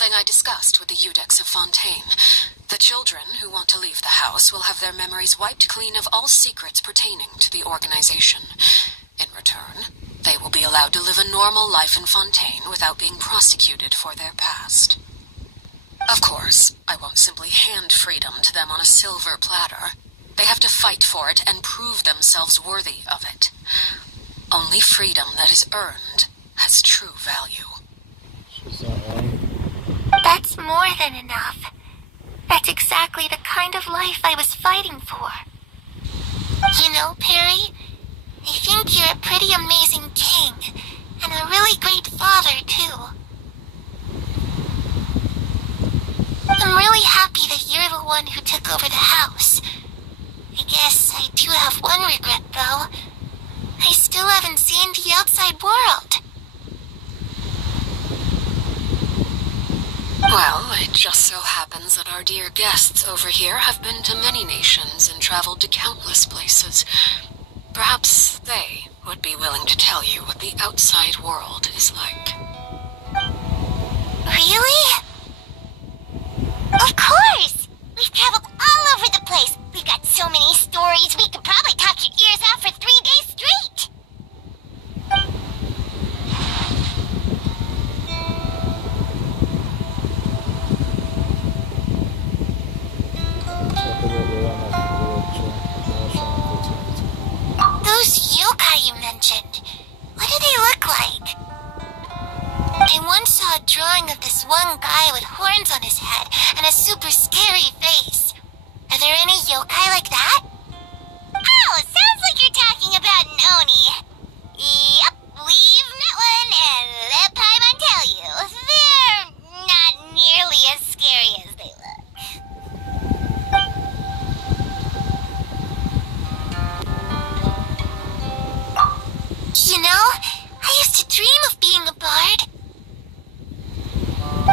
something I discussed with the Eudex of Fontaine. The children who want to leave the house will have their memories wiped clean of all secrets pertaining to the organization. In return, they will be allowed to live a normal life in Fontaine without being prosecuted for their past. Of course, I won't simply hand freedom to them on a silver platter. They have to fight for it and prove themselves worthy of it. Only freedom that is earned has true value. She's not wrong. That's more than enough. That's exactly the kind of life I was fighting for. You know, Perry, I think you're a pretty amazing king, and a really great father, too. I'm really happy that you're the one who took over the house. I guess I do have one regret, though. I still haven't seen the outside world. Well, it just so happens that our dear guests over here have been to many nations and traveled to countless places. Perhaps they would be willing to tell you what the outside world is like. Really? Of course! We've traveled all over the place. We've got so many stories, we could probably talk your ears out for 3 days straight. Those yokai you mentioned, what do they look like? I once saw a drawing of this one guy with horns on his head and a super scary face. Are there any yokai like that? Oh, sounds like you're talking about an Oni. Yep, we've met one, and let Paimon tell you, they're not nearly as scary as they look. You know, I used to dream of being a bard.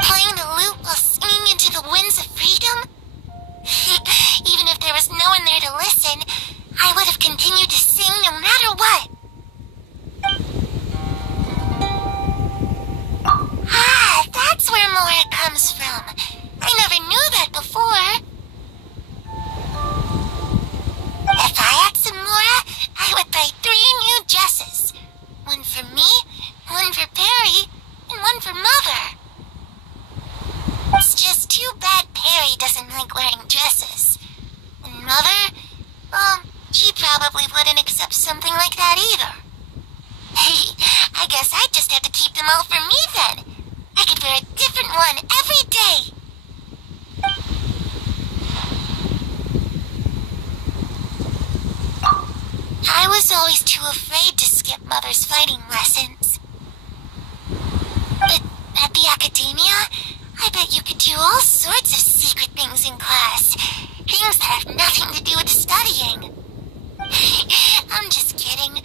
Playing the lute while singing into the winds of freedom. Even if there was no one there to listen, I would have continued to sing no matter what. Ah, that's where Mora comes from. I never knew that before. If I had some Mora, I would buy 3 new dresses. One for me, one for Perry, and one for Mother. It's just too bad Perry doesn't like wearing dresses. And Mother, well, she probably wouldn't accept something like that either. Hey, I guess I'd just have to keep them all for me then. I could wear a different one every day. I was always too afraid to skip Mother's fighting lessons. But at the academia, I bet you could do all sorts of secret things in class. Things that have nothing to do with studying. I'm just kidding.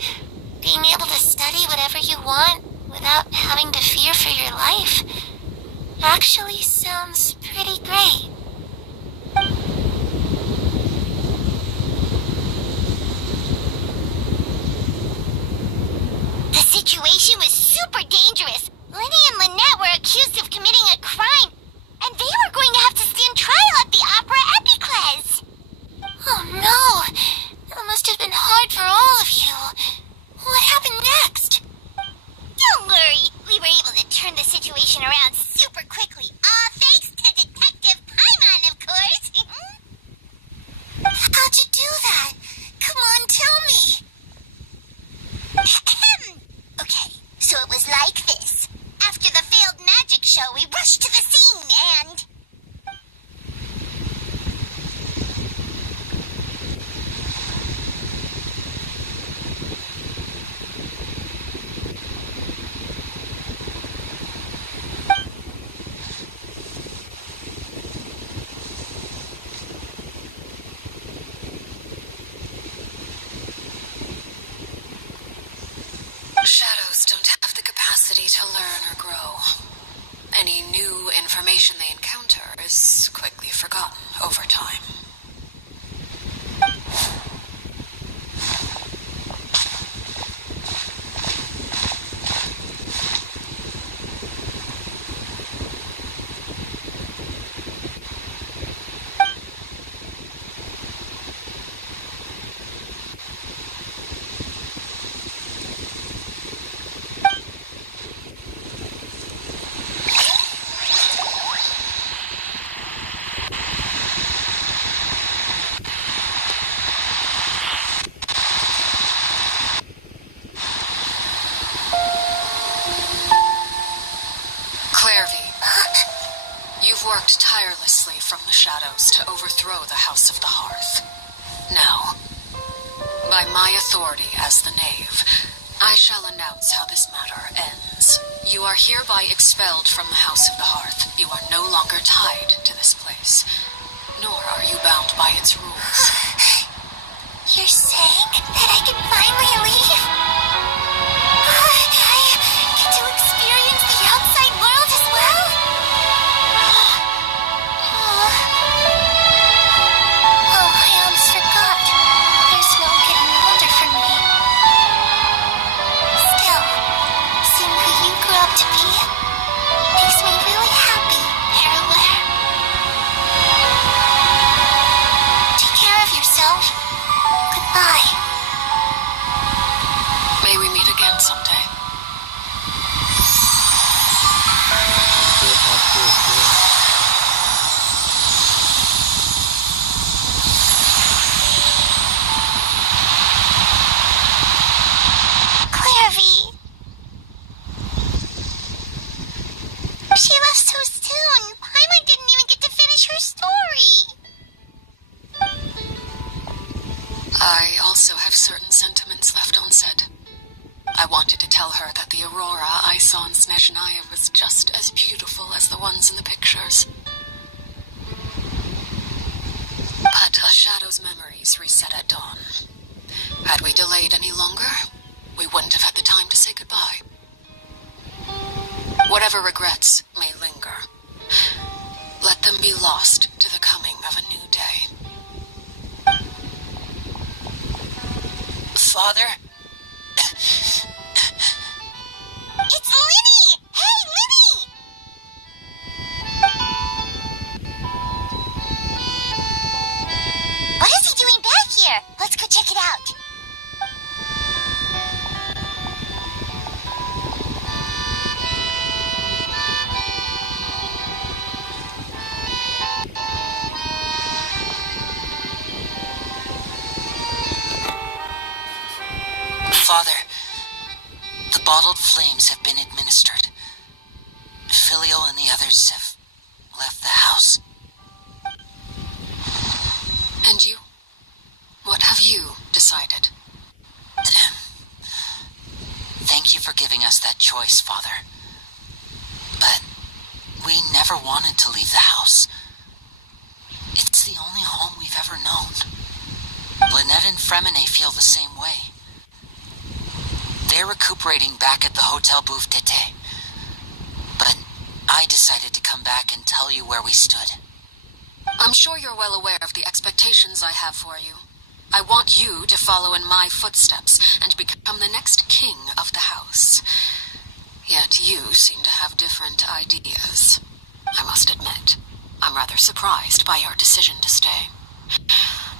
Being able to study whatever you want without having to fear for your life actually sounds pretty great. The situation was super dangerous. Lenny and Lynette were accused of committing a crime, and they were going to have to stand trial at the Opera Epicles. Oh no! That must have been hard for all of you. What happened next? Don't worry, we were able to turn the situation around super quickly. All thanks to Detective Paimon, of course. How'd you do that? Come on, tell me. Okay, so it was like this. After the failed magic show, we rushed to the scene and... Shadows don't have the capacity to learn or grow. Any new information they encounter is quickly forgotten over time. have worked tirelessly from the shadows to overthrow the House of the Hearth. Now, by my authority as the Knave, I shall announce how this matter ends. You are hereby expelled from the House of the Hearth. You are no longer tied to this place, nor are you bound by its rules. You're saying that I can finally leave? I get to experience the outside world as well? Oh, I almost forgot. There's no getting older for me. Still, seeing who you grew up to be makes me really happy, Parallel. Take care of yourself. Goodbye. May we meet again someday. Clairvy. She left so soon. Paimon didn't even get to finish her story. I also have certain sentiments left unsaid. I wanted to tell her that the aurora I saw in Snezhnaya was just as beautiful as the ones in the pictures. But a shadow's memories reset at dawn. Had we delayed any longer, we wouldn't have had the time to say goodbye. Whatever regrets may linger, let them be lost to the coming of a new day. Father? It's Linny! Hey, Linny! What is he doing back here? Let's go check it out. Father, the bottled flames have been administered. Filio and the others have left the house. And you? What have you decided? Thank you for giving us that choice, Father. But we never wanted to leave the house. It's the only home we've ever known. Lynette and Fremine feel the same way. They're recuperating back at the Hotel Bouffe d'été. But I decided to come back and tell you where we stood. I'm sure you're well aware of the expectations I have for you. I want you to follow in my footsteps and become the next king of the house. Yet you seem to have different ideas. I must admit, I'm rather surprised by your decision to stay.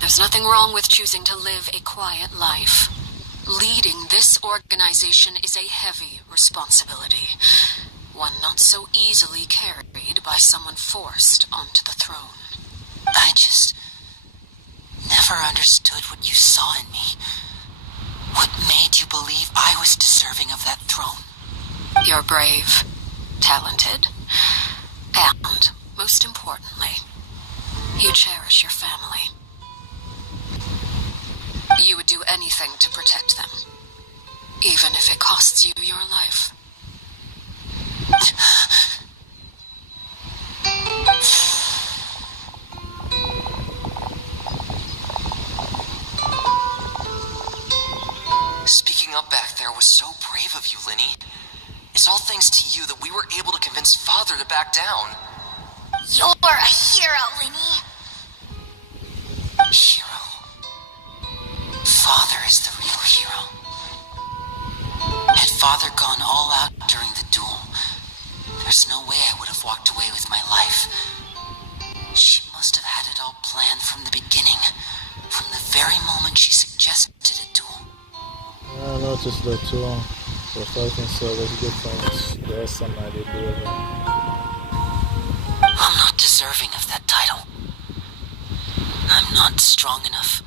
There's nothing wrong with choosing to live a quiet life. Leading this organization is a heavy responsibility, one not so easily carried by someone forced onto the throne. I just never understood what you saw in me. What made you believe I was deserving of that throne? You're brave, talented, and, most importantly, you cherish your family. You would do anything to protect them, even if it costs you your life. Speaking up back there was so brave of you, Linny. It's all thanks to you that we were able to convince Father to back down. You're a hero, Linny. Hero. Father is the real hero. Had Father gone all out during the duel, there's no way I would have walked away with my life. She must have had it all planned from the beginning, from the very moment she suggested a duel. I noticed that too. The fighting style was different. There's somebody doing it. I'm not deserving of that title. I'm not strong enough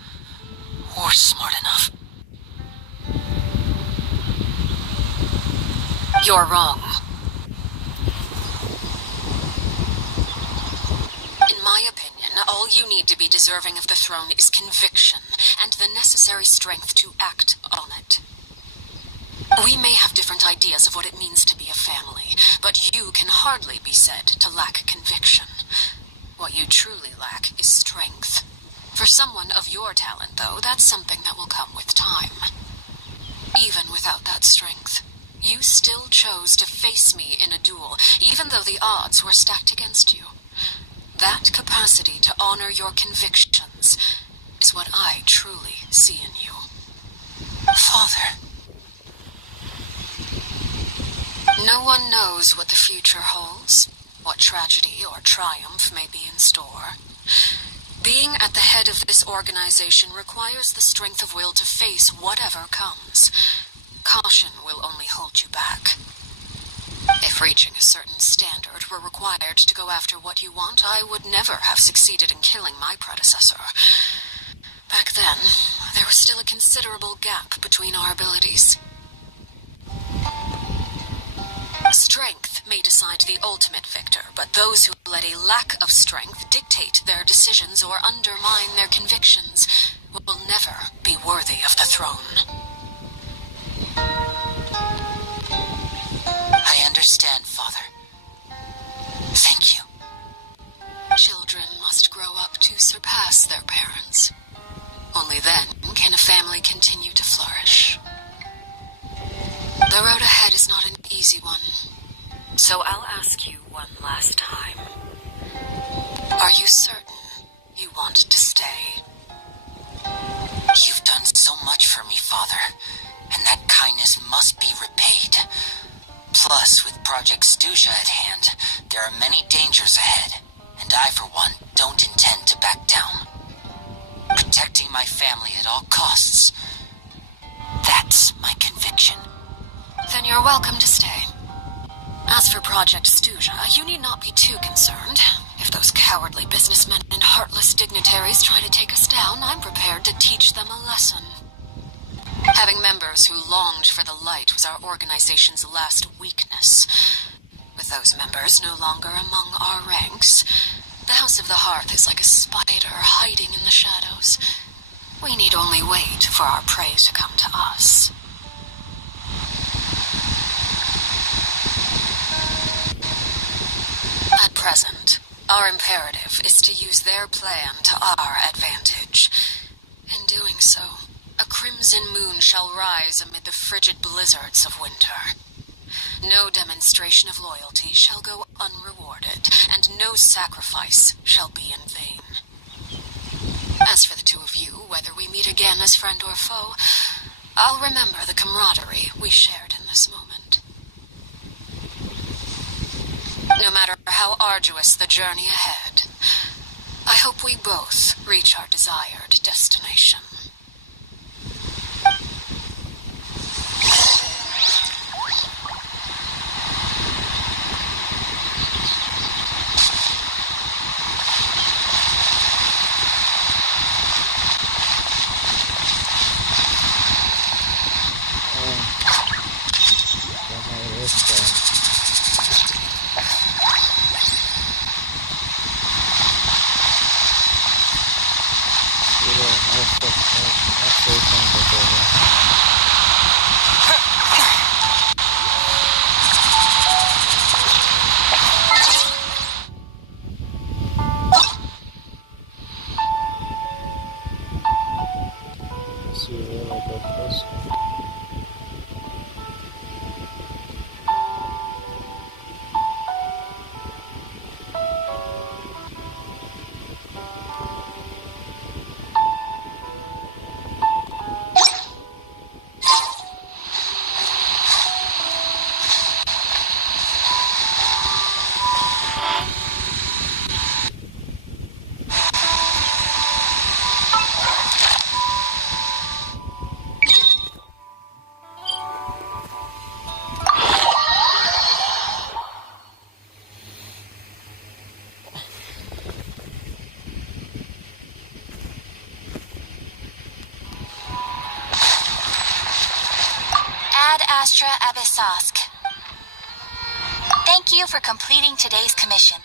or smart enough. You're wrong. my opinion, all you need to be deserving of the throne is conviction and the necessary strength to act on it. We may have different ideas of what it means to be a family, but you can hardly be said to lack conviction. What you truly lack is strength. For someone of your talent, though, that's something that will come with time. Even without that strength, you still chose to face me in a duel, even though the odds were stacked against you. That capacity to honor your convictions is what I truly see in you. Father. No one knows what the future holds, what tragedy or triumph may be in store. Being at the head of this organization requires the strength of will to face whatever comes. Caution will only hold you back. If reaching a certain standard were required to go after what you want, I would never have succeeded in killing my predecessor. Back then, there was still a considerable gap between our abilities. Strength may decide the ultimate victor, but those who let a lack of strength dictate their decisions or undermine their convictions will never be worthy of the throne. I understand, Father. Thank you. Children must grow up to surpass their parents. Only then can a family continue to flourish. The road ahead is not an easy one, so I'll ask you one last time. Are you certain you want to stay? You've done so much for me, Father, and that kindness must be repaid. Plus, with Project Stuja at hand, there are many dangers ahead, and I, for one, don't intend to back down. Protecting my family at all costs. That's my conviction. Then you're welcome to stay. As for Project Stuja, you need not be too concerned. If those cowardly businessmen and heartless dignitaries try to take us down, I'm prepared to teach them a lesson. Having members who longed for the light was our organization's last weakness. With those members no longer among our ranks, the House of the Hearth is like a spider hiding in the shadows. We need only wait for our prey to come to us. At present, our imperative is to use their plan to our advantage. In doing so, a crimson moon shall rise amid the frigid blizzards of winter. No demonstration of loyalty shall go unrewarded, and no sacrifice shall be in vain. As for the two of you, whether we meet again as friend or foe, I'll remember the camaraderie we shared in this moment. No matter how arduous the journey ahead, I hope we both reach our desired destination. Ad Astra Abyssosk. Thank you for completing today's commission.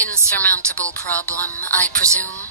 Insurmountable problem, I presume?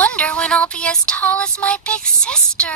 wonder when I'll be as tall as my big sister.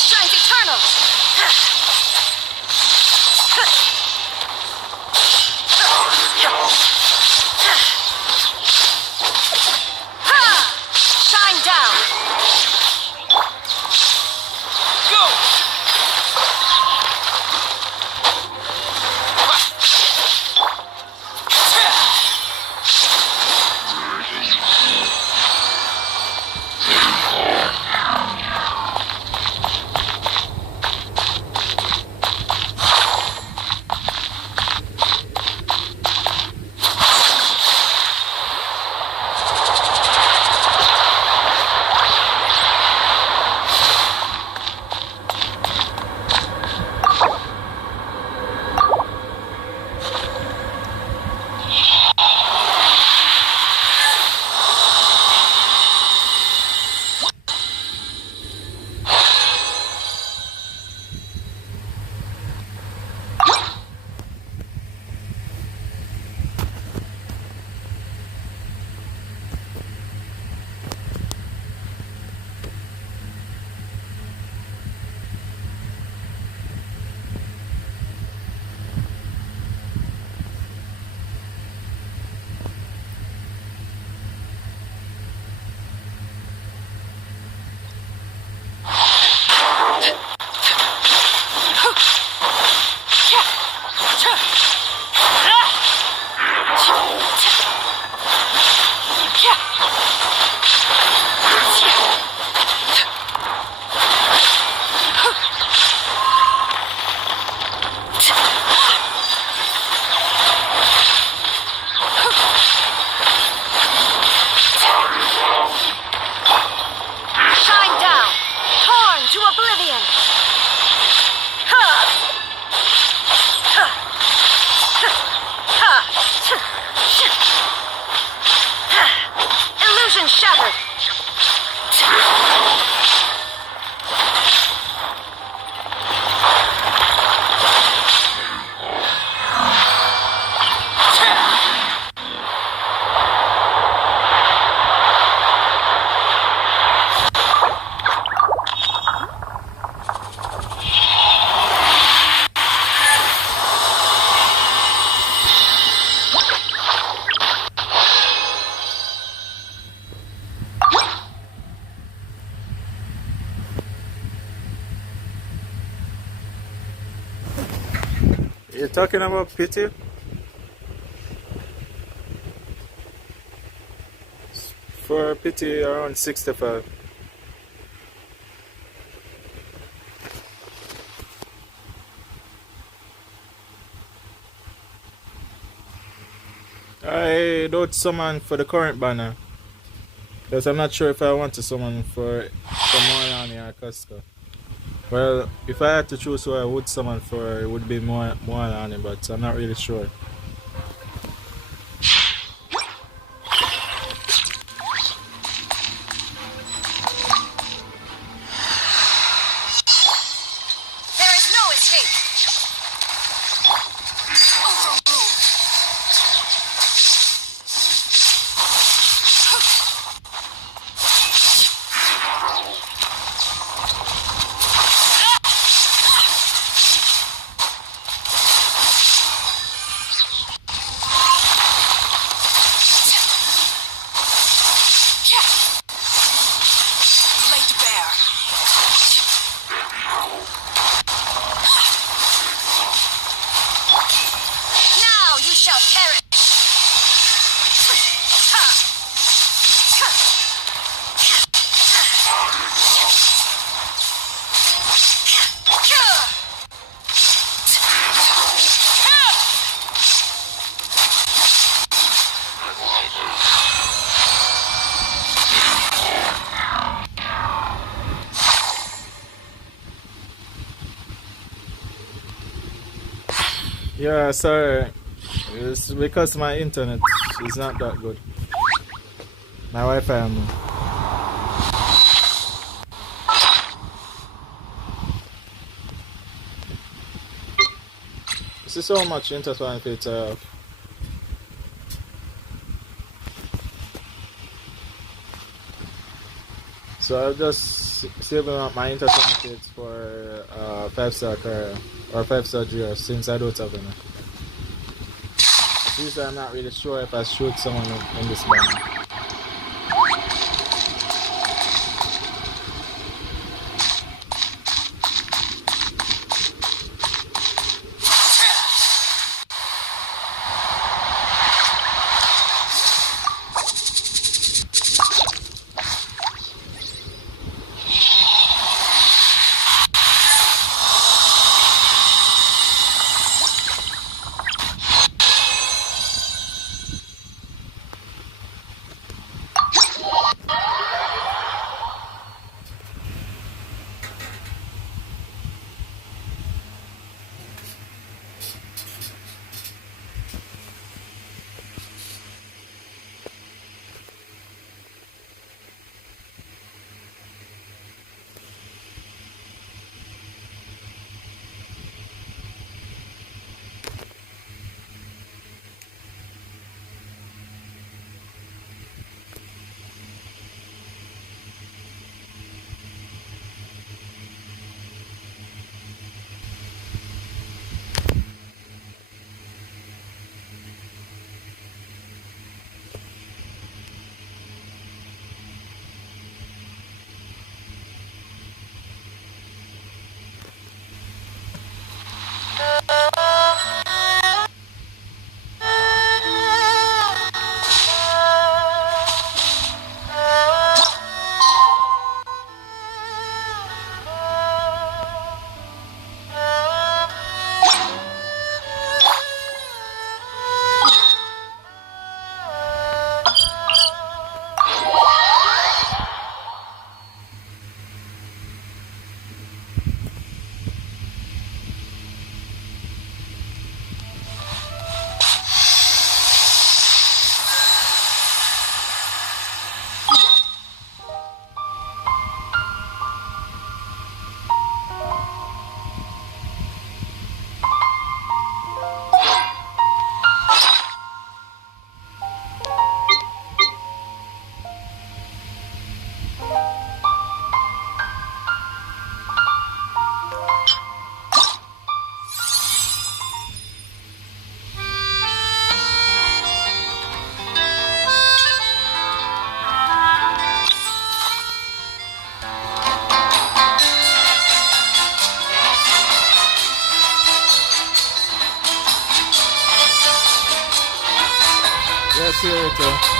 shines eternal! Shine down! Go! You're talking about pity? For pity around 65. I don't summon for the current banner. Because I'm not sure if I want to summon for Moyani or Casca. Well, if I had to choose who I would summon for, it would be Moyani, but I'm not really sure. There is no escape! Yeah, sorry. It's because my internet is not that good. My Wi-Fi, I mean. This is so much intertwined with so I'll just saving up my interconnected for 5-star career or 5-star gear since I don't have any. Since I'm not really sure if I shoot someone in this moment. Yes, here it is.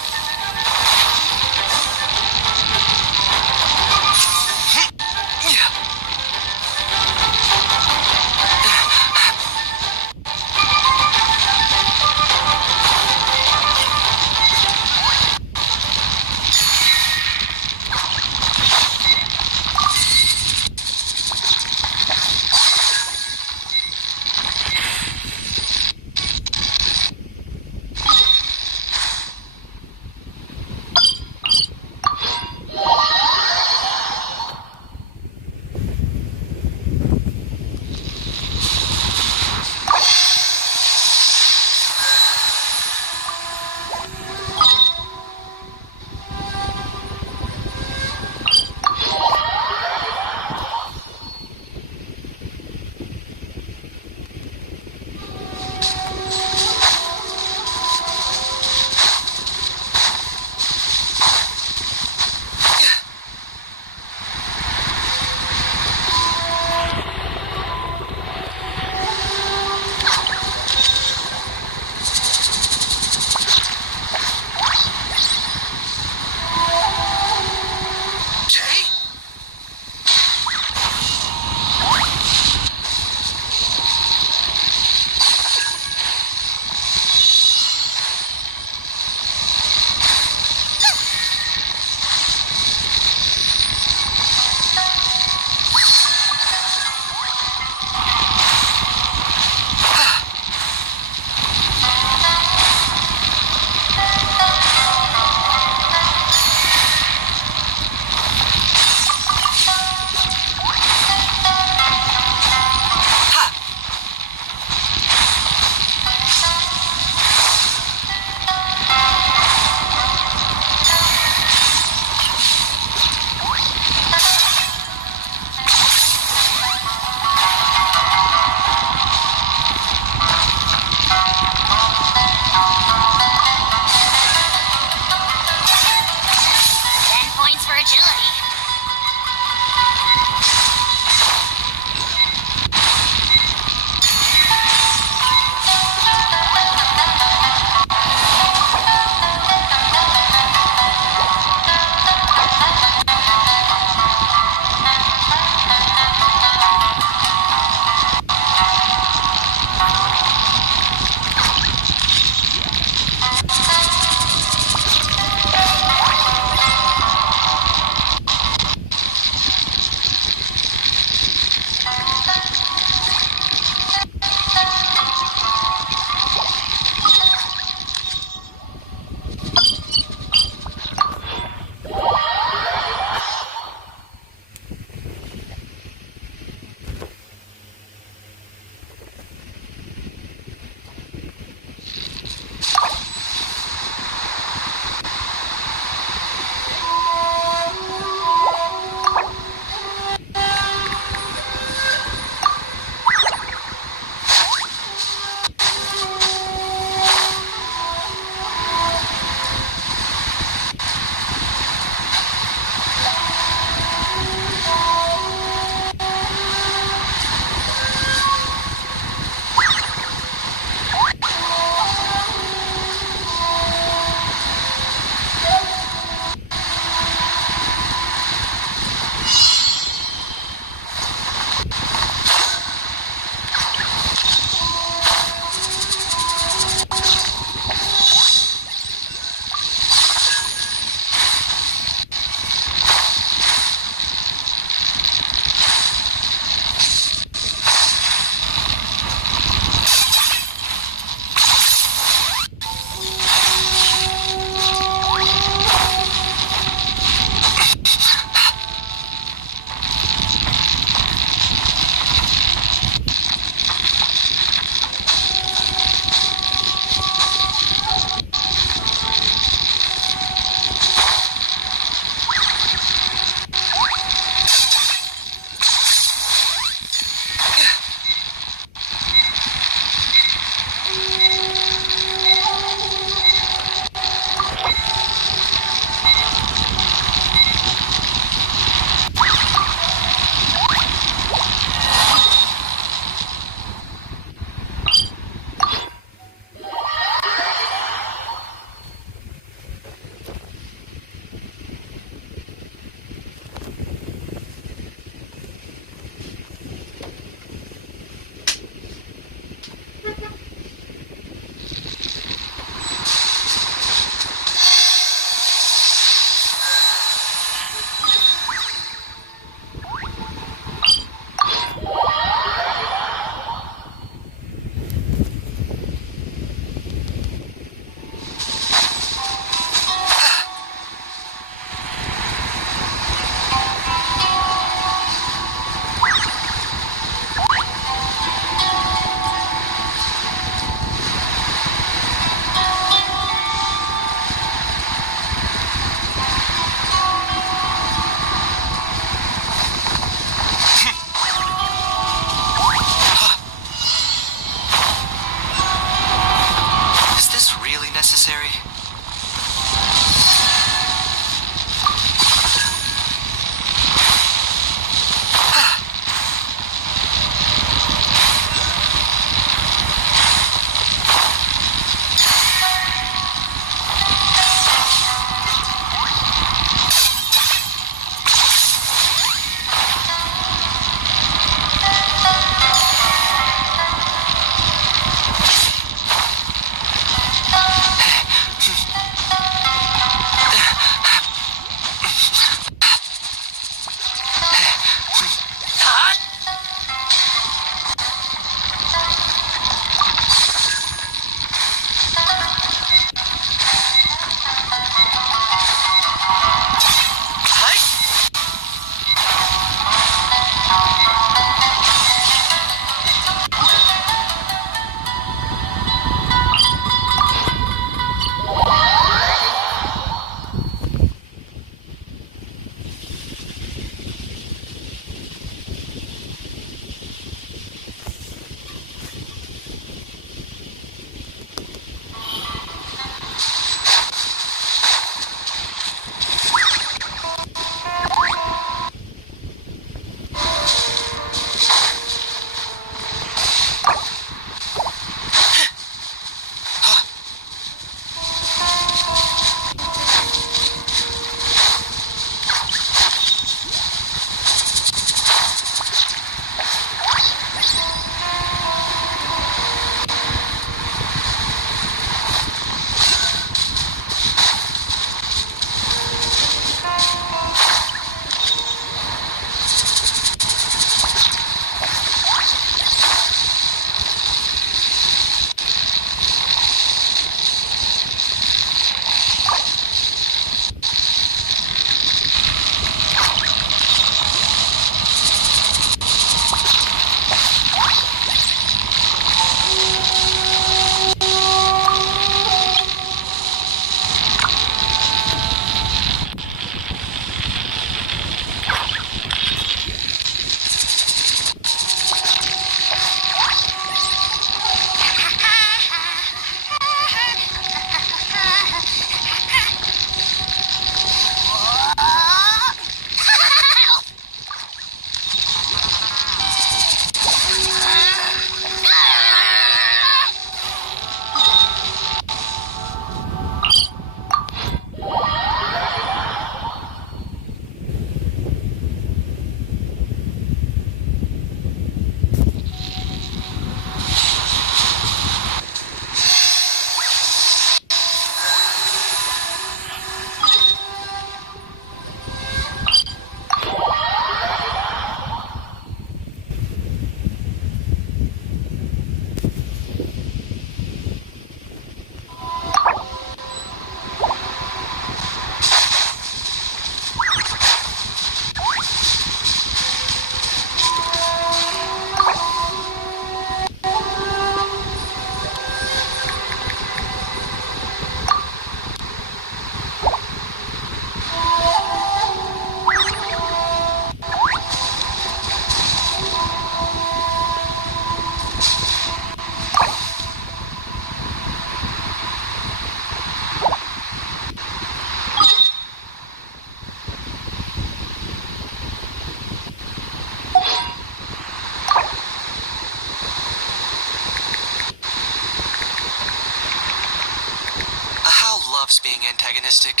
loves being antagonistic.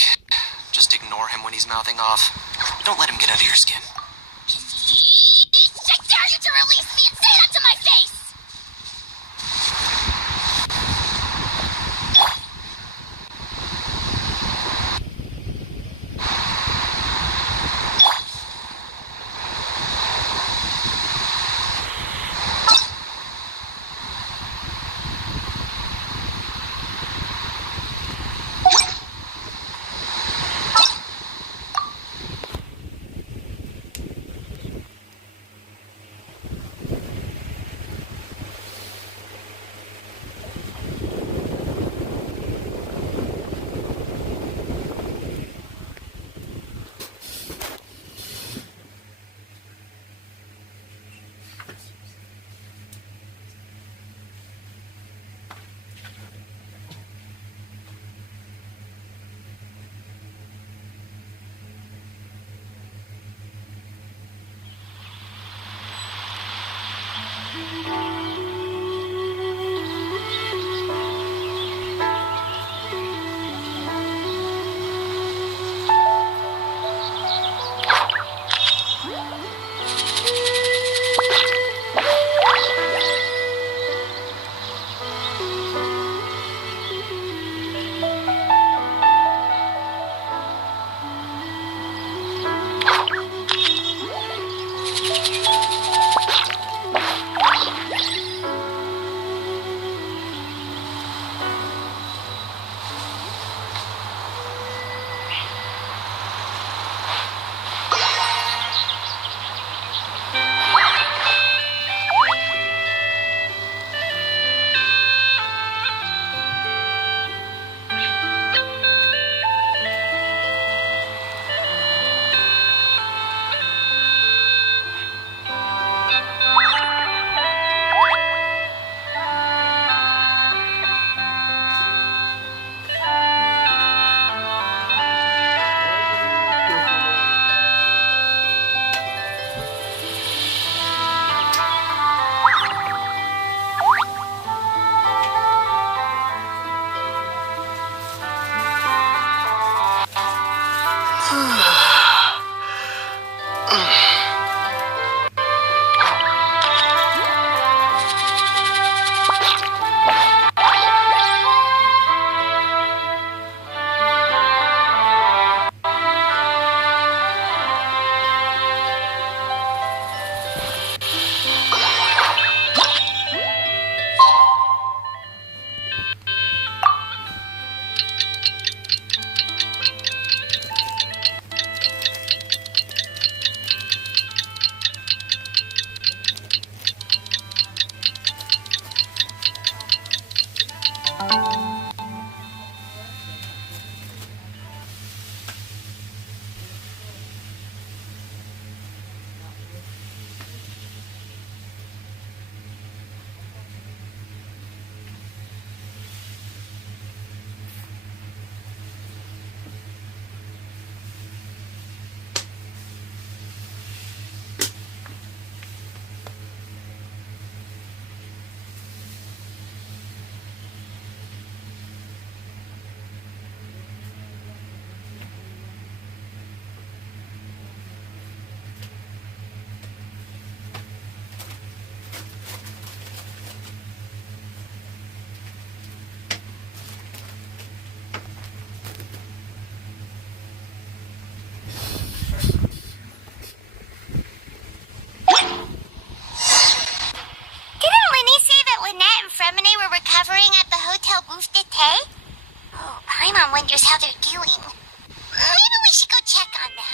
Just ignore him when he's mouthing off. Don't let him get under your skin. I dare you to release me and say that to my face! Paimon wonders how they're doing. Maybe we should go check on them.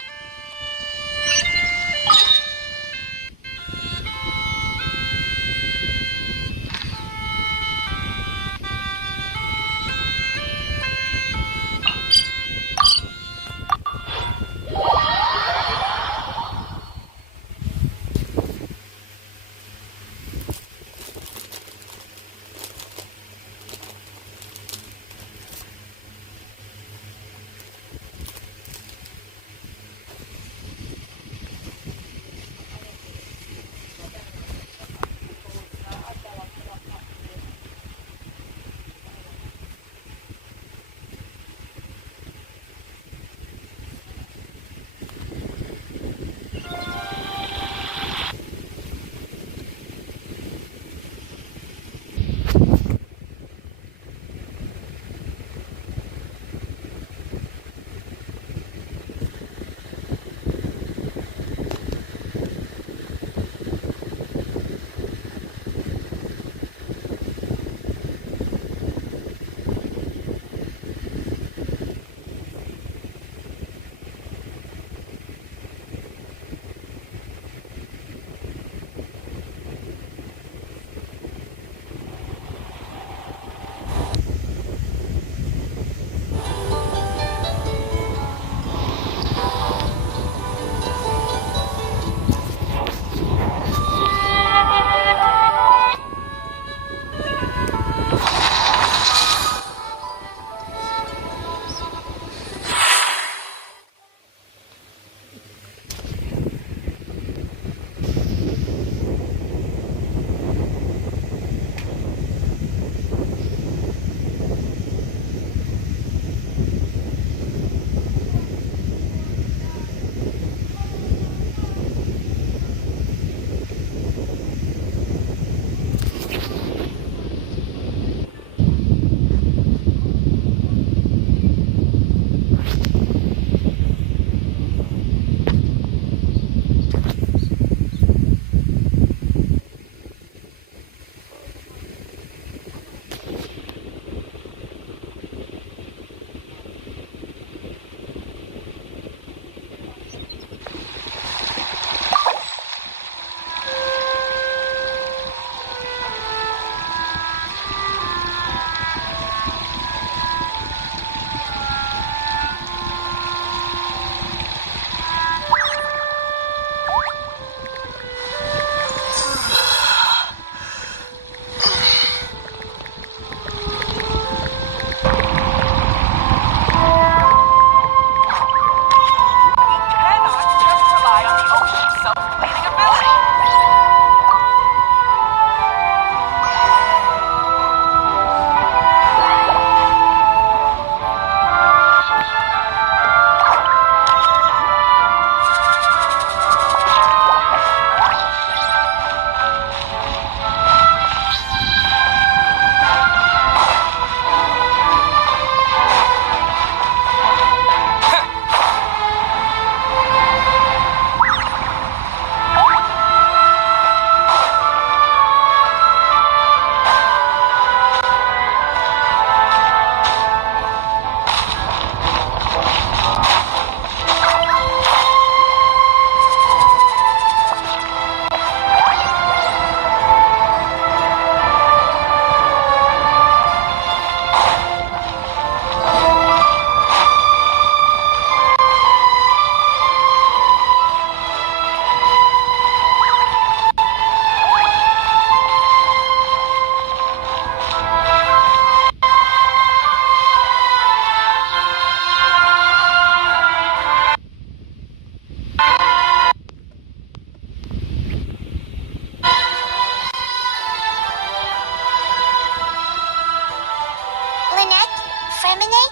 Fremine?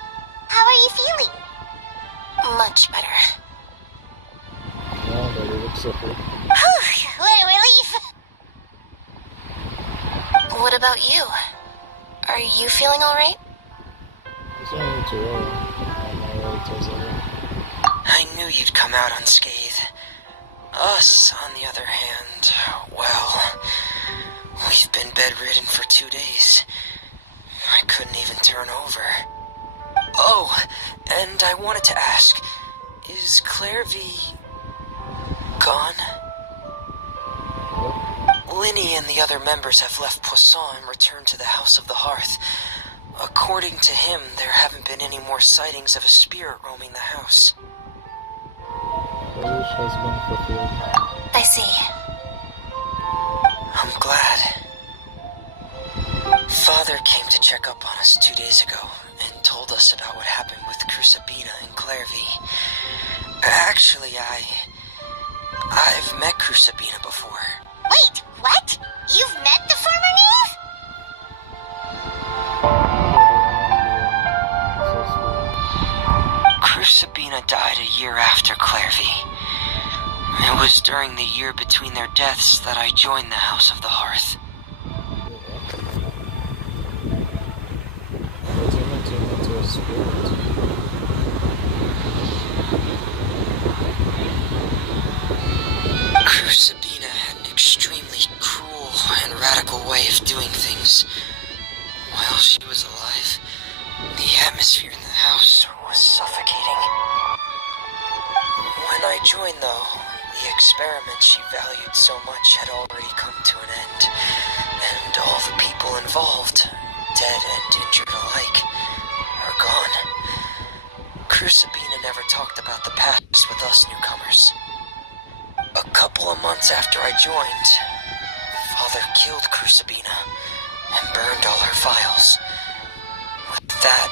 How are you feeling? Much better. Ja, dat is ook zo goed. What a relief! What about you? Are you feeling alright? Ik zou niet zo wel. Maar het was I knew you'd come out unscathed. Us, on the other hand, well, we've been bedridden for 2 days. I couldn't even turn over. Oh, and I wanted to ask, is Claire V gone? Linny and the other members have left Poisson and returned to the House of the Hearth. According to him, there haven't been any more sightings of a spirit roaming the house. The wish has been fulfilled. I see. I'm glad. Father came to check up on us 2 days ago and told us about what happened with Crucibina and Clairvy. Actually, I've met Crucibina before. Wait, what? You've met the former knave? So sweet. Crucibina died a year after Clairvy. It was during the year between their deaths that I joined the House of the Hearth. But you meant into a spirit. Crucibina had an extremely cruel and radical way of doing things. While she was alive, the atmosphere in the house was suffocating. When I joined, though, the experiment she valued so much had already come to an end, and all the people involved, dead and injured alike, are gone. Crucibina never talked about the past with us newcomers. A couple of months after I joined, Father killed Crucibina and burned all her files. With that,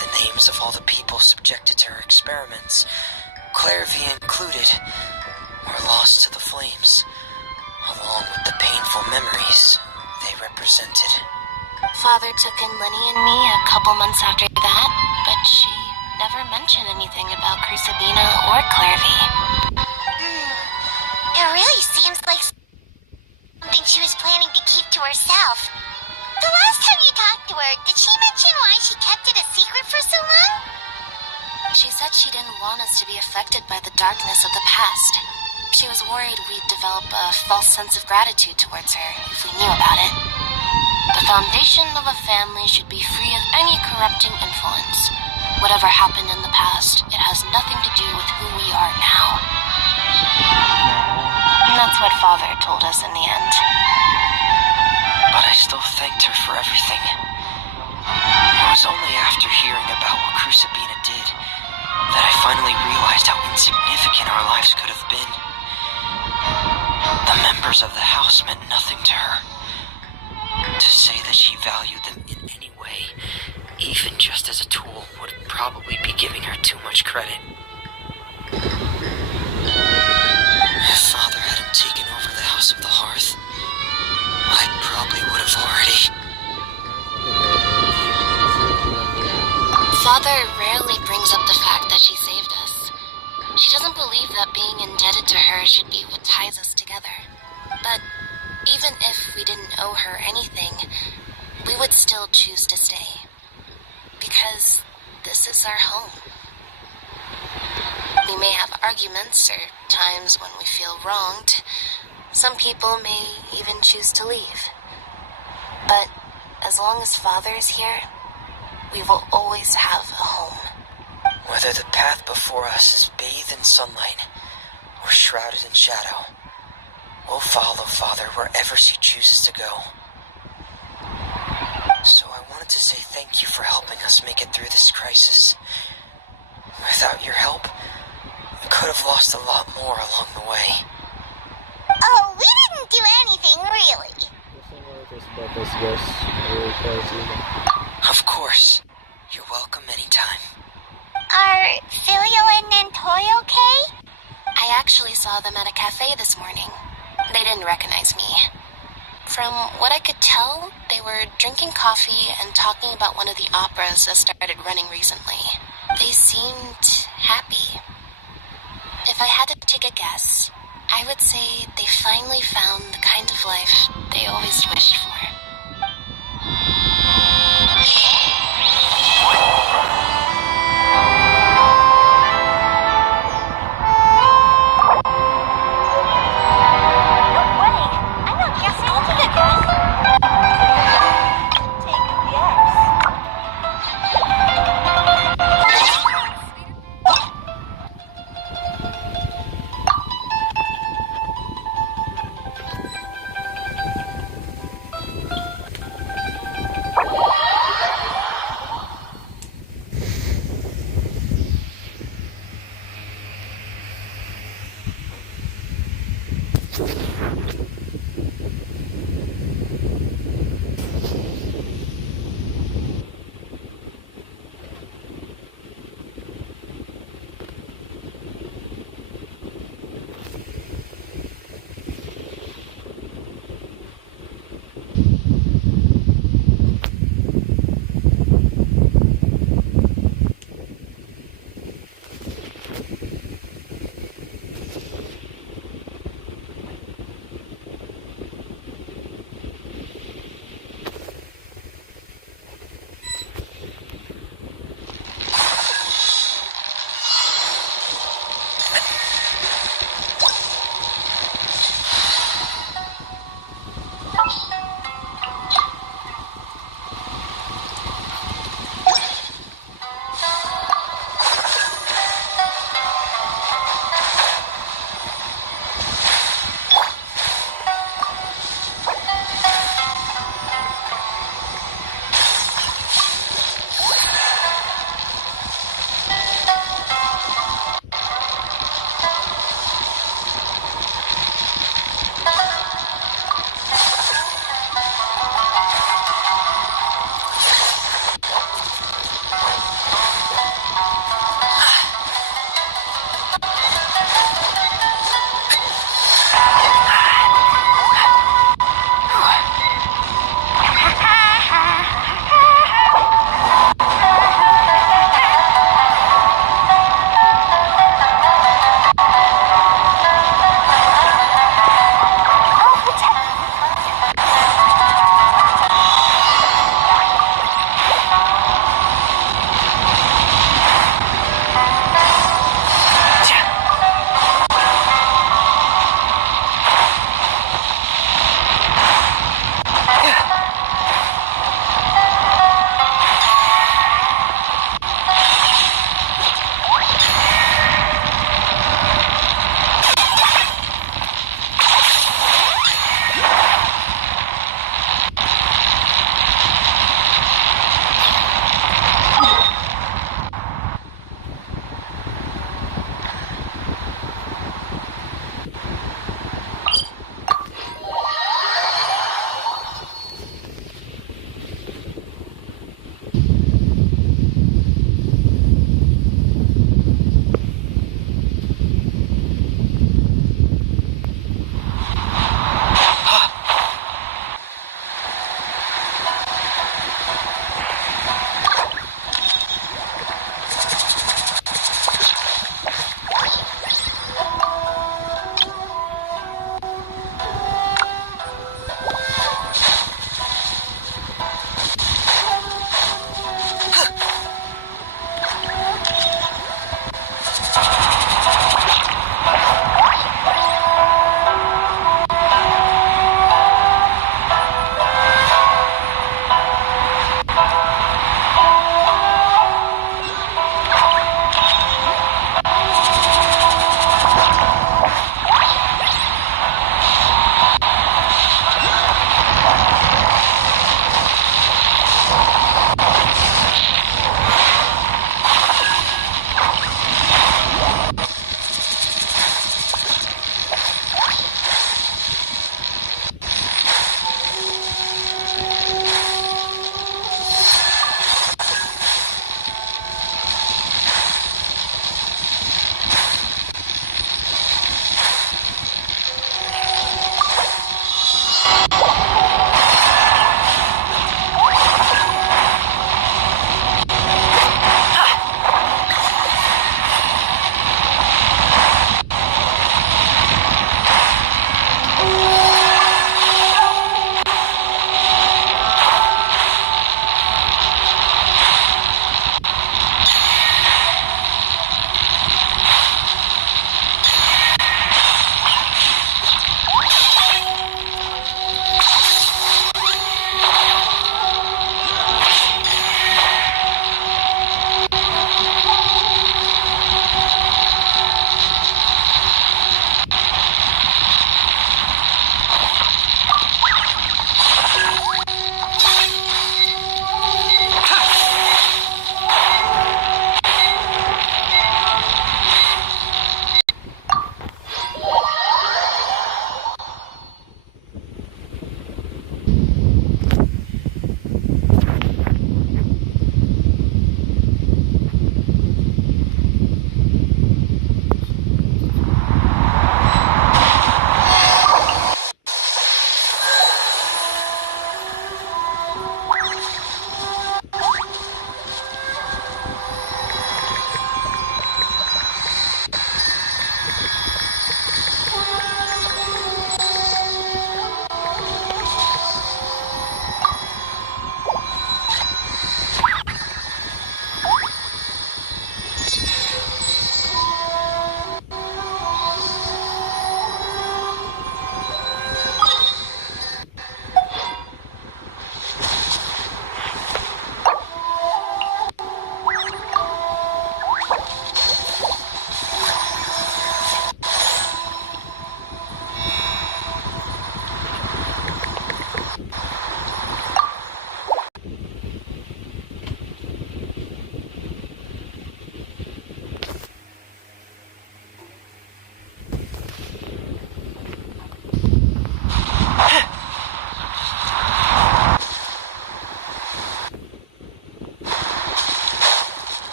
the names of all the people subjected to her experiments, Clairvy included, were lost to the flames, along with the painful memories they represented. Father took in Linny and me a couple months after that, but she never mentioned anything about Crucibina or Clairvy. It really seems like something she was planning to keep to herself. The last time you talked to her, did she mention why she kept it a secret for so long? She said she didn't want us to be affected by the darkness of the past. She was worried we'd develop a false sense of gratitude towards her if we knew about it. The foundation of a family should be free of any corrupting influence. Whatever happened in the past, it has nothing to do with who we are now. And that's what Father told us in the end. But I still thanked her for everything. It was only after hearing about what Crucibina did that I finally realized how insignificant our lives could have been. The members of the house meant nothing to her. To say that she valued them in any way, even just as a tool, would probably be giving her too much credit. If Father hadn't taken over the House of the Hearth, I probably would have already. Father rarely brings up the fact that she saved us. She doesn't believe that being indebted to her should be what ties us together. But even if we didn't owe her anything, we would still choose to stay. Because this is our home. We may have arguments or times when we feel wronged. Some people may even choose to leave. But as long as Father is here, we will always have a home. Whether the path before us is bathed in sunlight or shrouded in shadow, we'll follow Father wherever he chooses to go. So I wanted to say thank you for helping us make it through this crisis. Without your help, we could have lost a lot more along the way. Oh, we didn't do anything, really. Of course. You're welcome anytime. Are Filio and Nantoy okay? I actually saw them at a cafe this morning. They didn't recognize me. From what I could tell, they were drinking coffee and talking about one of the operas that started running recently. They seemed happy. If I had to take a guess, I would say they finally found the kind of life they always wished for.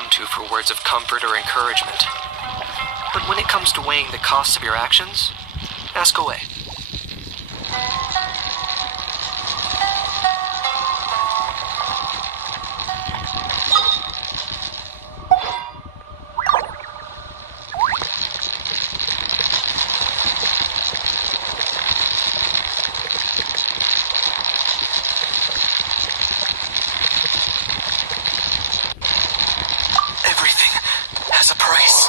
come to for words of comfort or encouragement. But when it comes to weighing the costs of your actions, ask away. Everything has a price.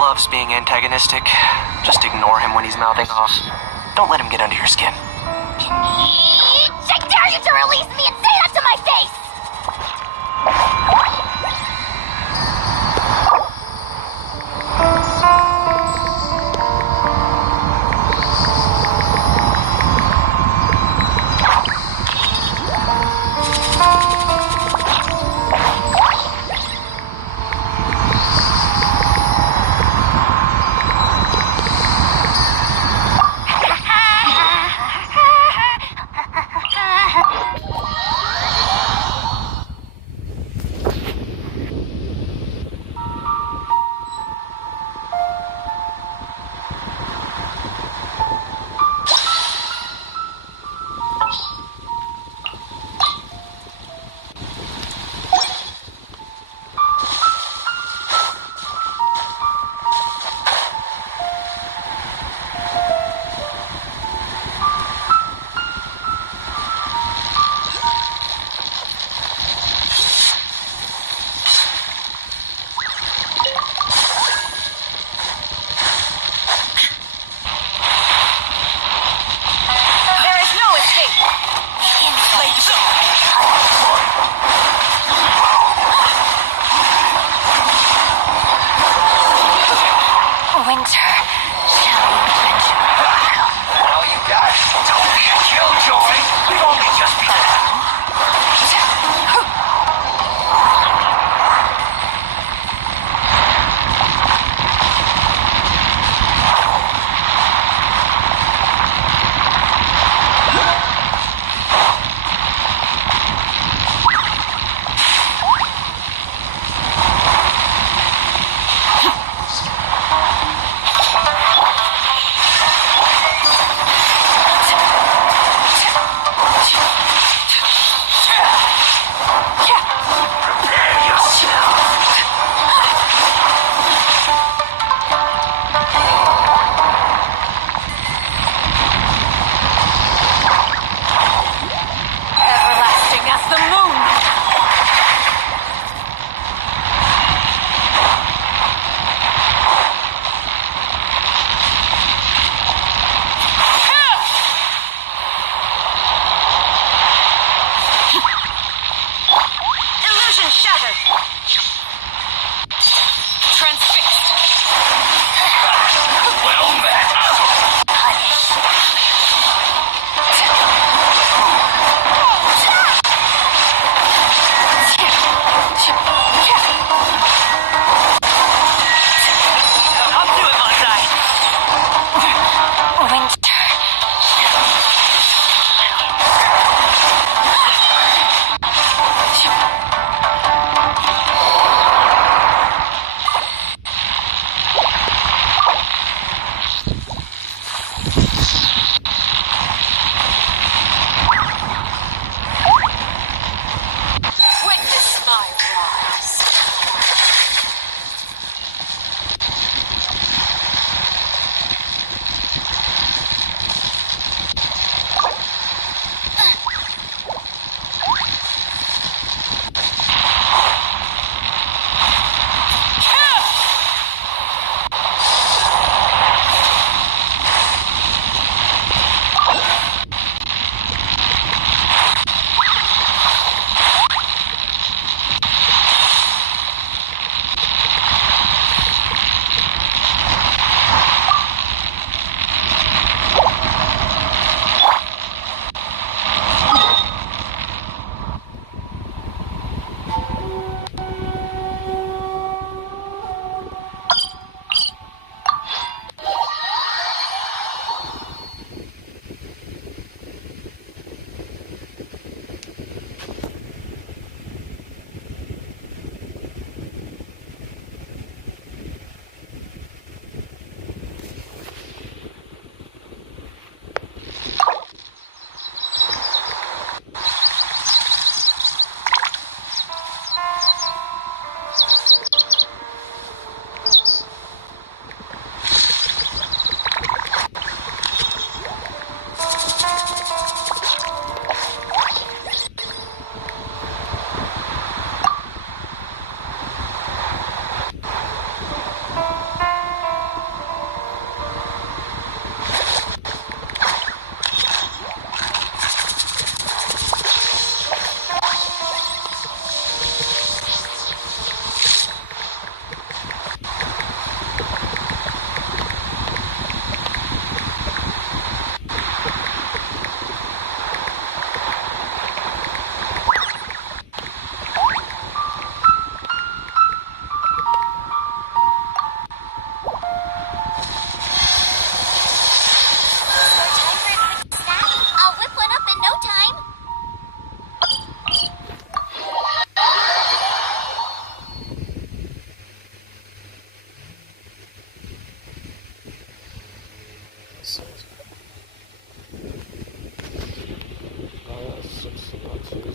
Loves being antagonistic. Just ignore him when he's mouthing off. Don't let him get under your skin. I dare you to release me and say that to my face!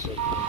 sokmayın.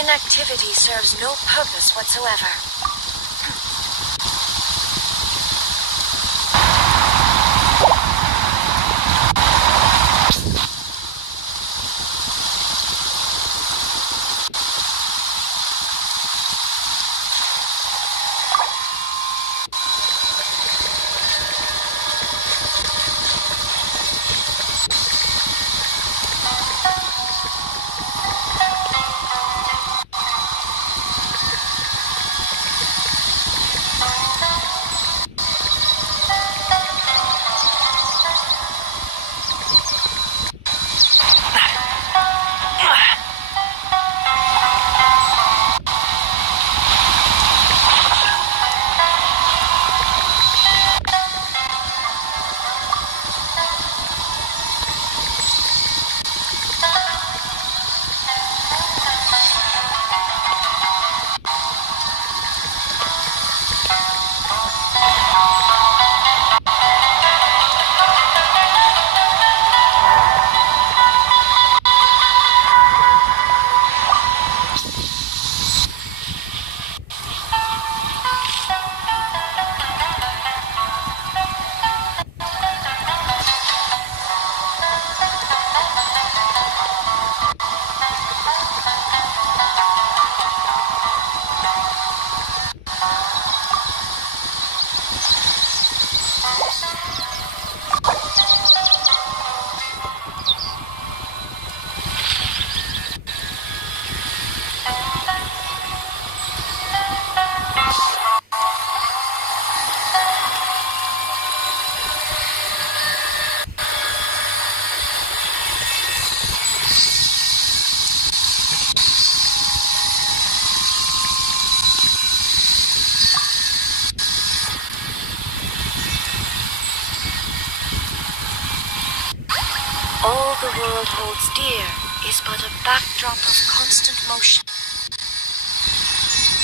Inactivity serves no purpose whatsoever. All the world holds dear is but a backdrop of constant motion.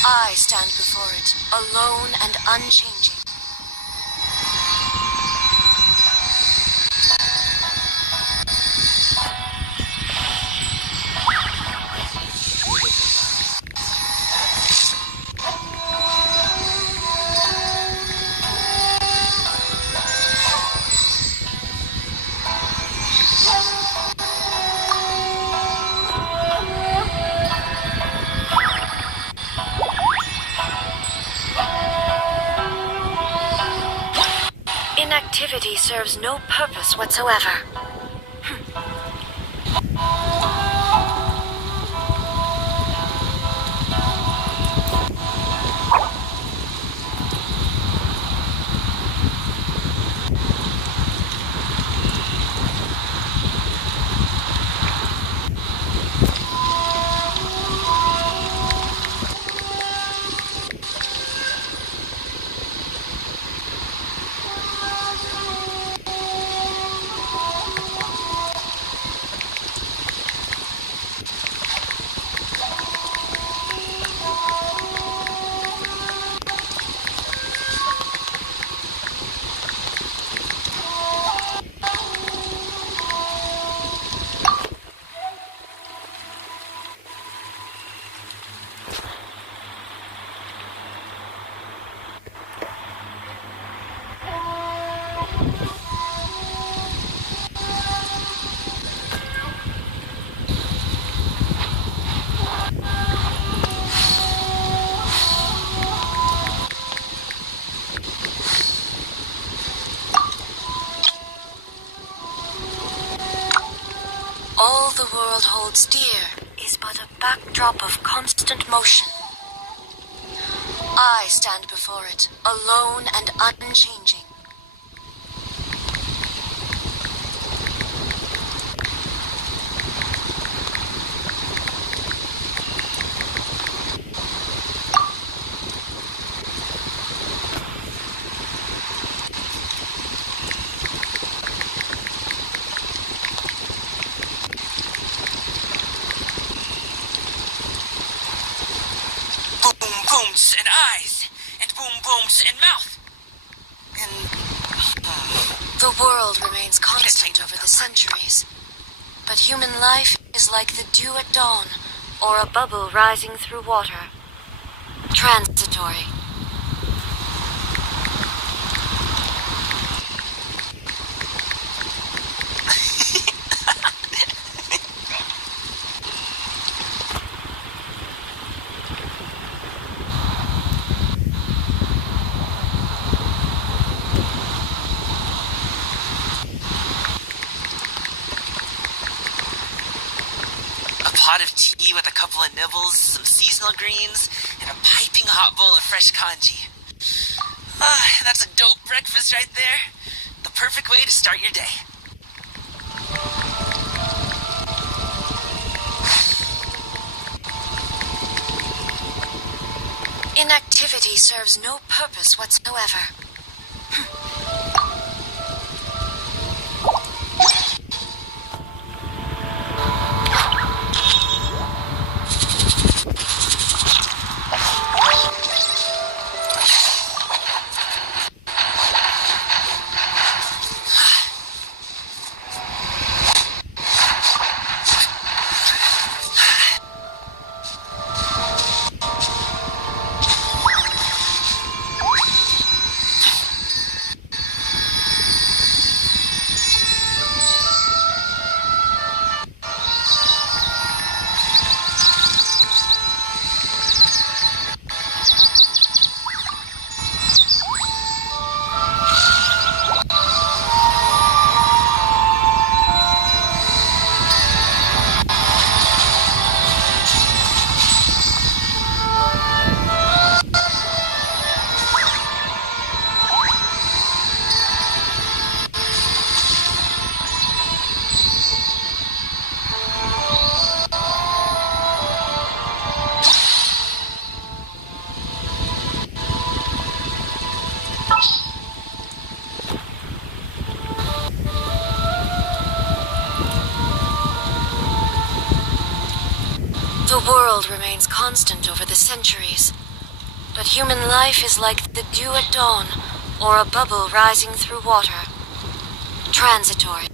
I stand before it, alone and unchanging. Inactivity serves no purpose whatsoever. All the world holds dear is but a backdrop of constant motion. I stand before it, alone and unchanging. Booms and eyes, and booms and mouth. And The world remains constant over the centuries. But human life is like the dew at dawn, or a bubble rising through water. Transitory. Pot of tea with a couple of nibbles, some seasonal greens, and a piping hot bowl of fresh congee. That's a dope breakfast right there. The perfect way to start your day. Inactivity serves no purpose whatsoever. The world remains constant over the centuries, but human life is like the dew at dawn, or a bubble rising through water. Transitory.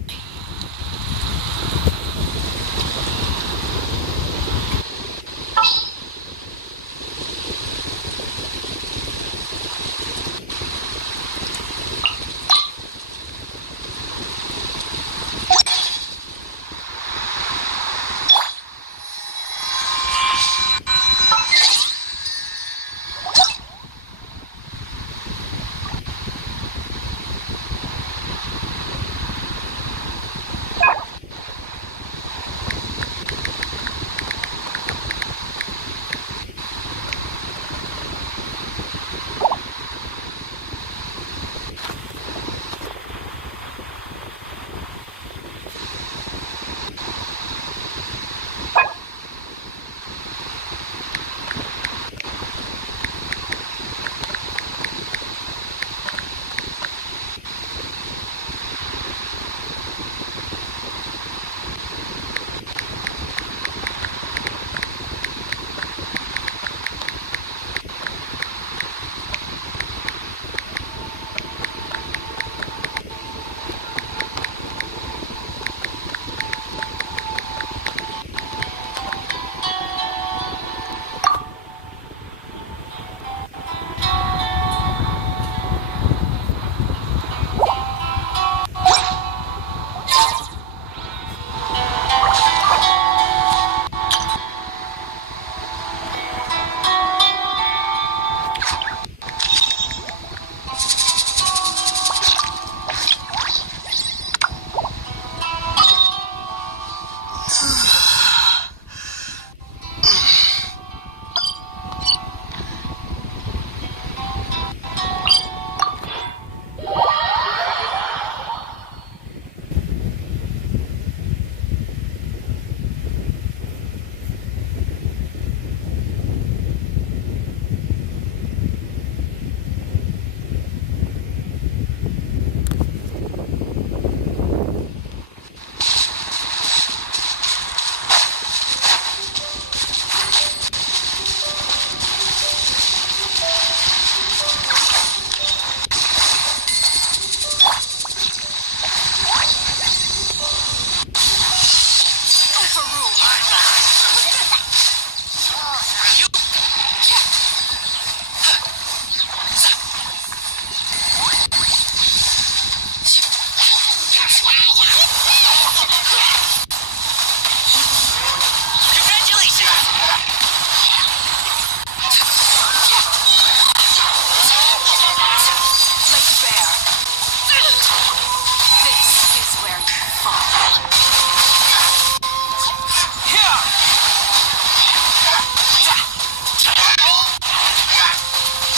fall.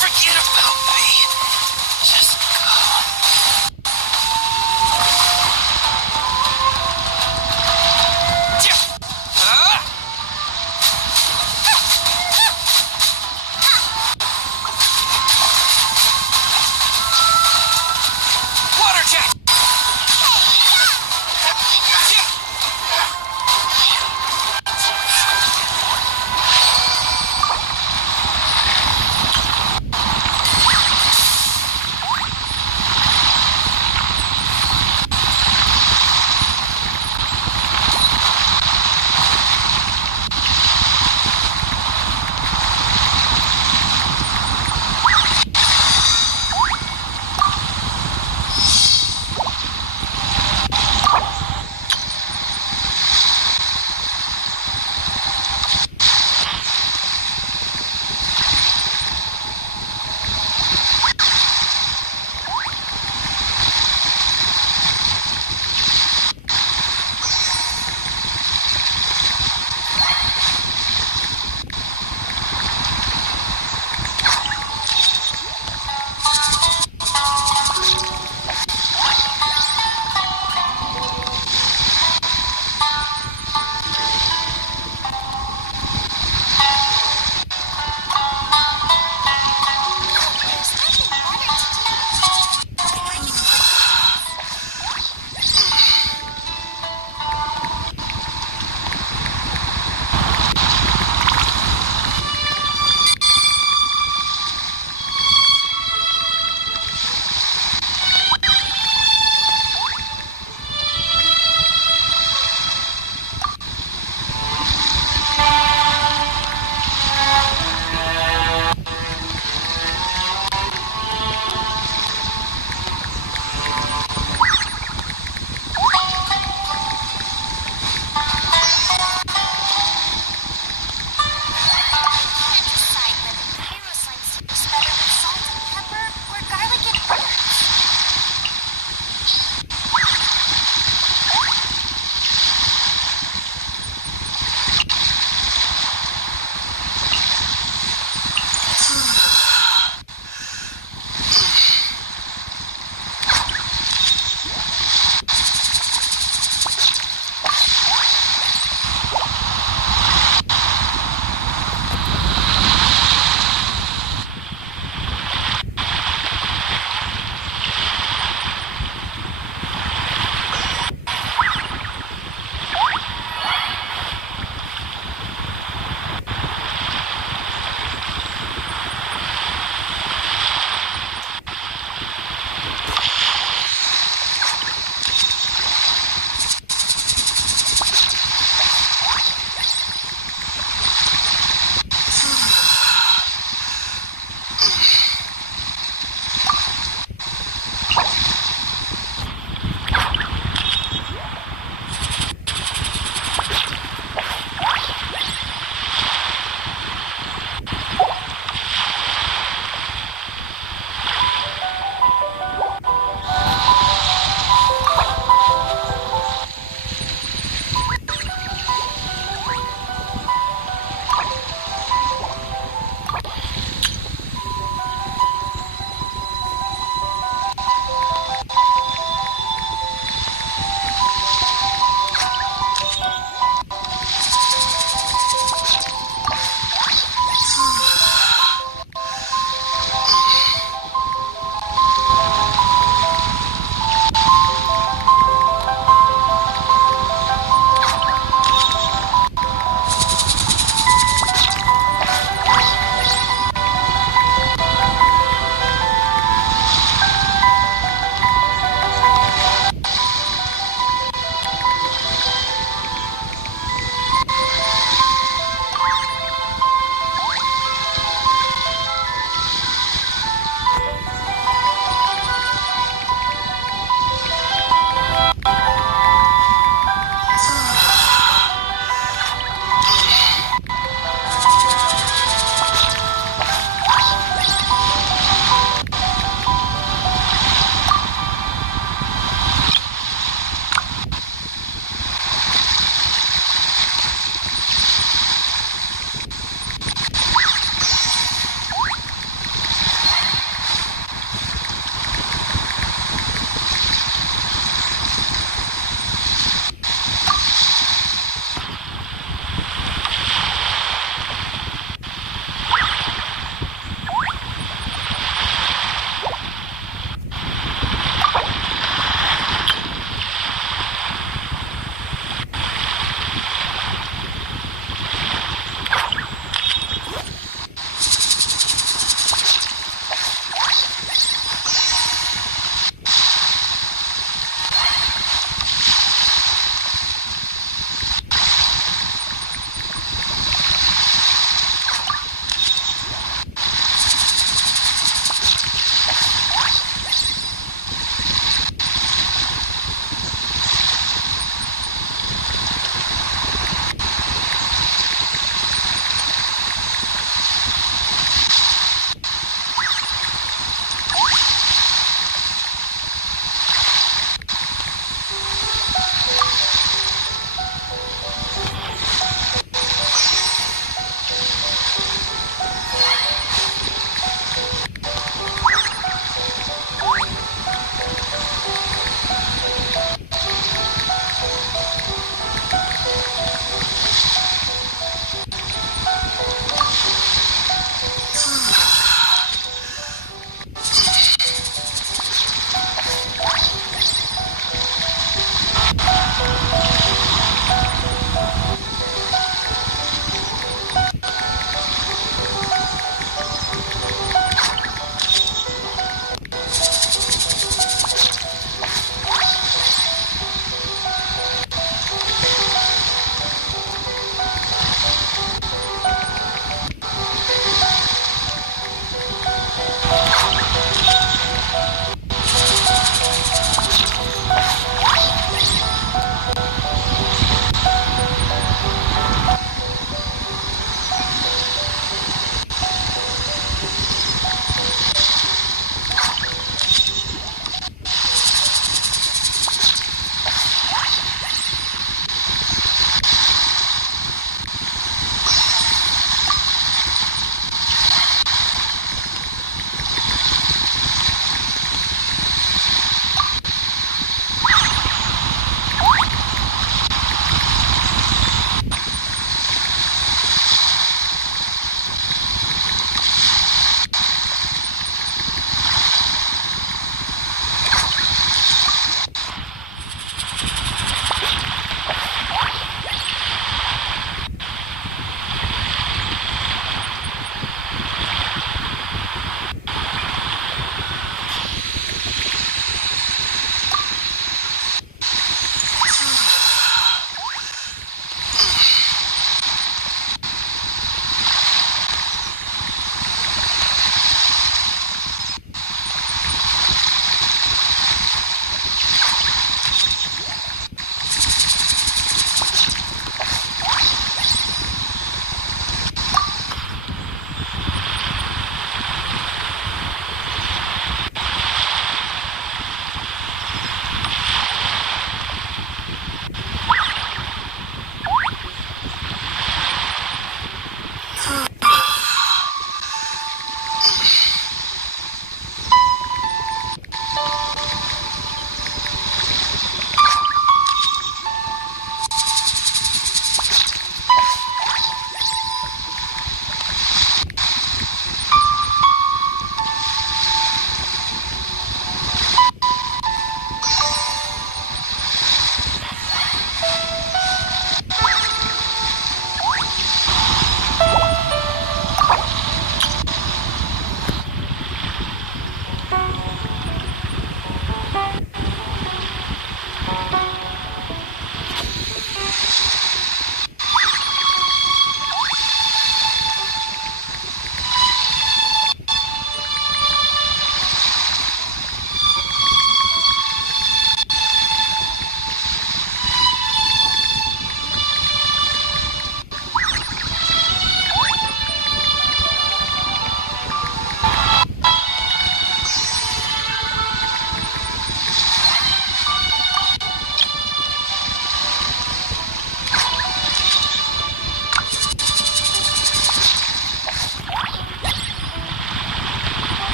Forget about me. Just go. Water jet!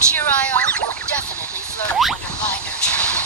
Chirai art will definitely flourish under my nurturing.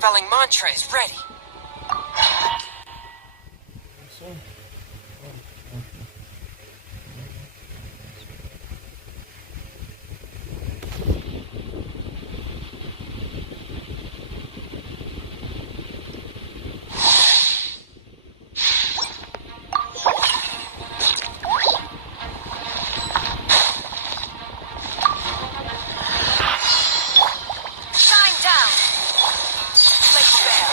spelling mantra is ready. So, Shine down! Let's bear.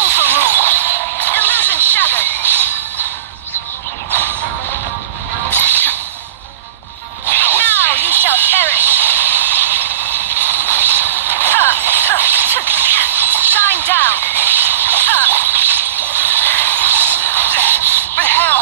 Overrule! Illusion shattered! Now you shall perish! Shine down! But how?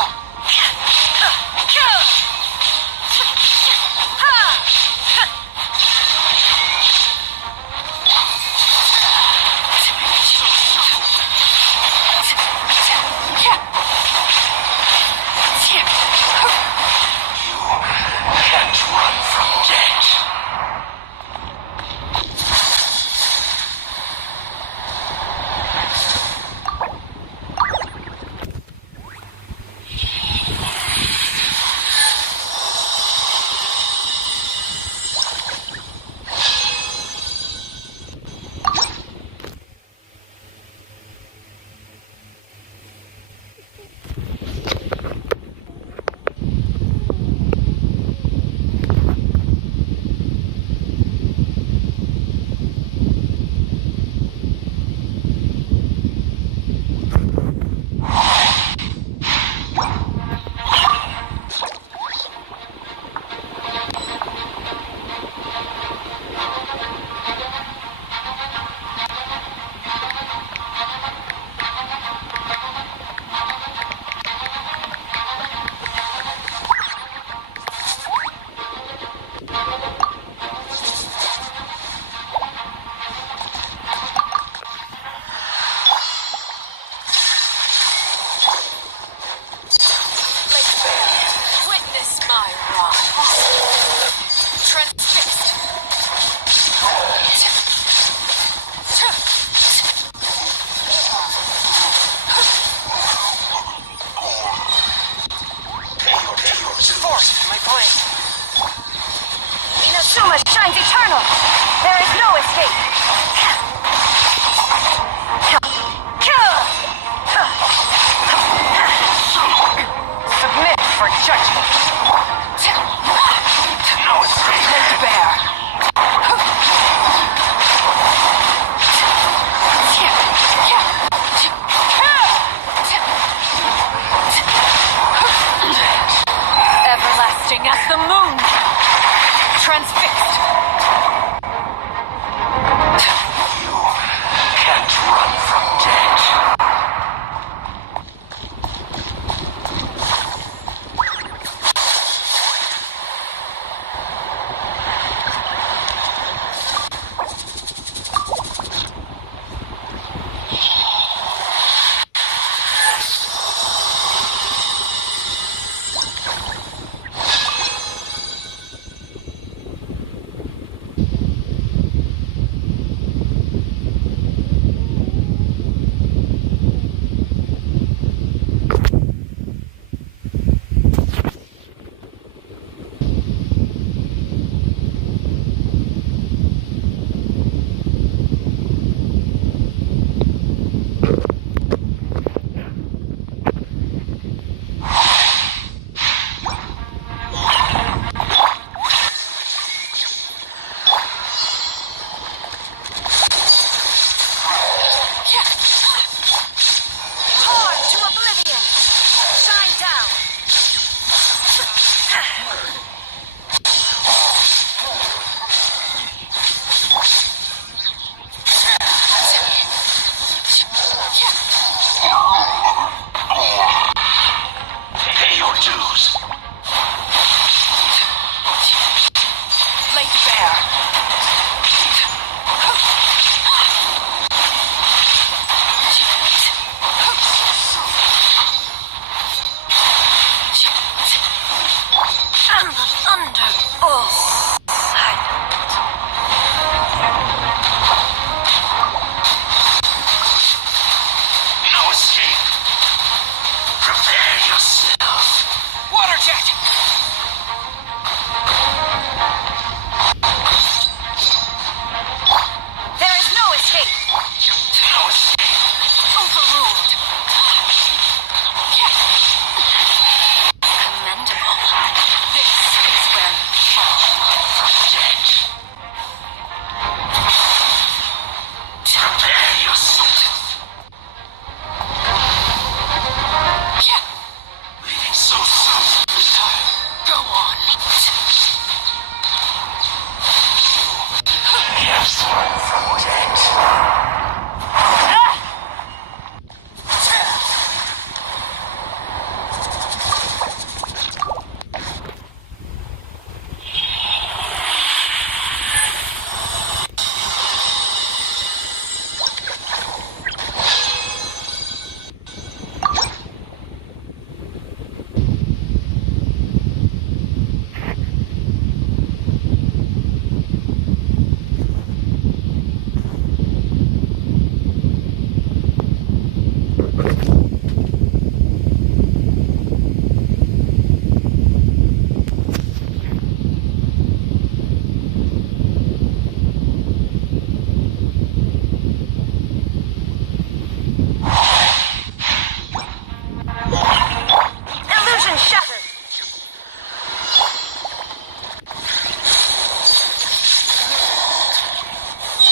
Can't run from death. Witness my wrath. Transfixed. Force my blade. Inazuma shines eternal. There is no escape. Submit for judgment. No escape. Laid bare. Everlasting as the moon. Transfixed. You can't run from death. Water jet! There is no escape. Overruled. Commendable. This is where you fall. So soon. Go on. Yes, from dead. Illusion shattered.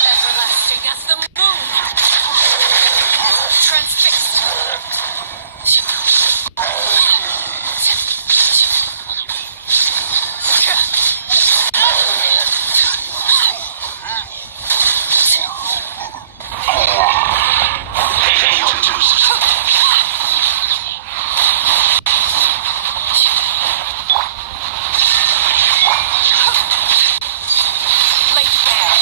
Everlasting as the moon. Transfixed. Laid bare.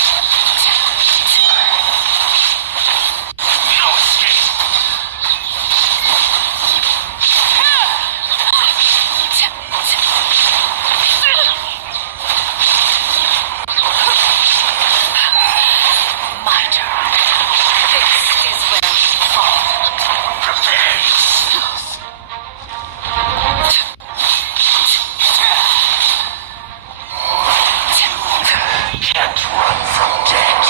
My turn. This is where you fall. Can't run from death.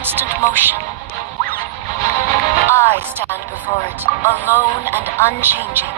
constant motion. I stand before it, alone and unchanging.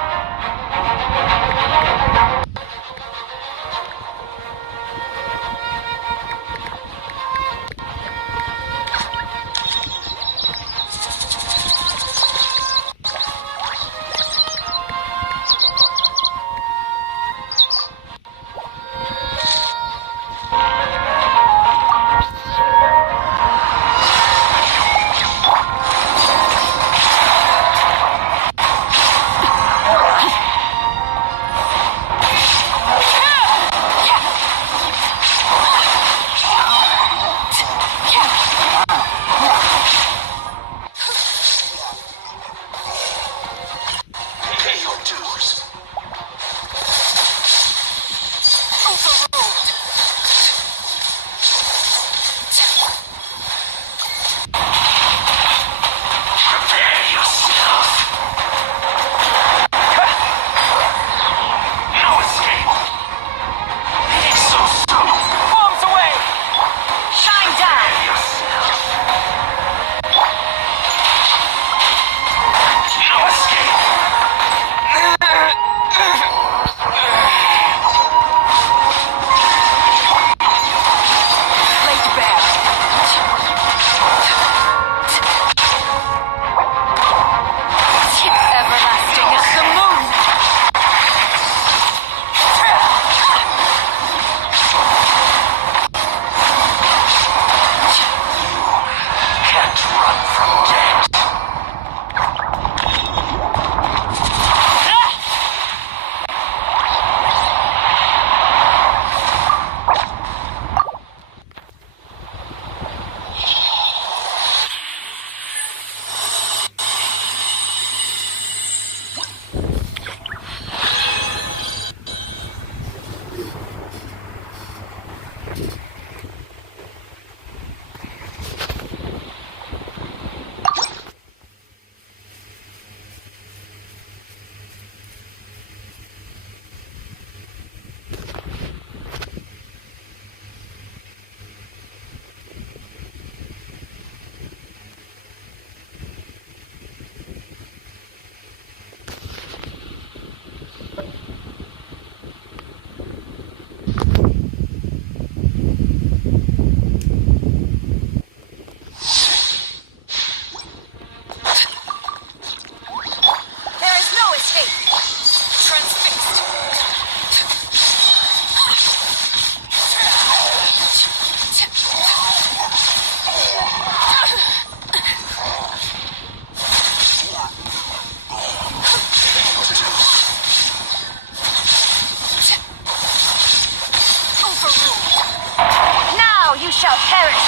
shall perish.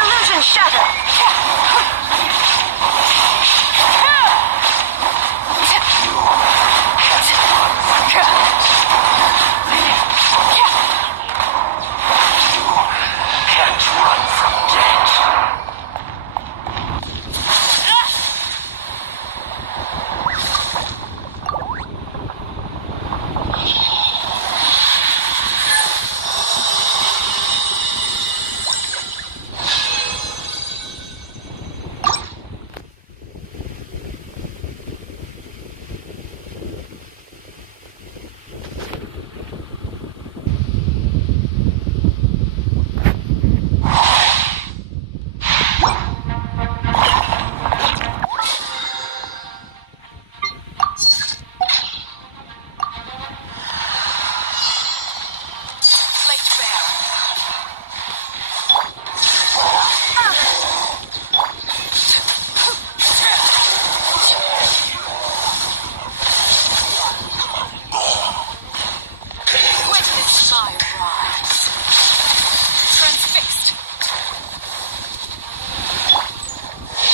Illusion shattered. Can't run from death.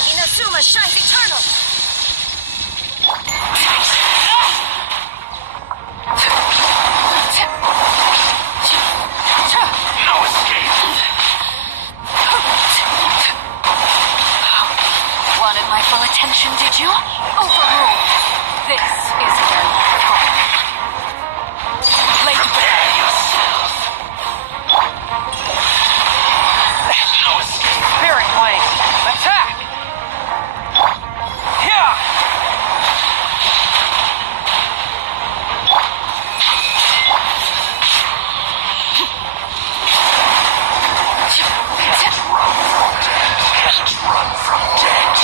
Inazuma shines eternal. No escape. Wanted my full attention, did you? Overruled. This is where you fall. Laid bare yourself. No escape. Spirit Blade. Attack! Yeah! Can't run from death.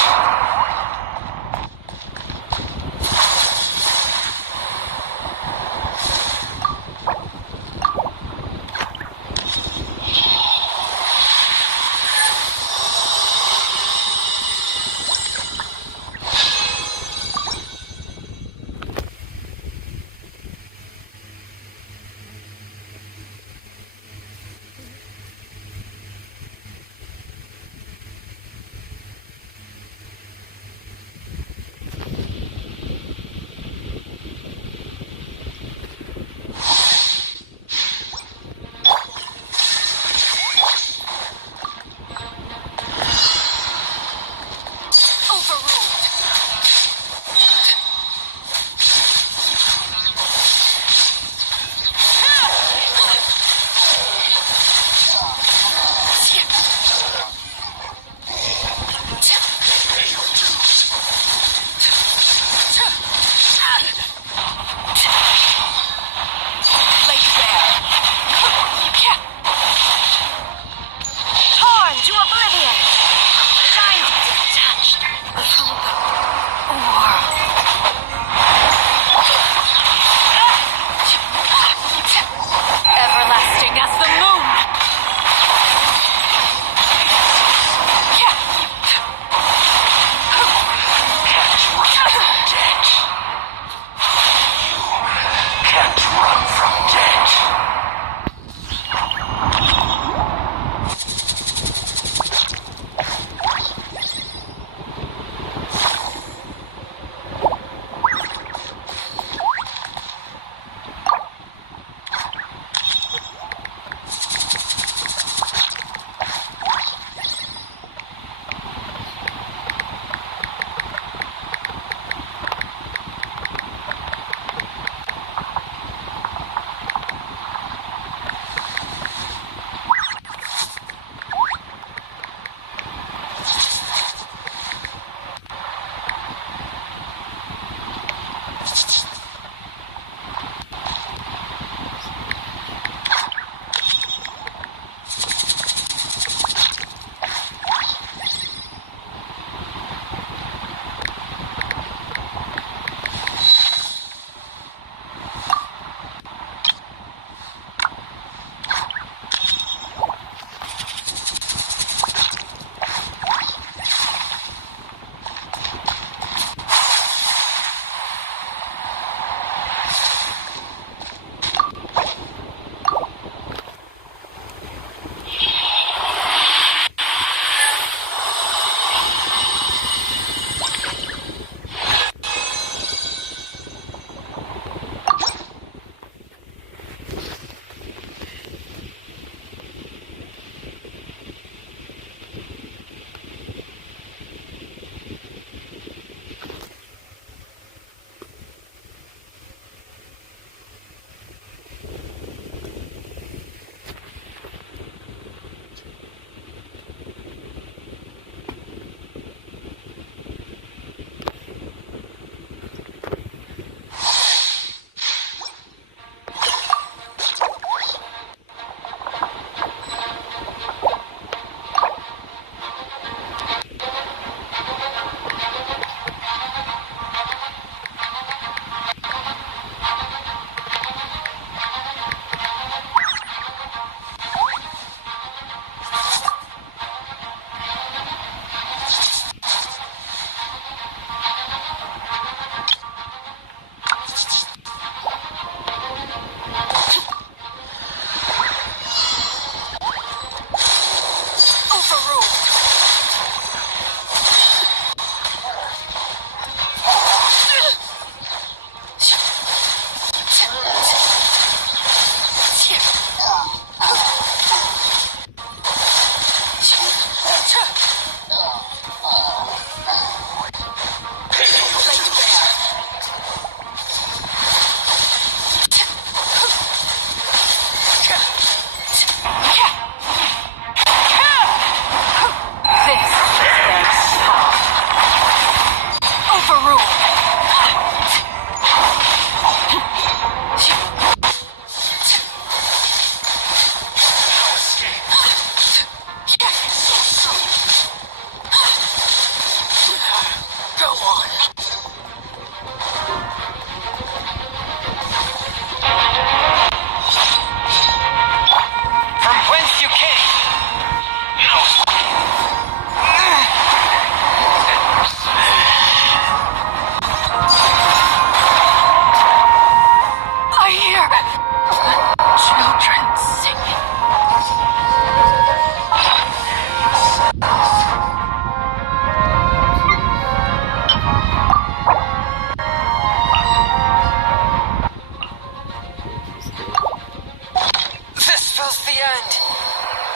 spells the end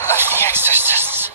of the exorcists.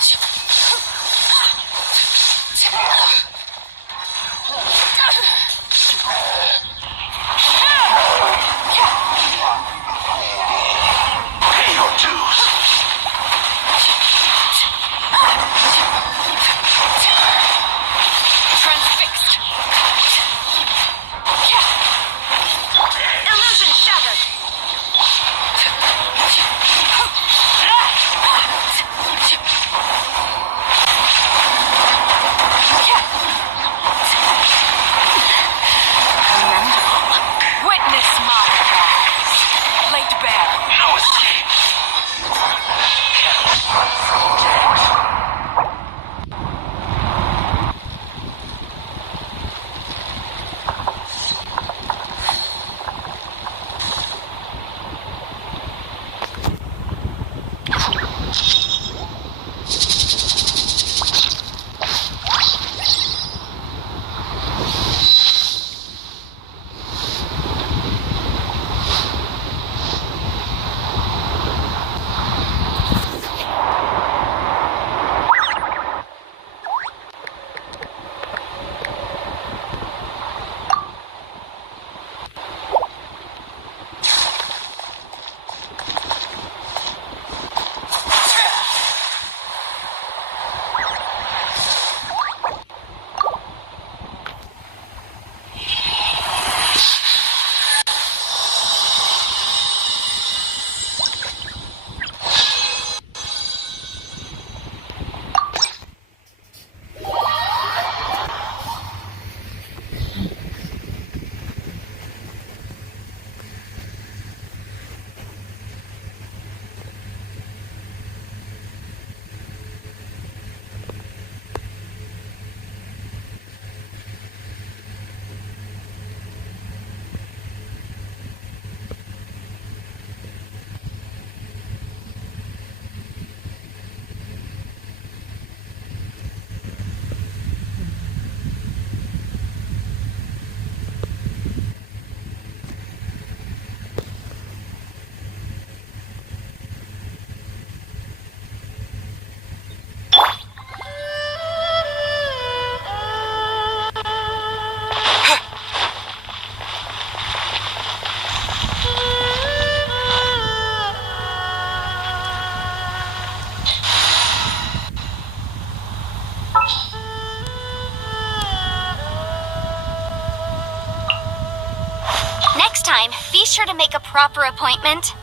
Pay your dues. Transfixed. Illusion shattered. Commendable. Witness my rise. Laid bare. No escape. Next time, be sure to make a proper appointment.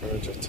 Purgatorius.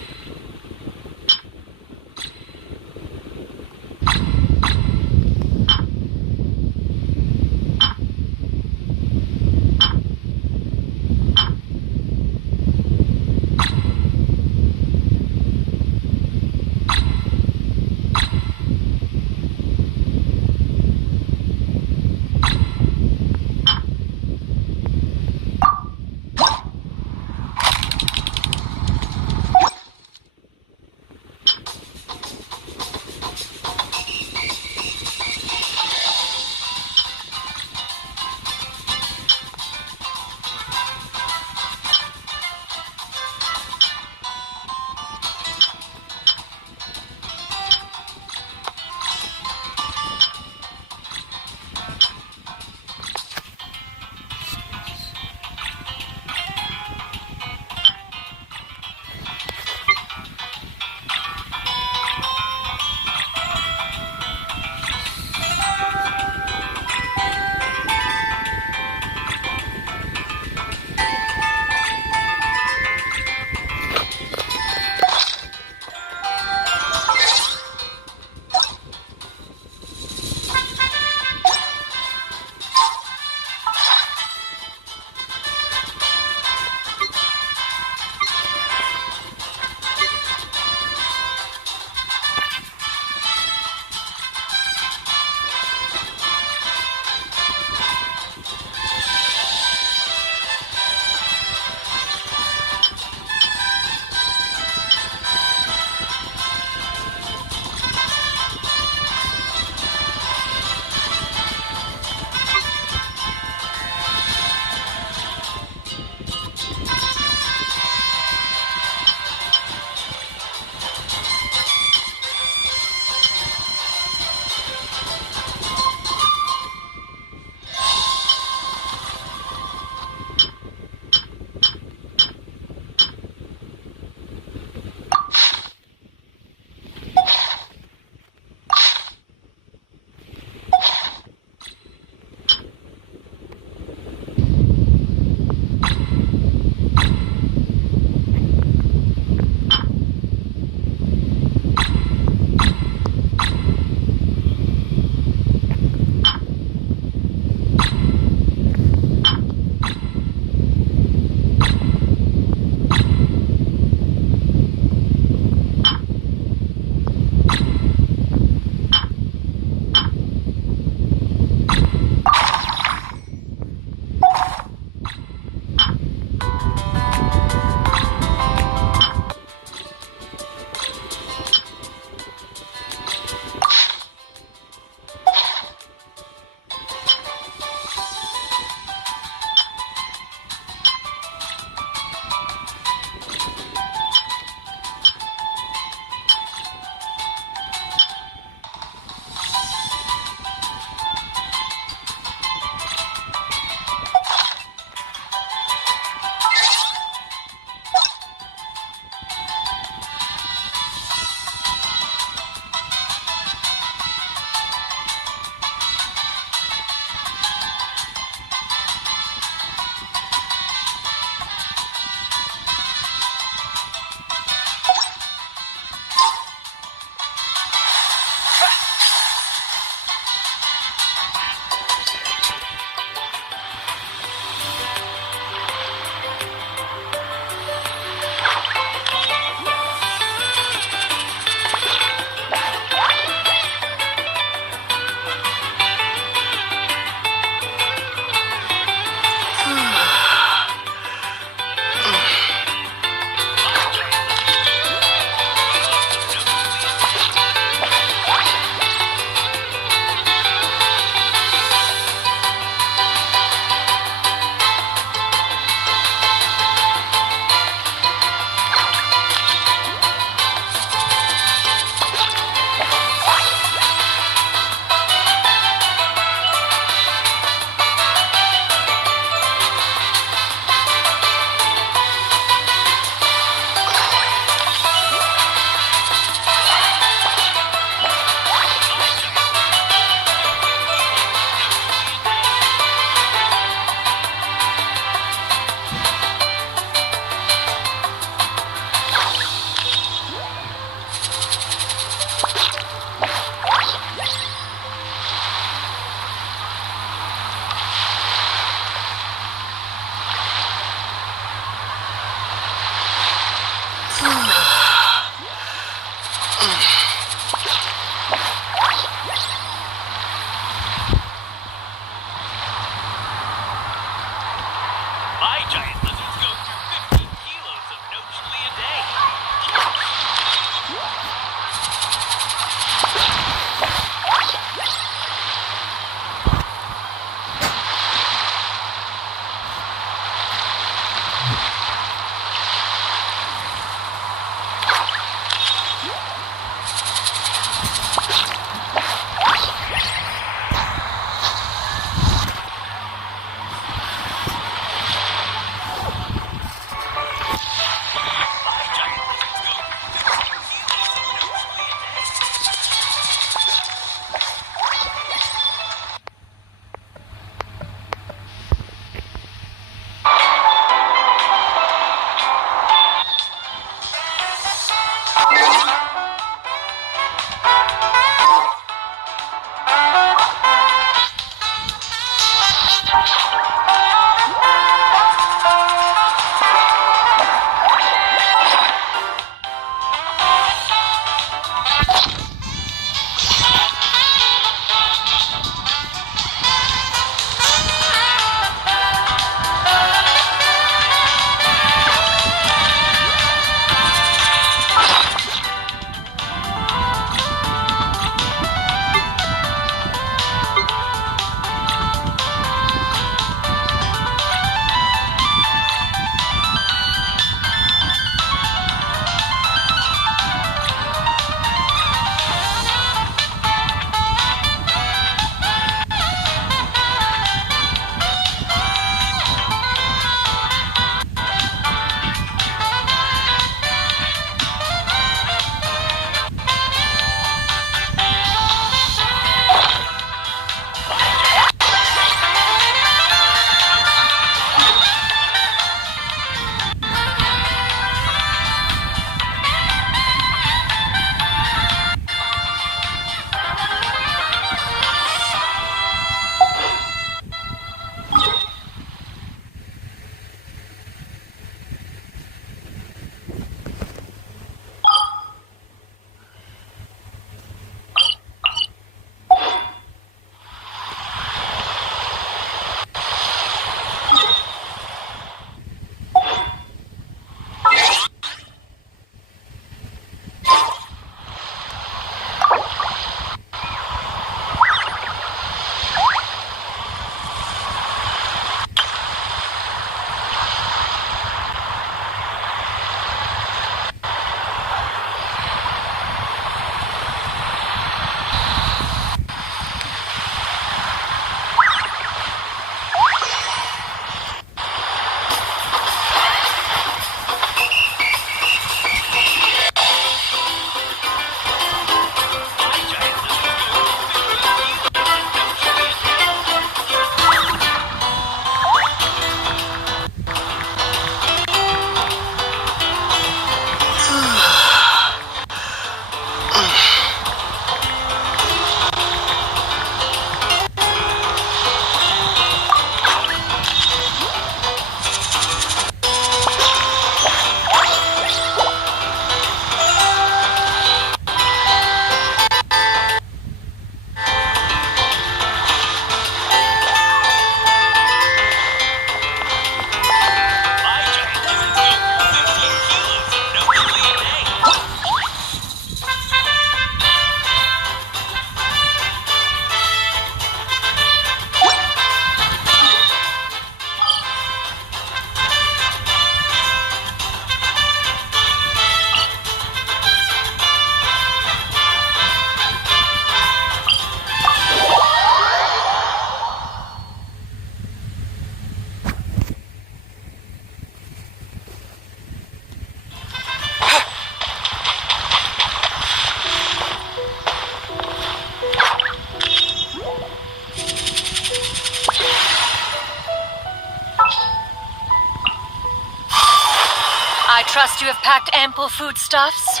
trust you have packed ample foodstuffs?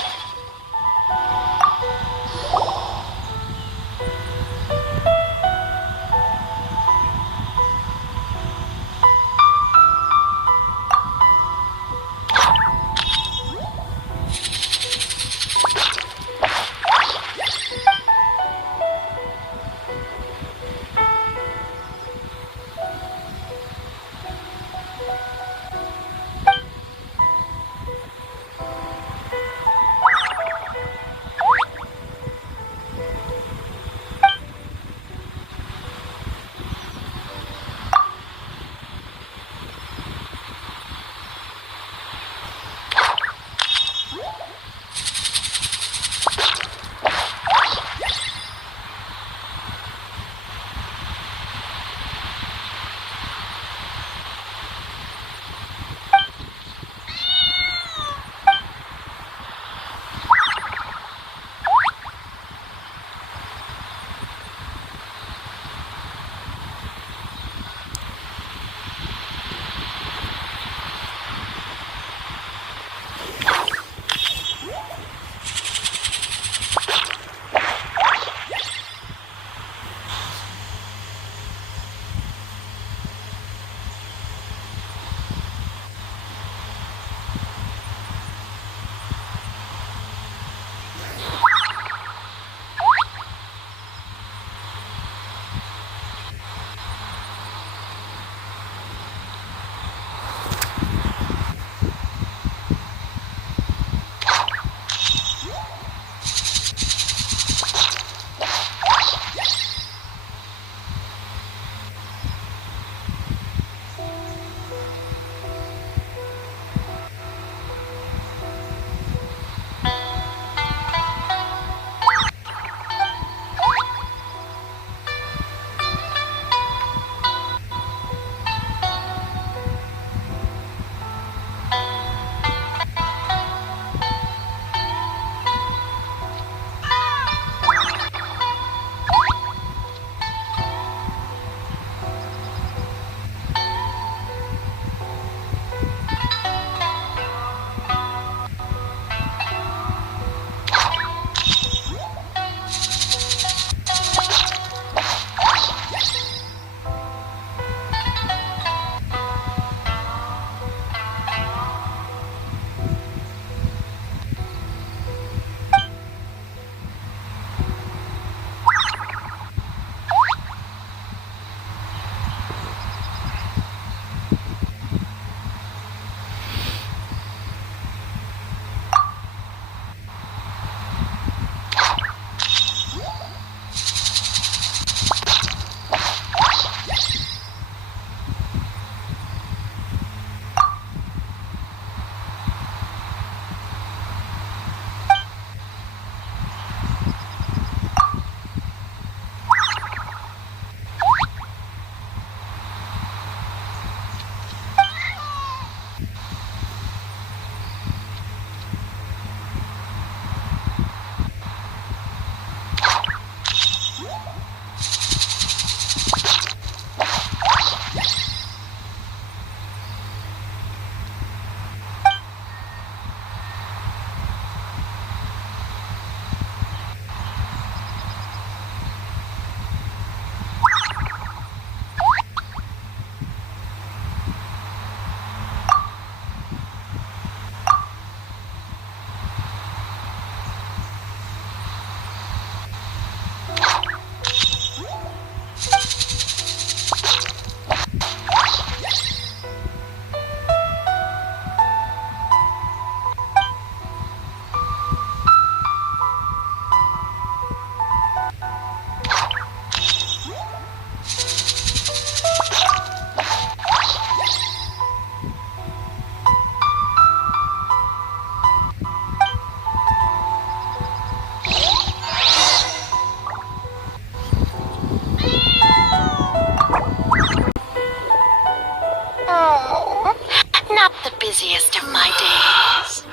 busiest of my days.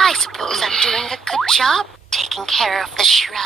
I suppose I'm doing a good job taking care of the shrine.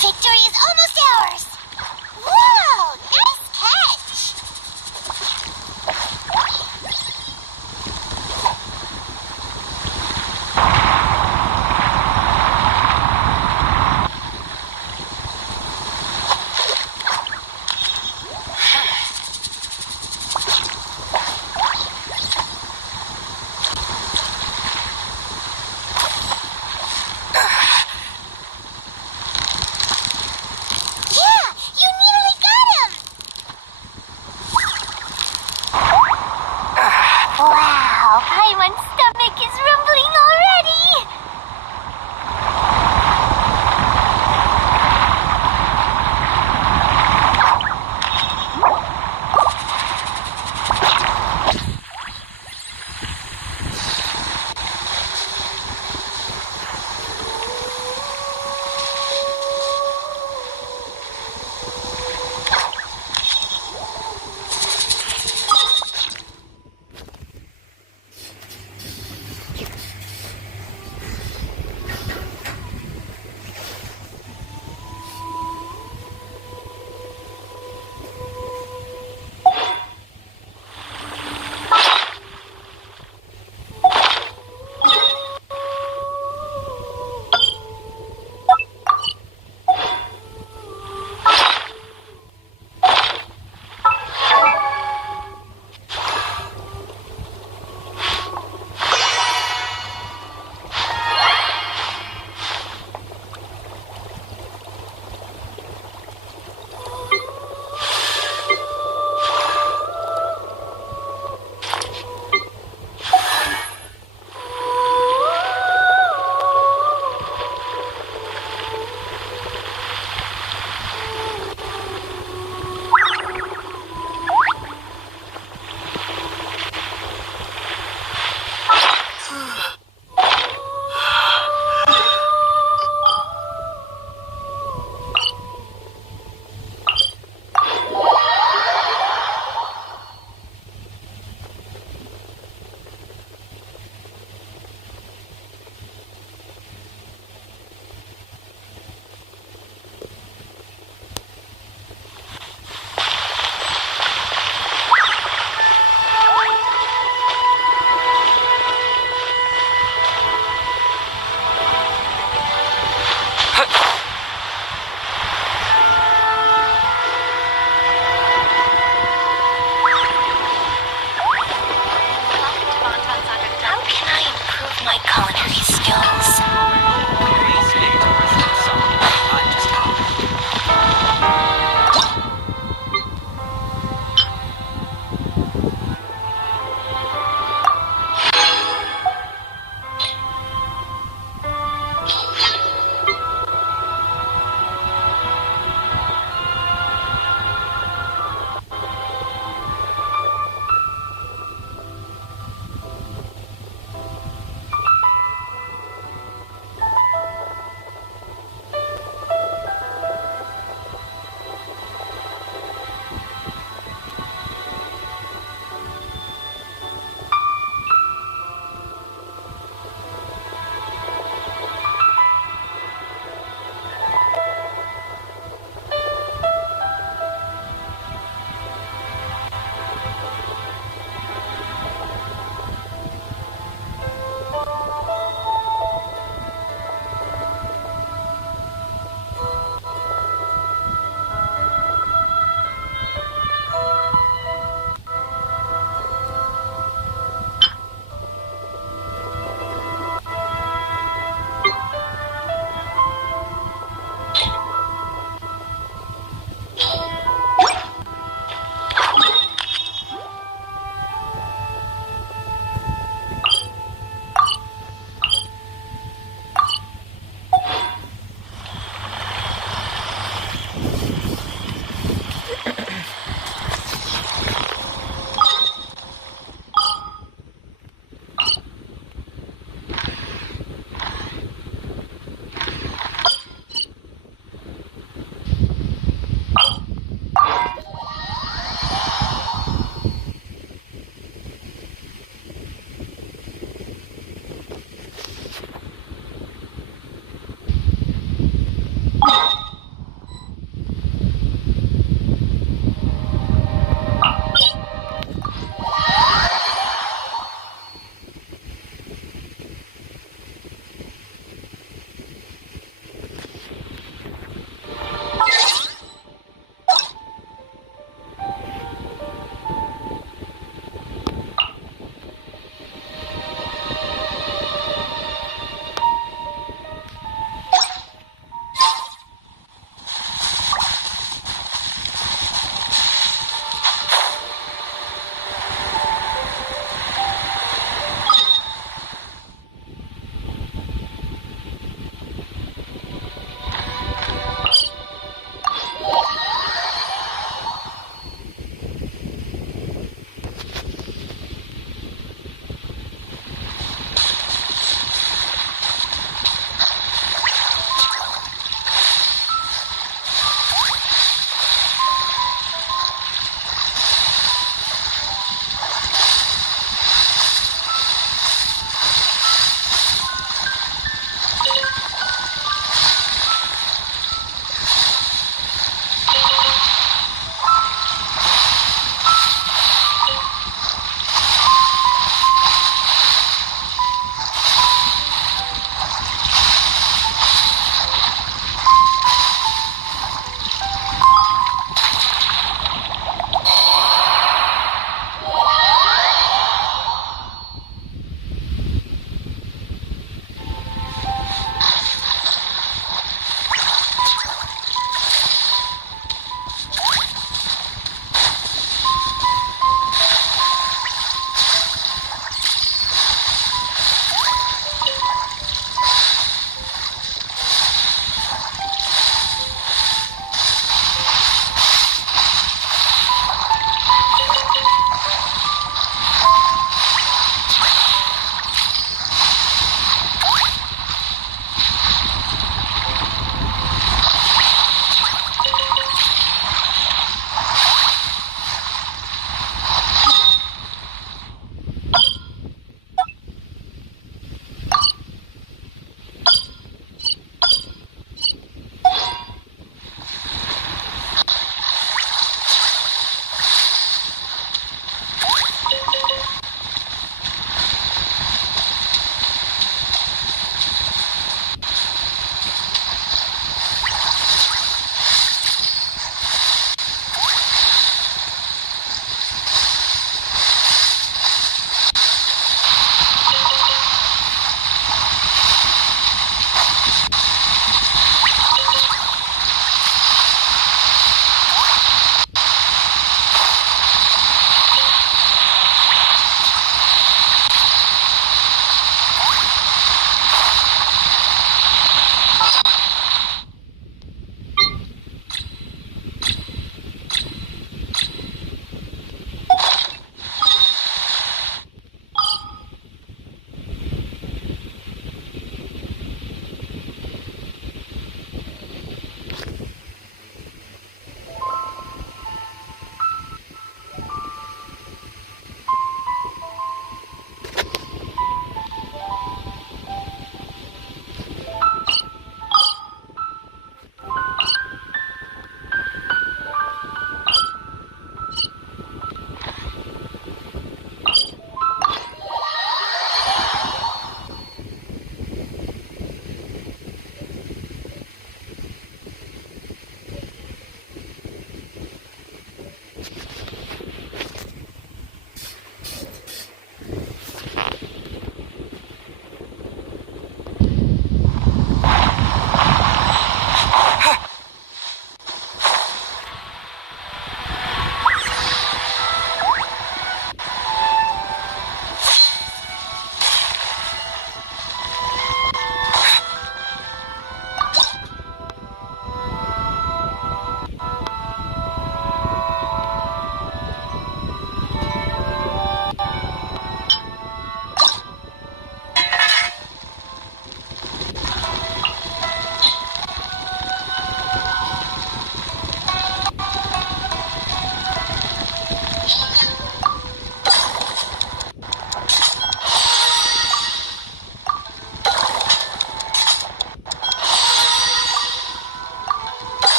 Victory is almost ours! Whoa! Nice catch!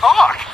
talk.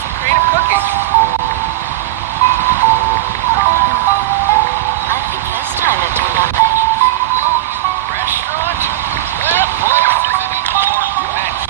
some creative cooking. I think this time it turned out better. Restaurant? That place isn't even worth mentioning.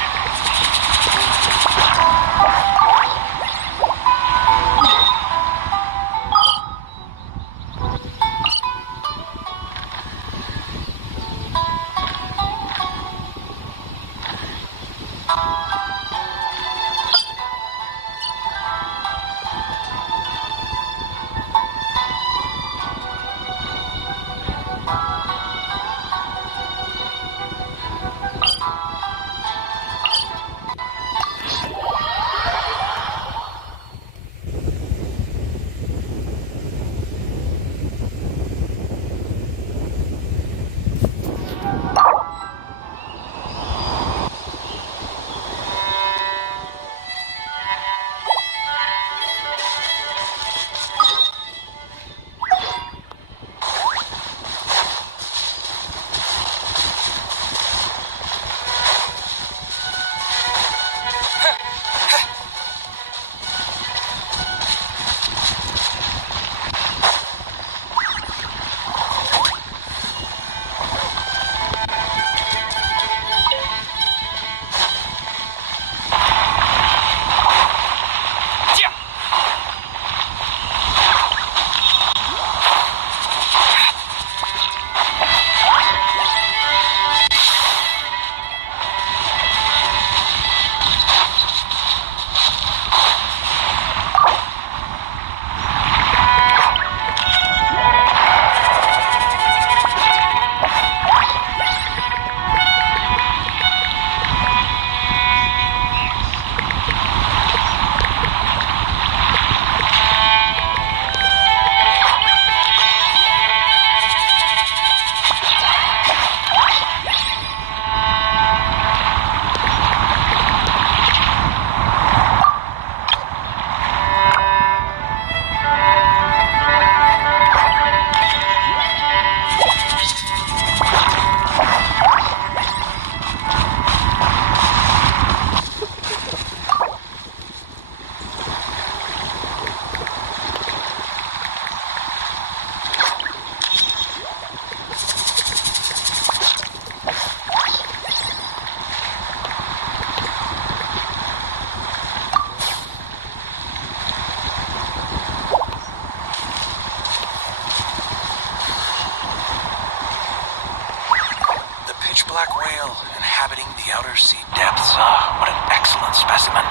Black whale inhabiting the outer sea depths. What an excellent specimen.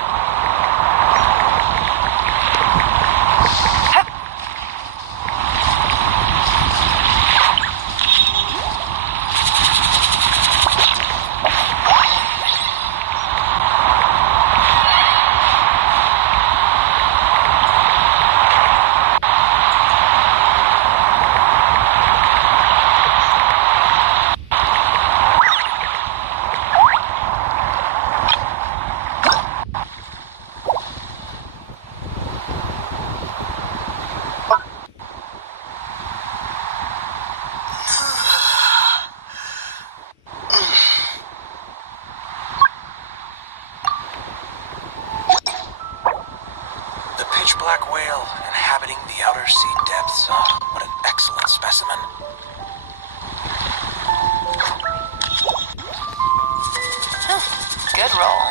Black whale inhabiting the outer sea depths. What an excellent specimen. Good roll.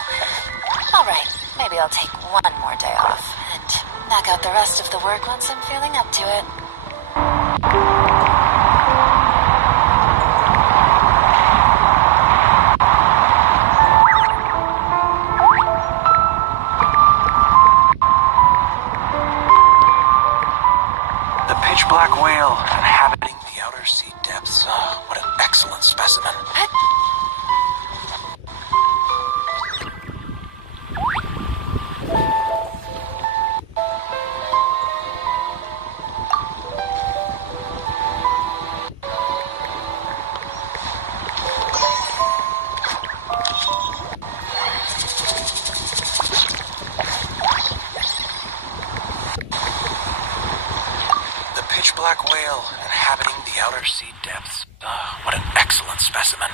All right, maybe I'll take one more day off and knock out the rest of the work once I'm feeling up to it. Black whale inhabiting the outer sea depths. What an excellent specimen. Black whale inhabiting the outer sea depths. What an excellent specimen.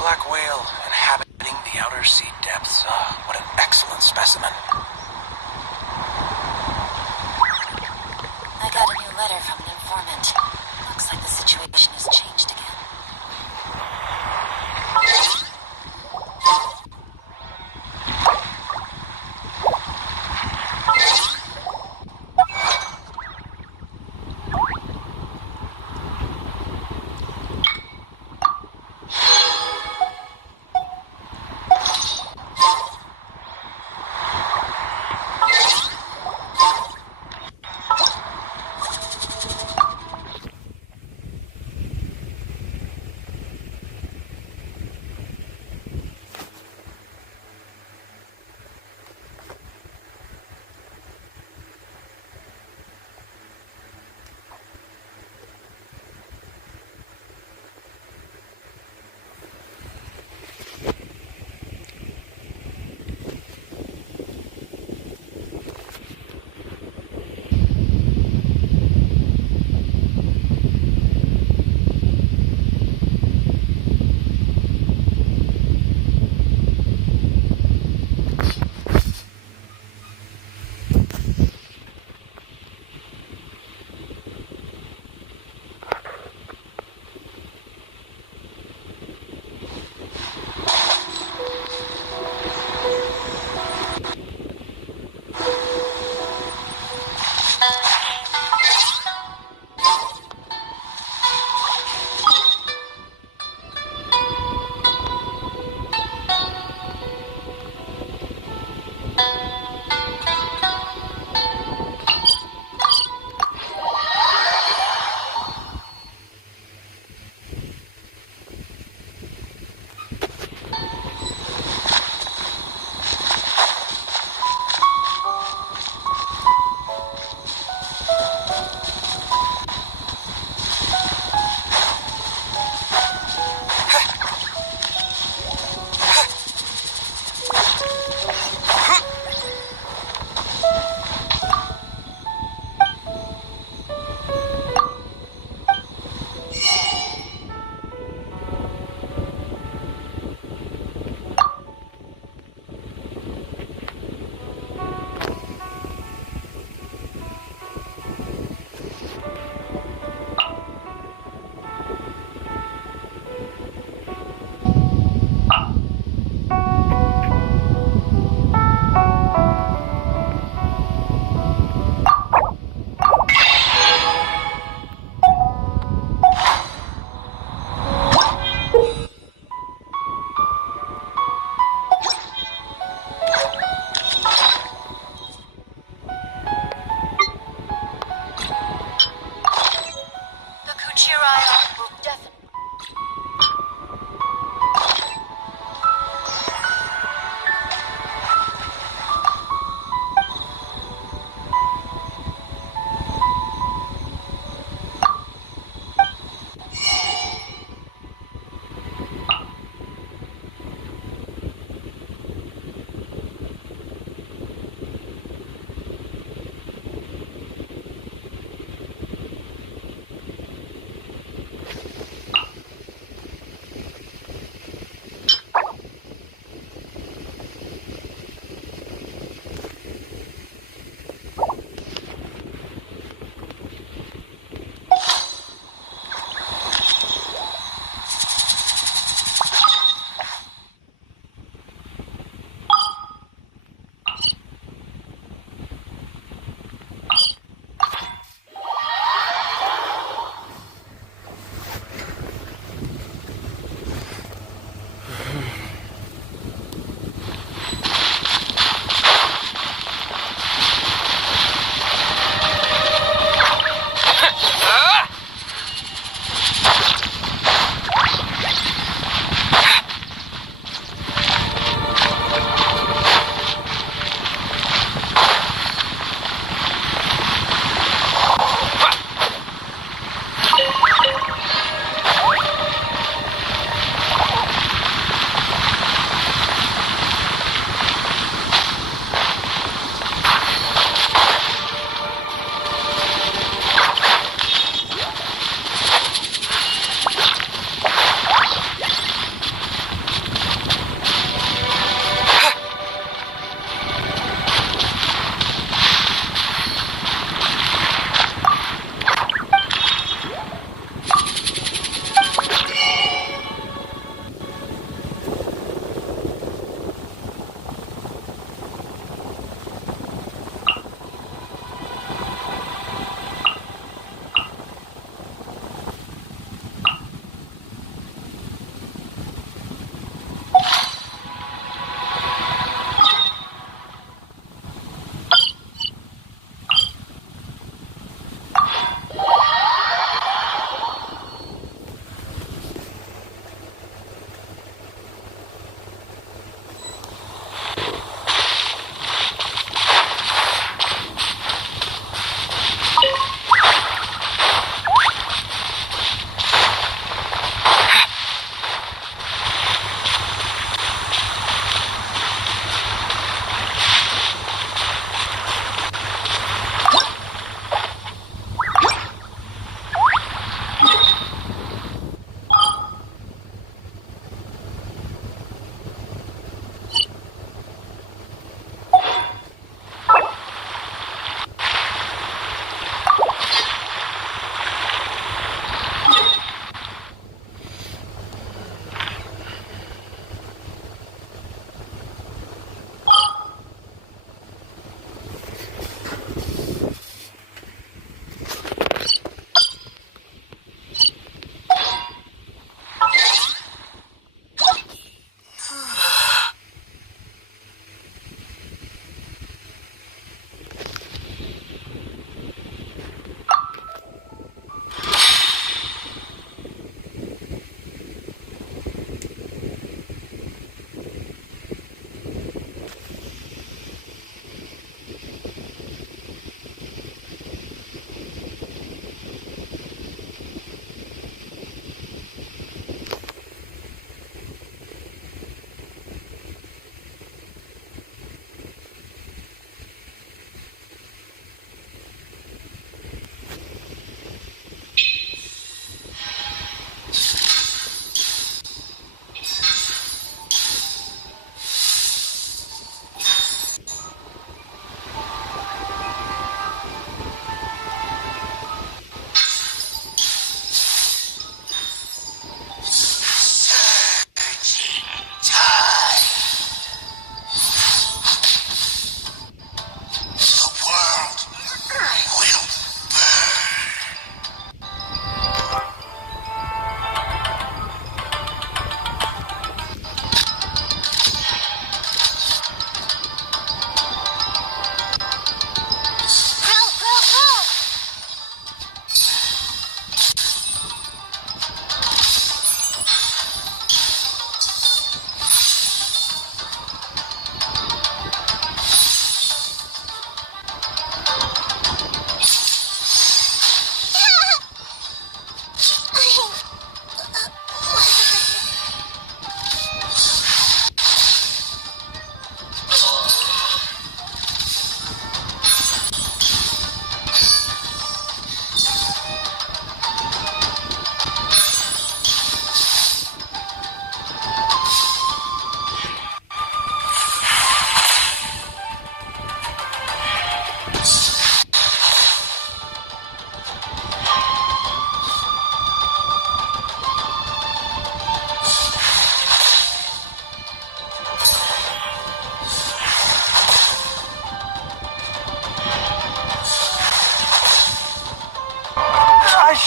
black whale inhabiting the outer sea depths. Ah, what an excellent specimen. I got a new letter from an informant. Looks like the situation has changed again.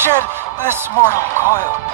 shed this mortal coil.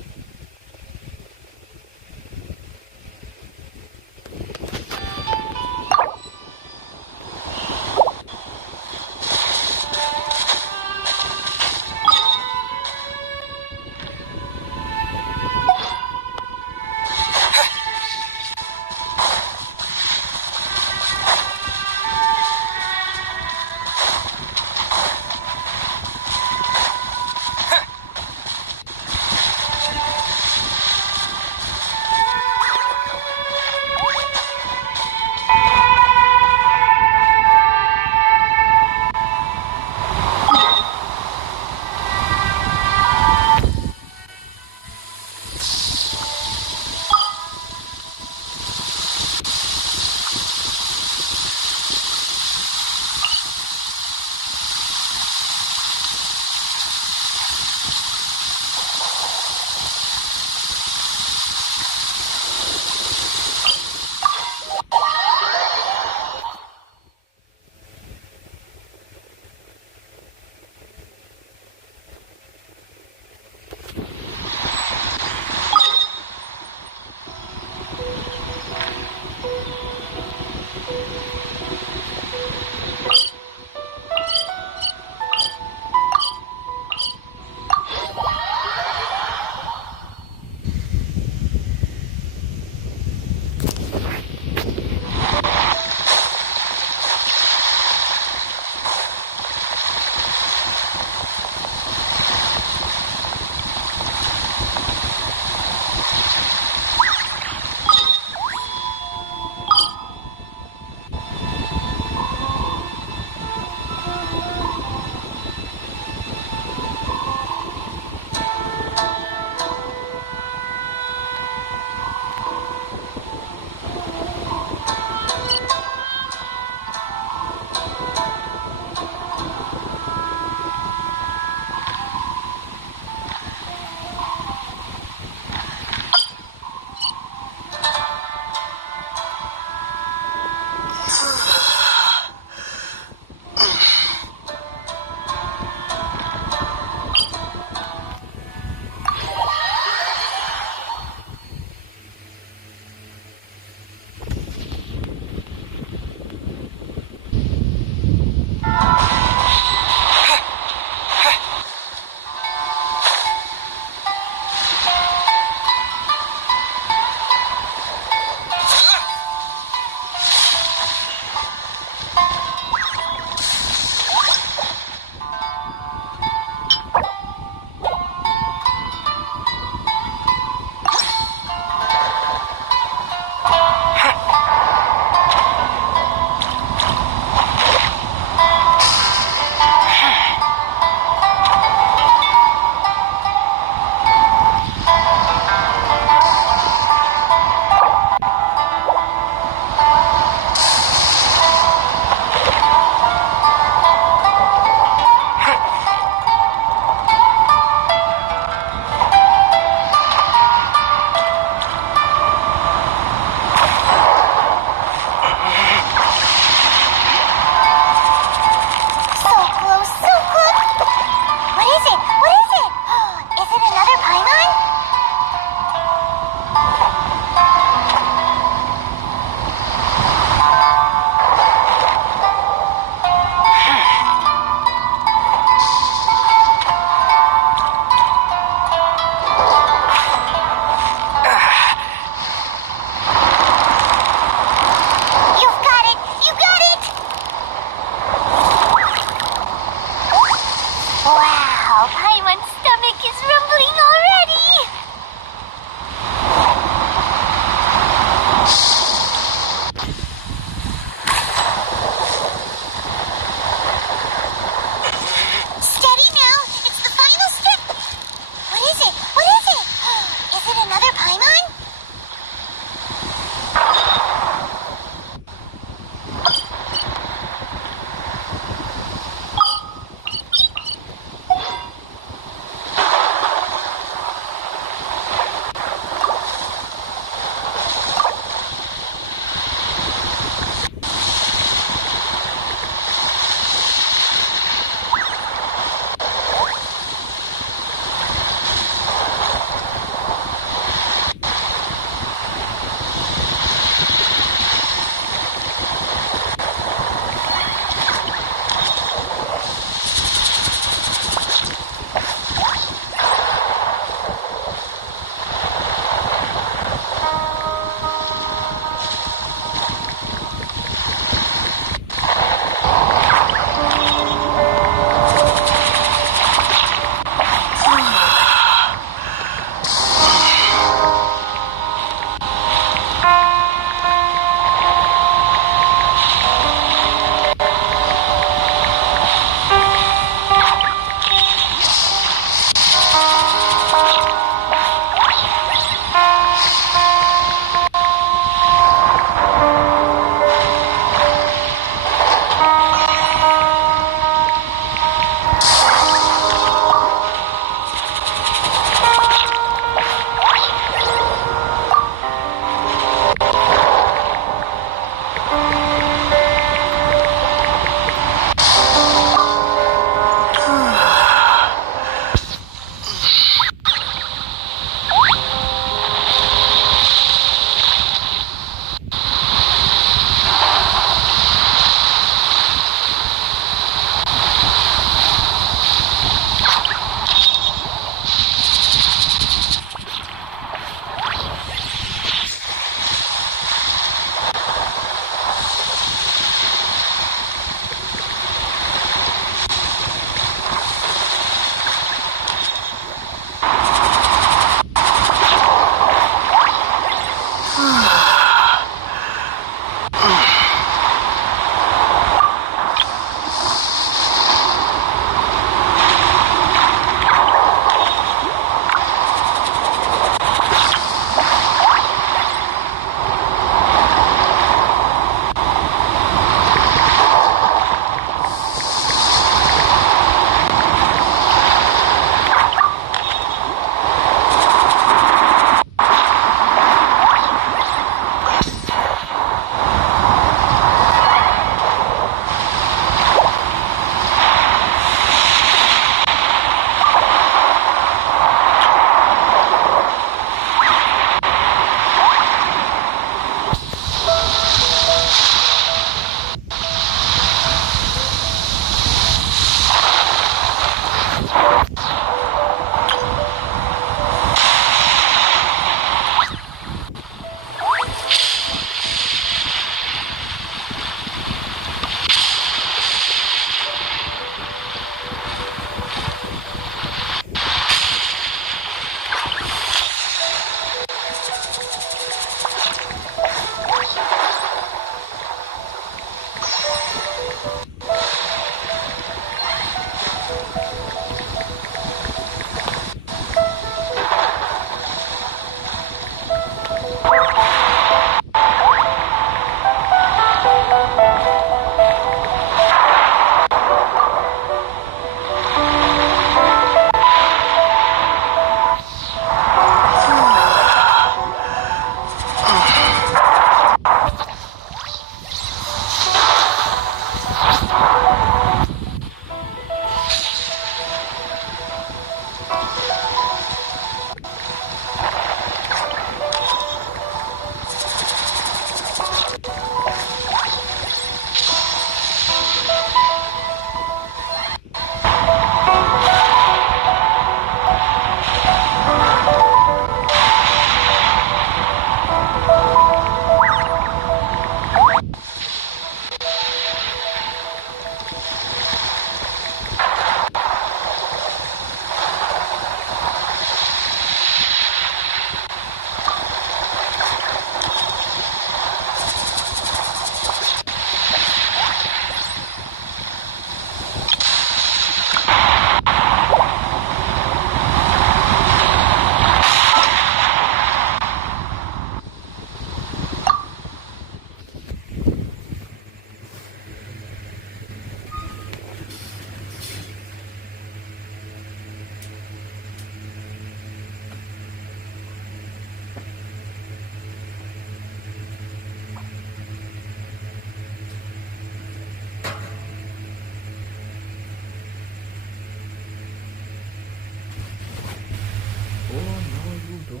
don't.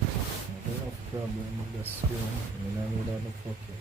I don't have problem with the screen. I mean, I need all the fucking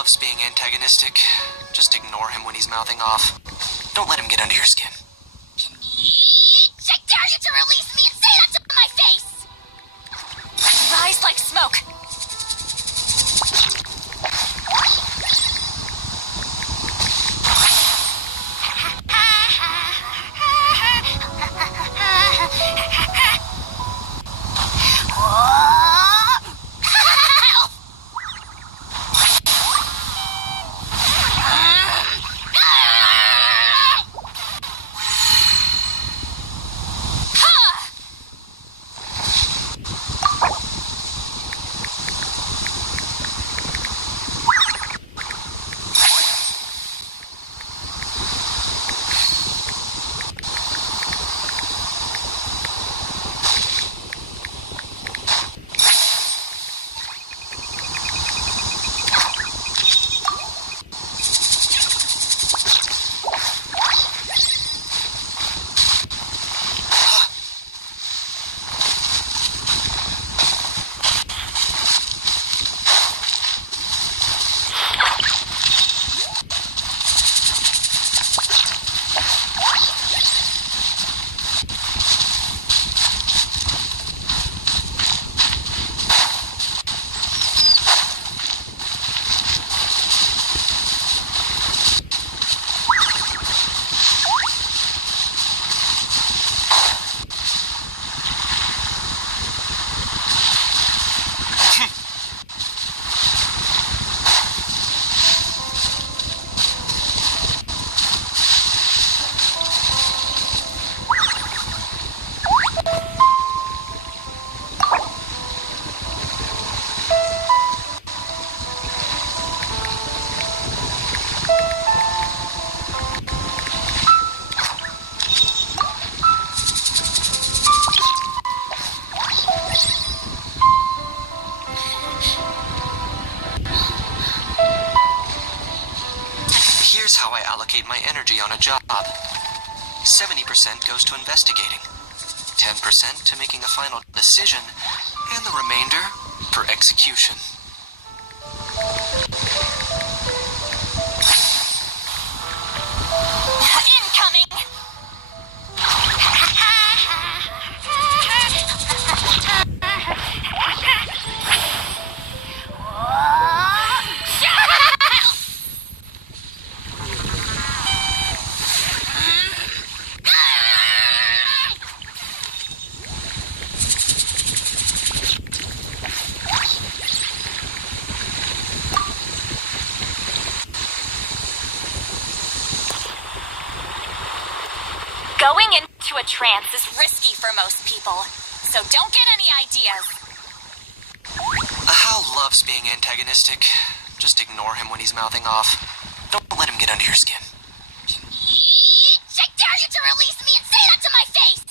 loves being antagonistic. Just ignore him when he's mouthing off. Don't let him get under your skin. I dare you to release me and say that to my face! Rise like smoke. allocate my energy on a job. 70% goes to investigating, 10% to making a final decision, and the remainder for execution. Incoming! Going into a trance is risky for most people, so don't get any ideas. Hal loves being antagonistic. Just ignore him when he's mouthing off. Don't let him get under your skin. I dare you to release me and say that to my face!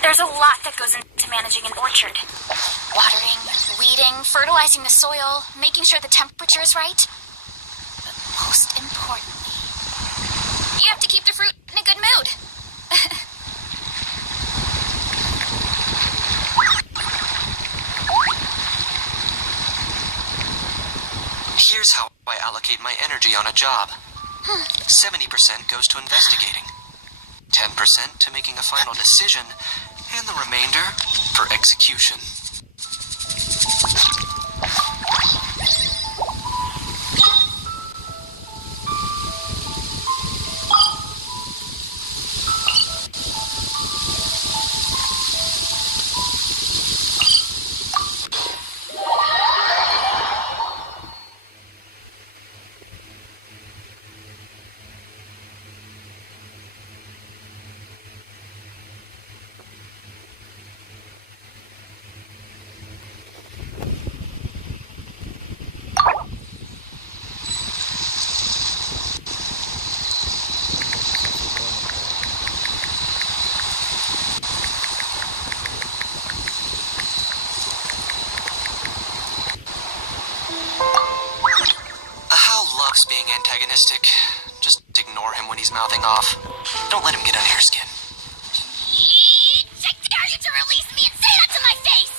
There's a lot that goes into managing an orchard. Watering, weeding, fertilizing the soil, making sure the temperature is right. But most importantly, you have to keep the fruit in a good mood. Here's how I allocate my energy on a job. 70% goes to investigating, 10% to making a final decision, and the remainder for execution. Being antagonistic. Just ignore him when he's mouthing off. Don't let him get under your skin. I dare you to release me and say that to my face!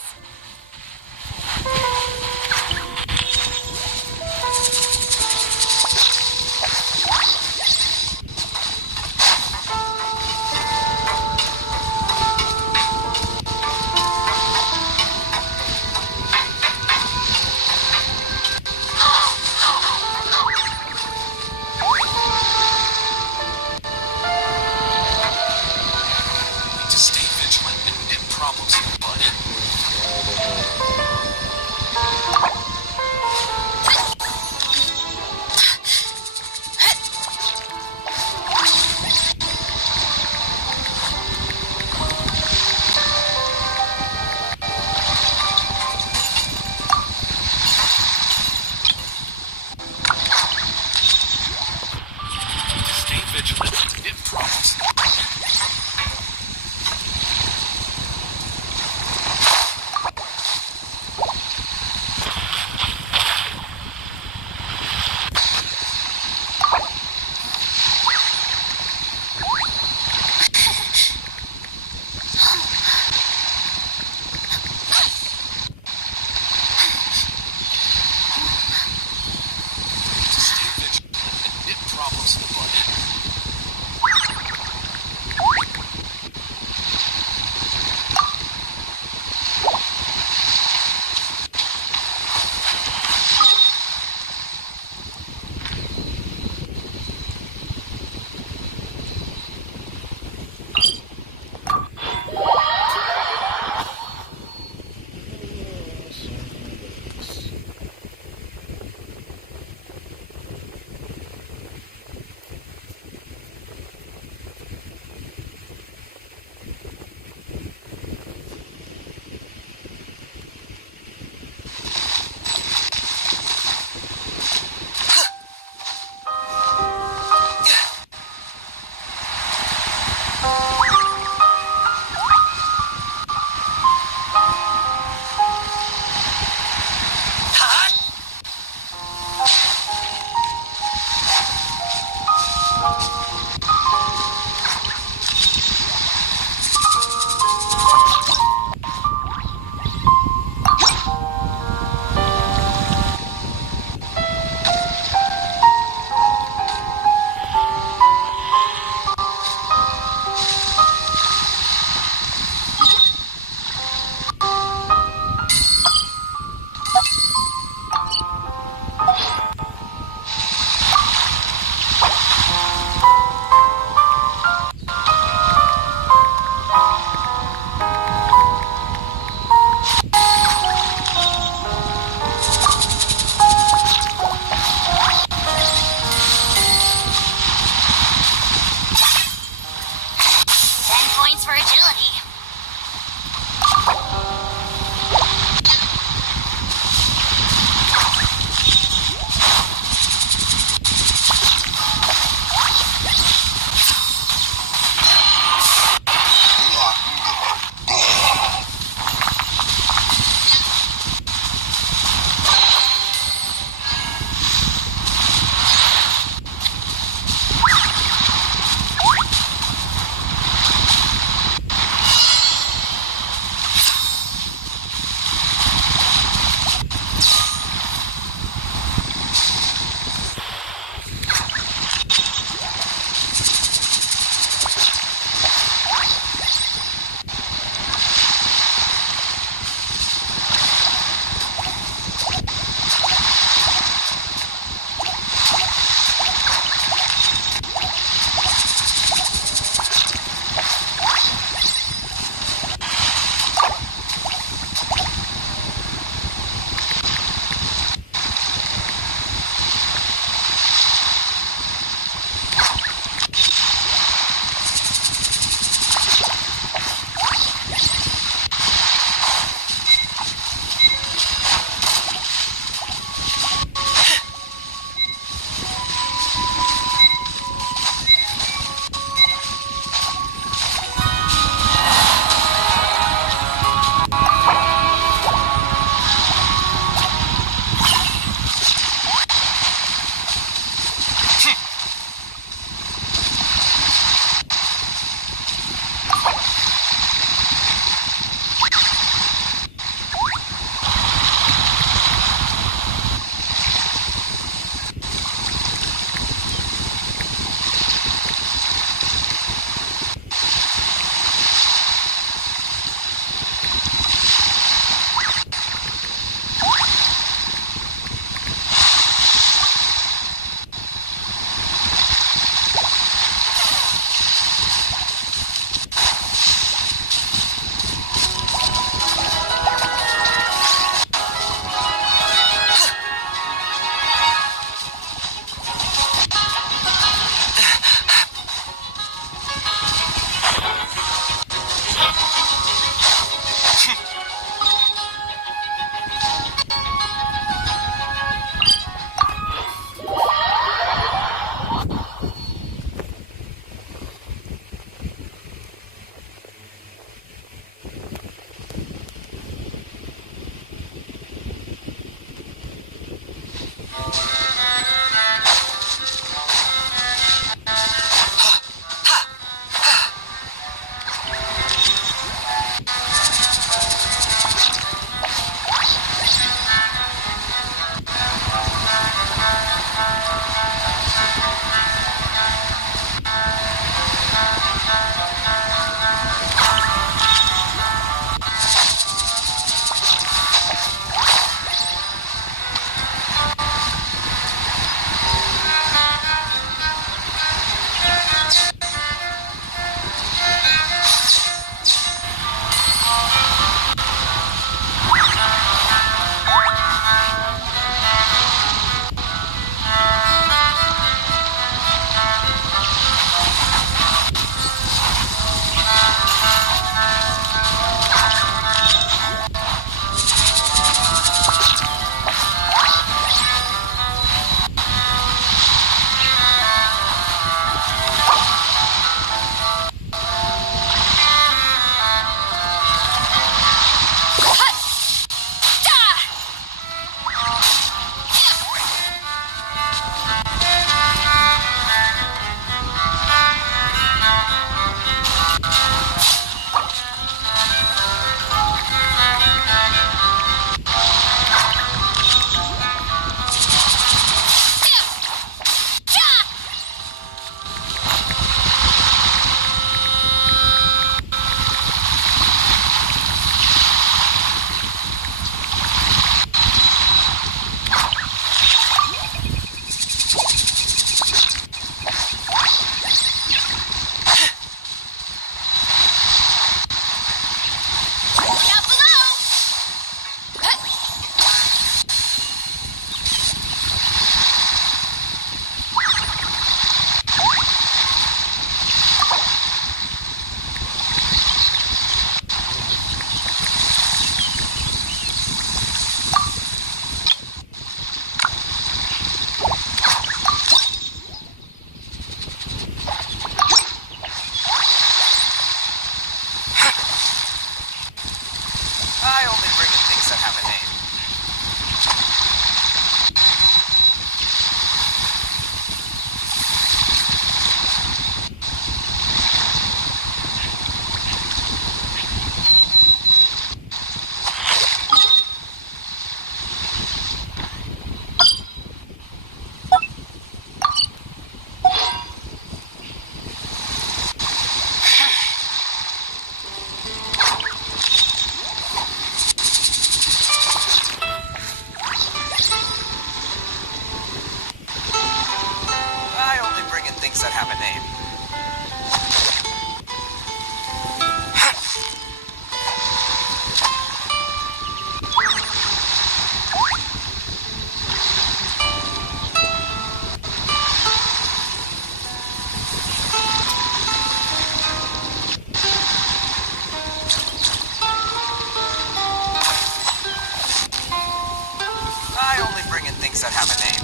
things that have a name.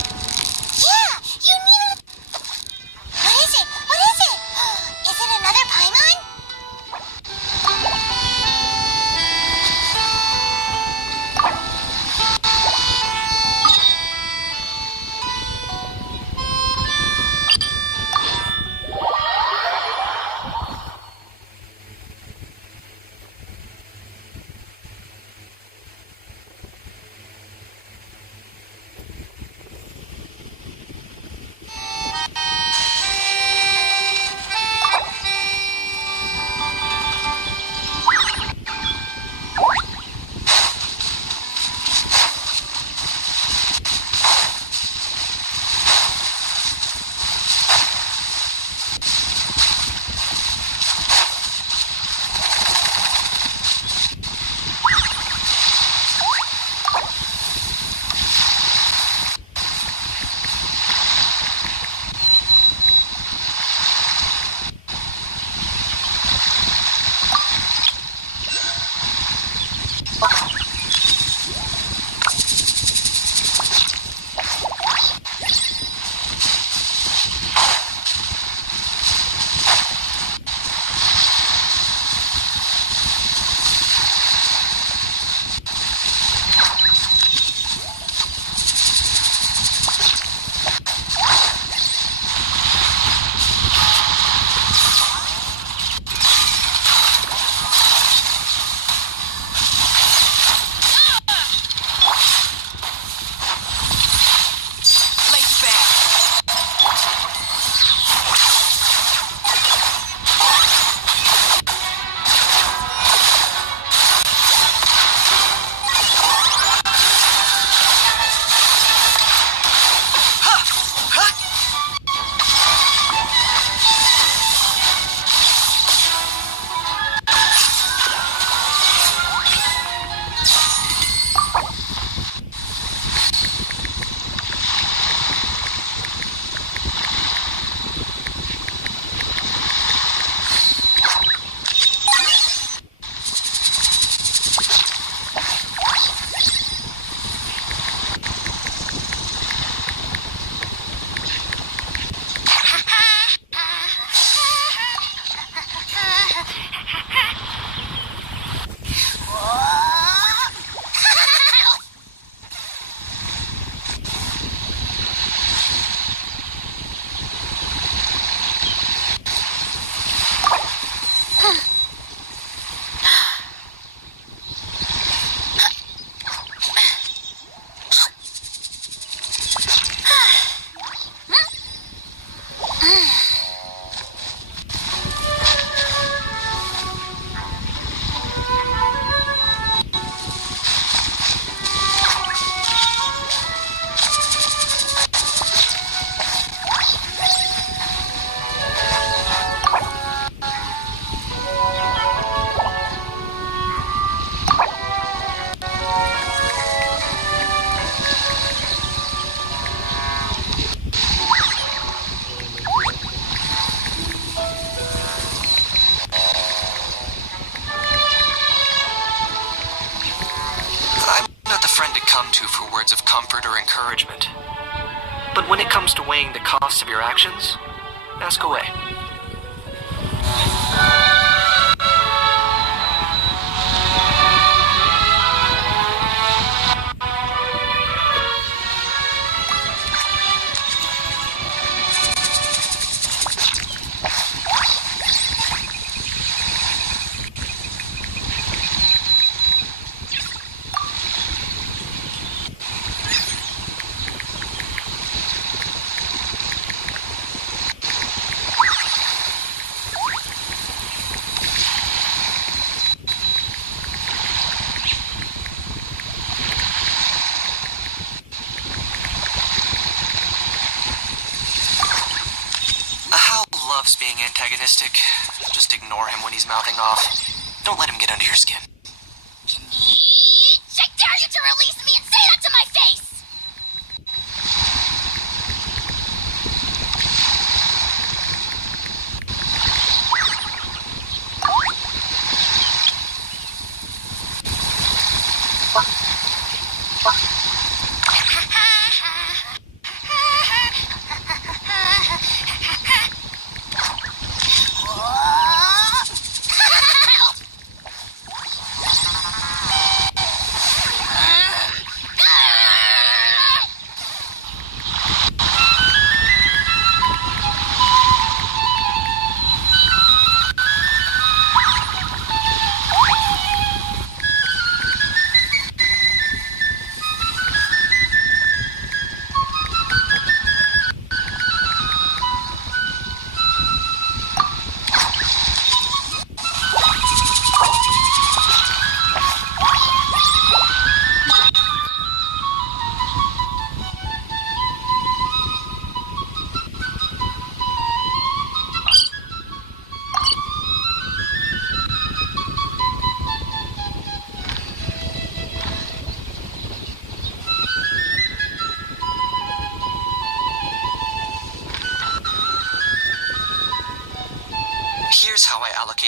Yeah, you need a... What is it? What is it? Is it another Paimon? Come to for words of comfort or encouragement. But when it comes to weighing the cost of your actions, ask away. Loves being antagonistic. Just ignore him when he's mouthing off. Don't let him get under your skin. I dare you to release me and say that to my face!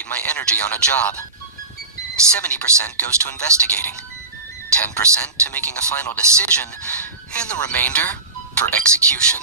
my energy on a job. 70% goes to investigating, 10% to making a final decision, and the remainder for execution.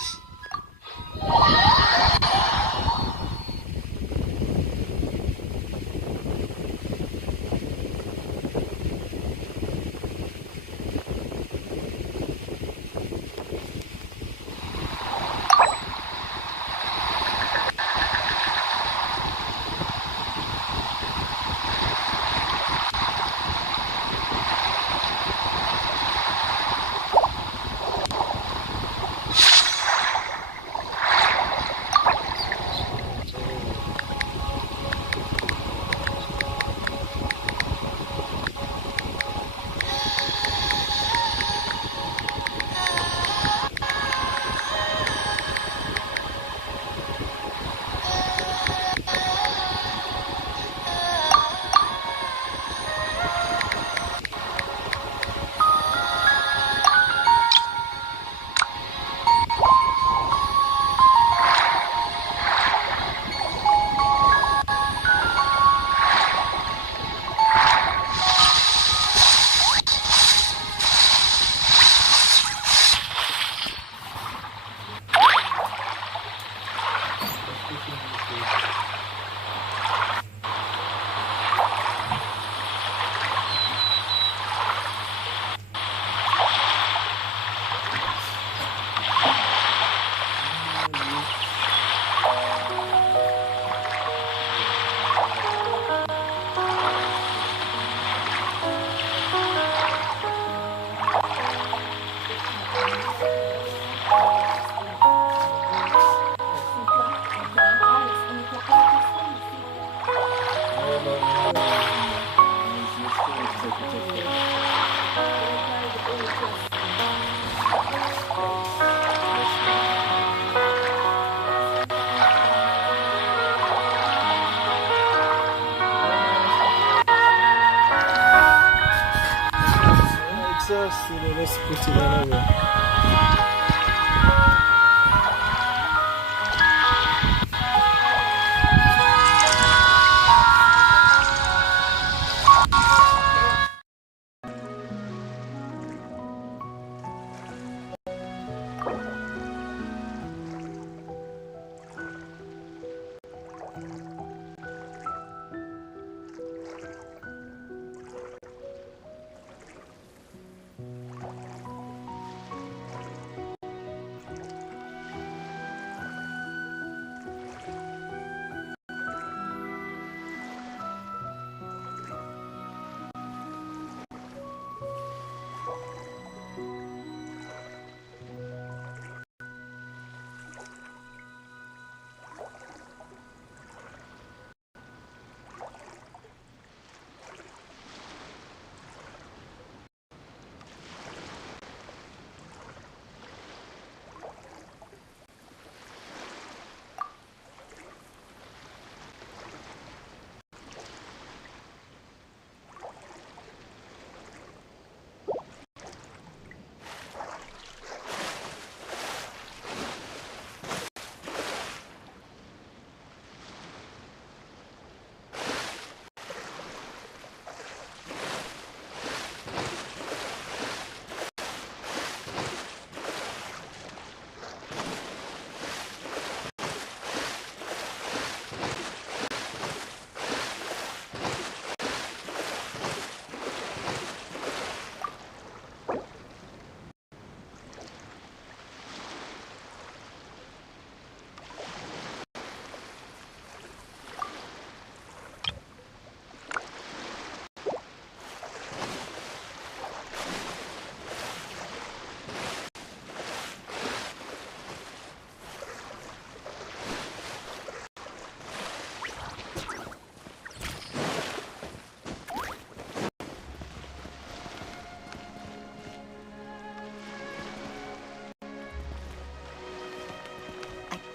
Let's put it another.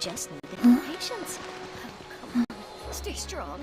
Just need a little patience. Oh, come on. Stay strong.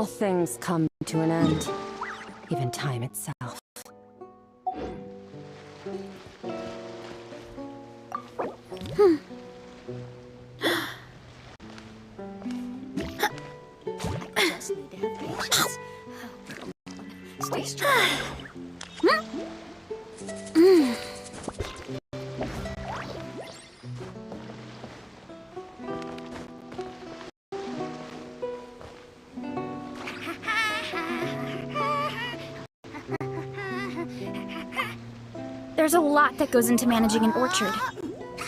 All things come to an end, even time itself. I just need to have patience. Oh, come on. Stay strong. There's a lot that goes into managing an orchard.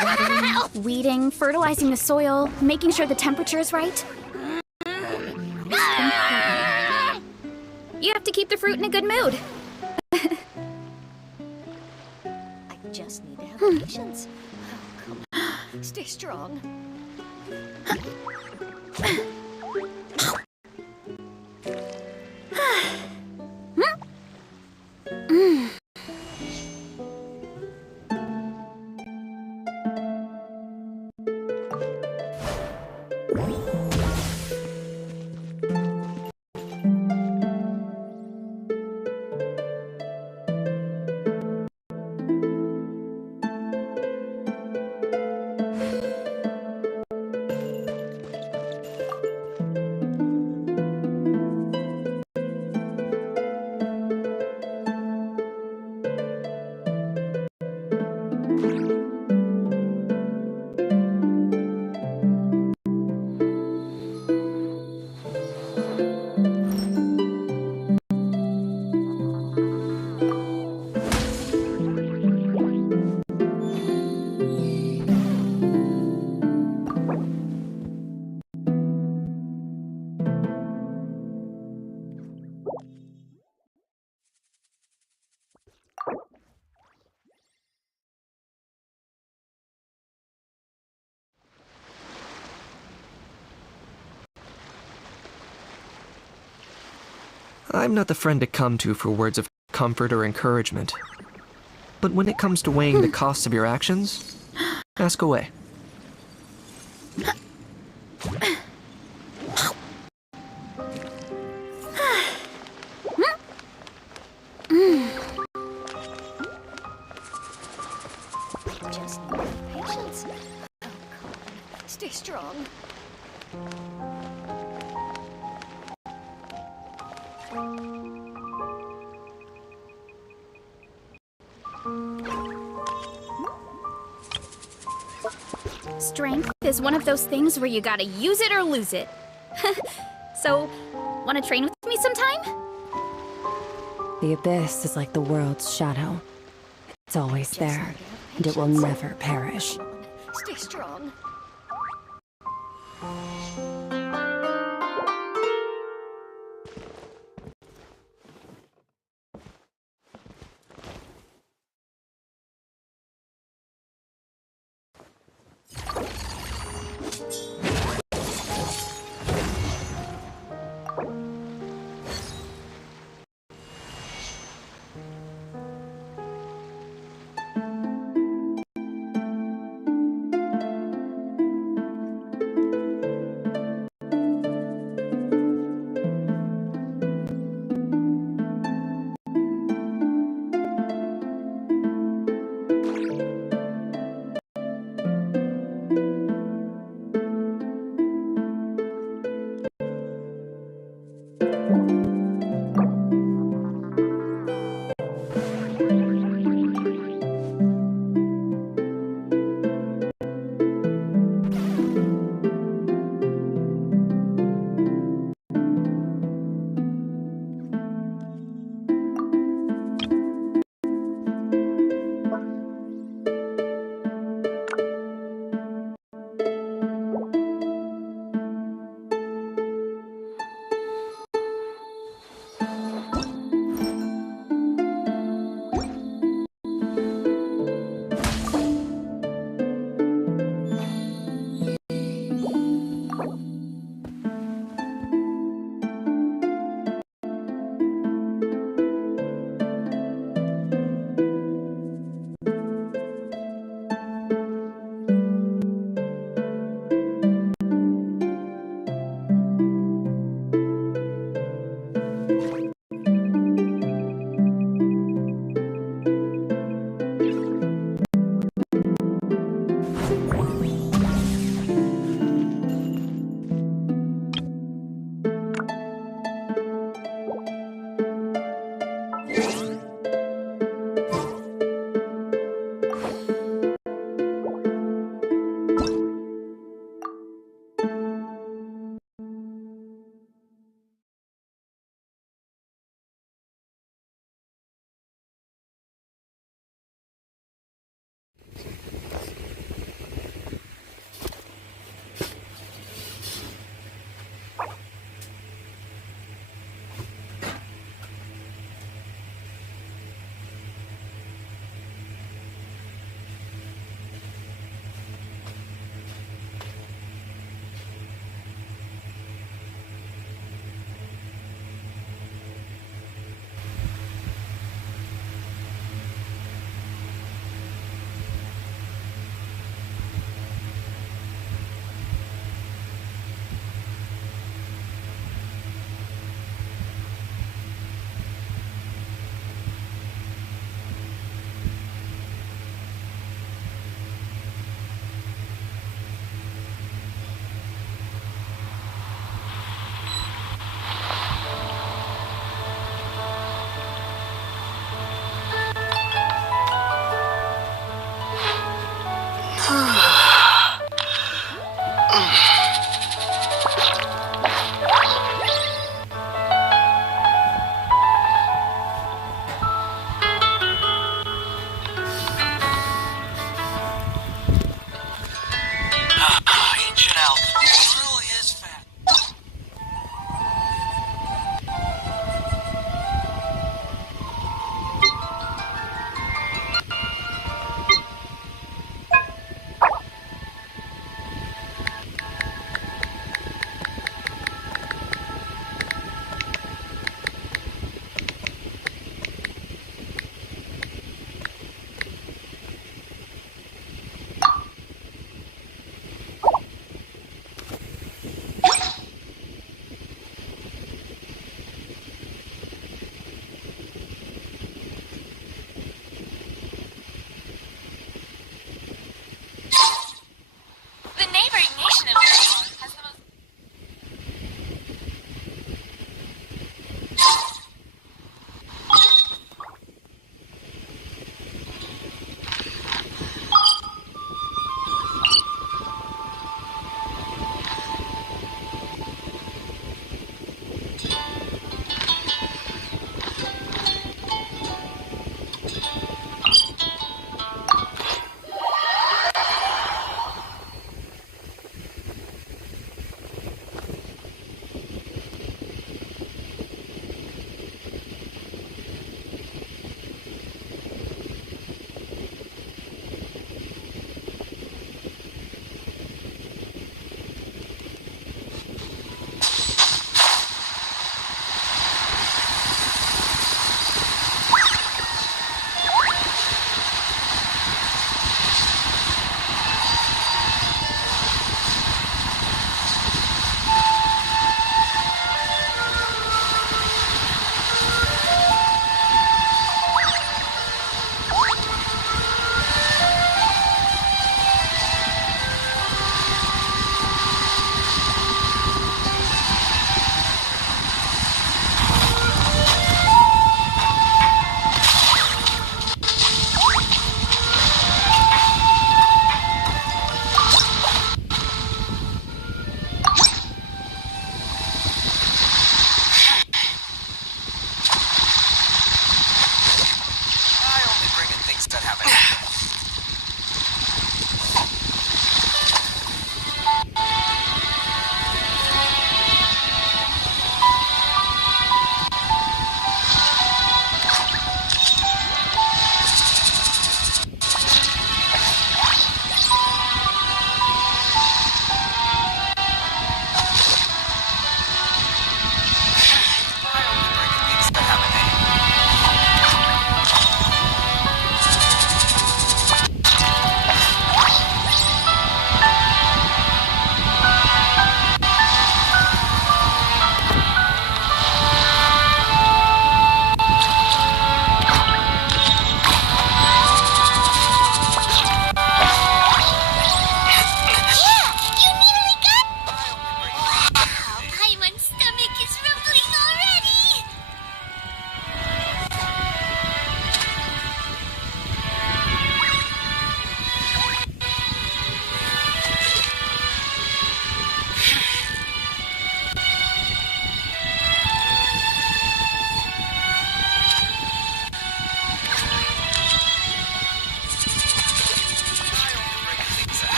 Watering, weeding, fertilizing the soil, making sure the temperature is right. You have to keep the fruit in a good mood. I just need to have patience. Oh, come on. Stay strong. I'm not the friend to come to for words of comfort or encouragement. But when it comes to weighing the costs of your actions, ask away. I just need to have patience. Oh, come on. Stay strong. Strength is one of those things where you gotta use it or lose it. So, wanna train with me sometime? The abyss is like the world's shadow. It's always there, and it will never perish. Stay strong.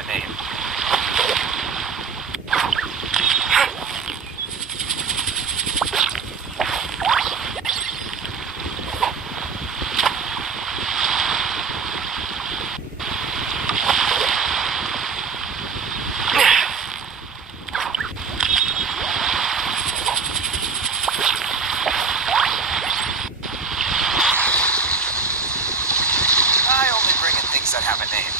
a name. I only bring in things that have a name.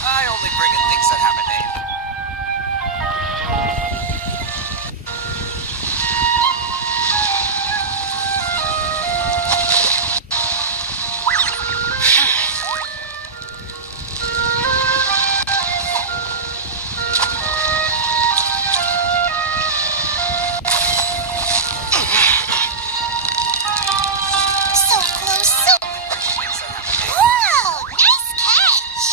I only bring in things that have a name. So close, so... Things that have a name. Whoa! Nice catch!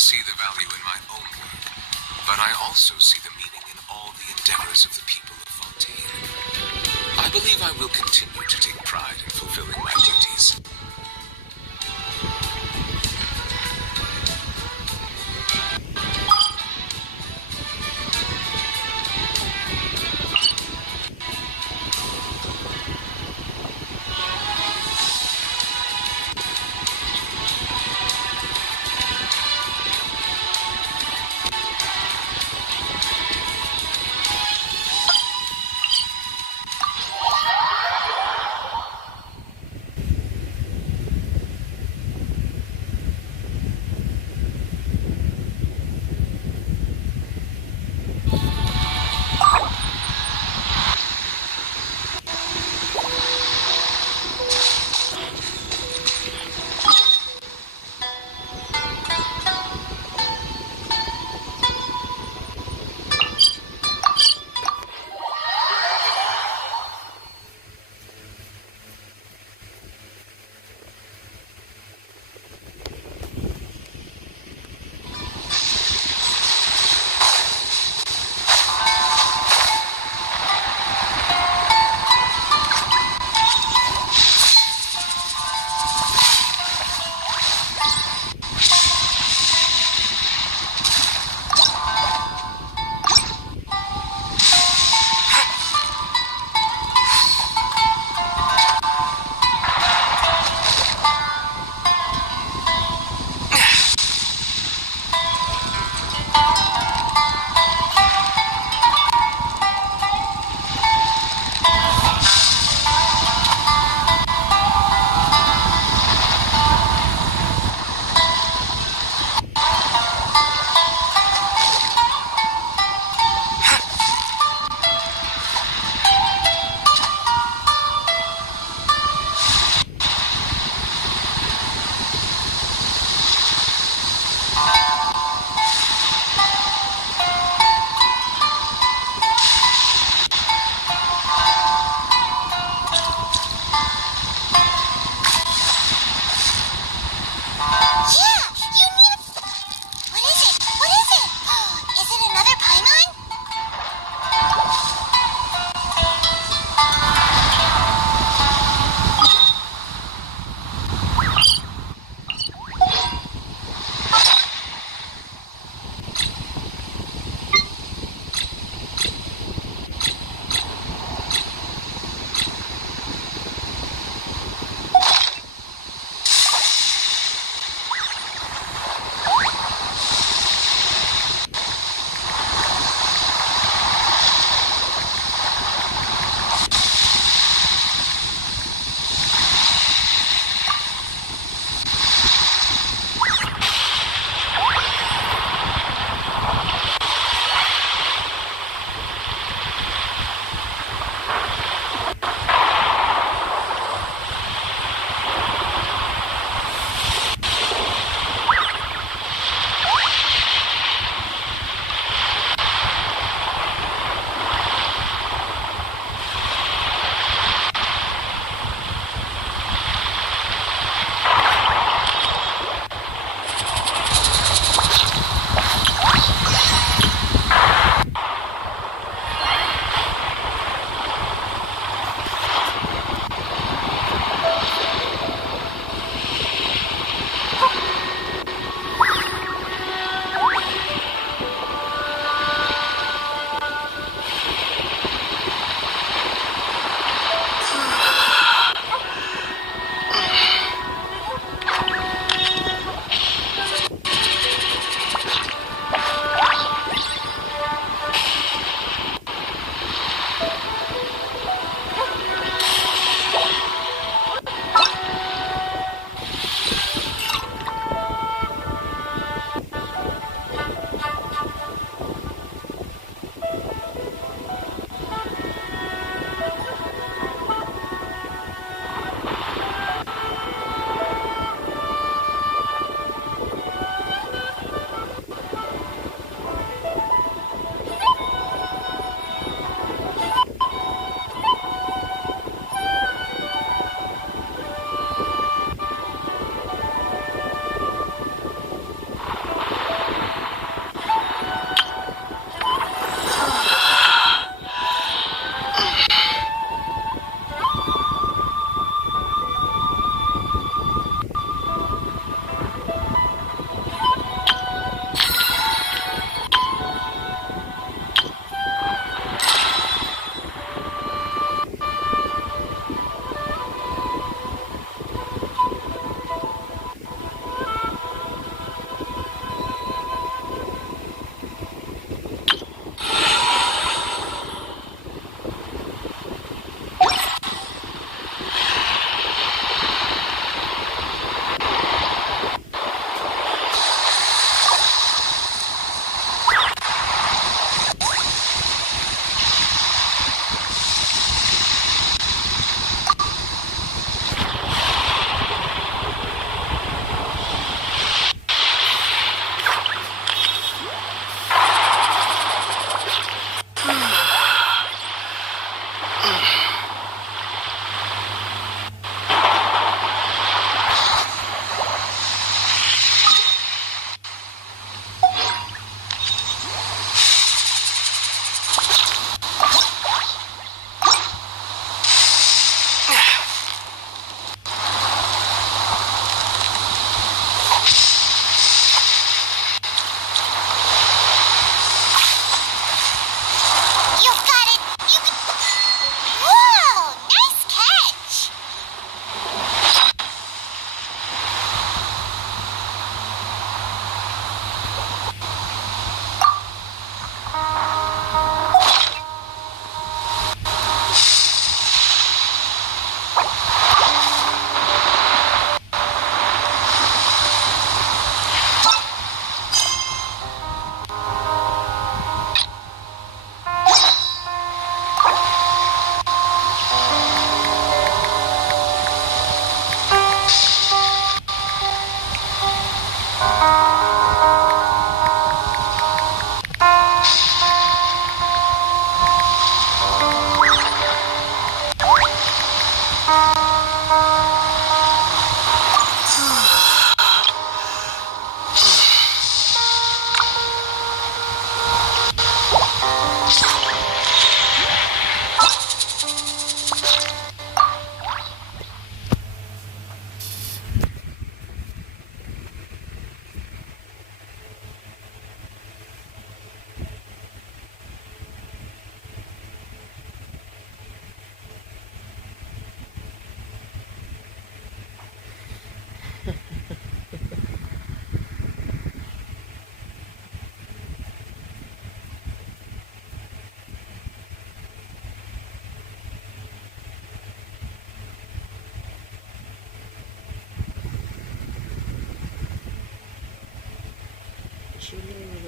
see the value in my own work, but I also see the meaning in all the endeavors of the people of Fontaine. I believe I will continue to take pride in fulfilling my duties.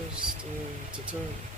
first tutorial.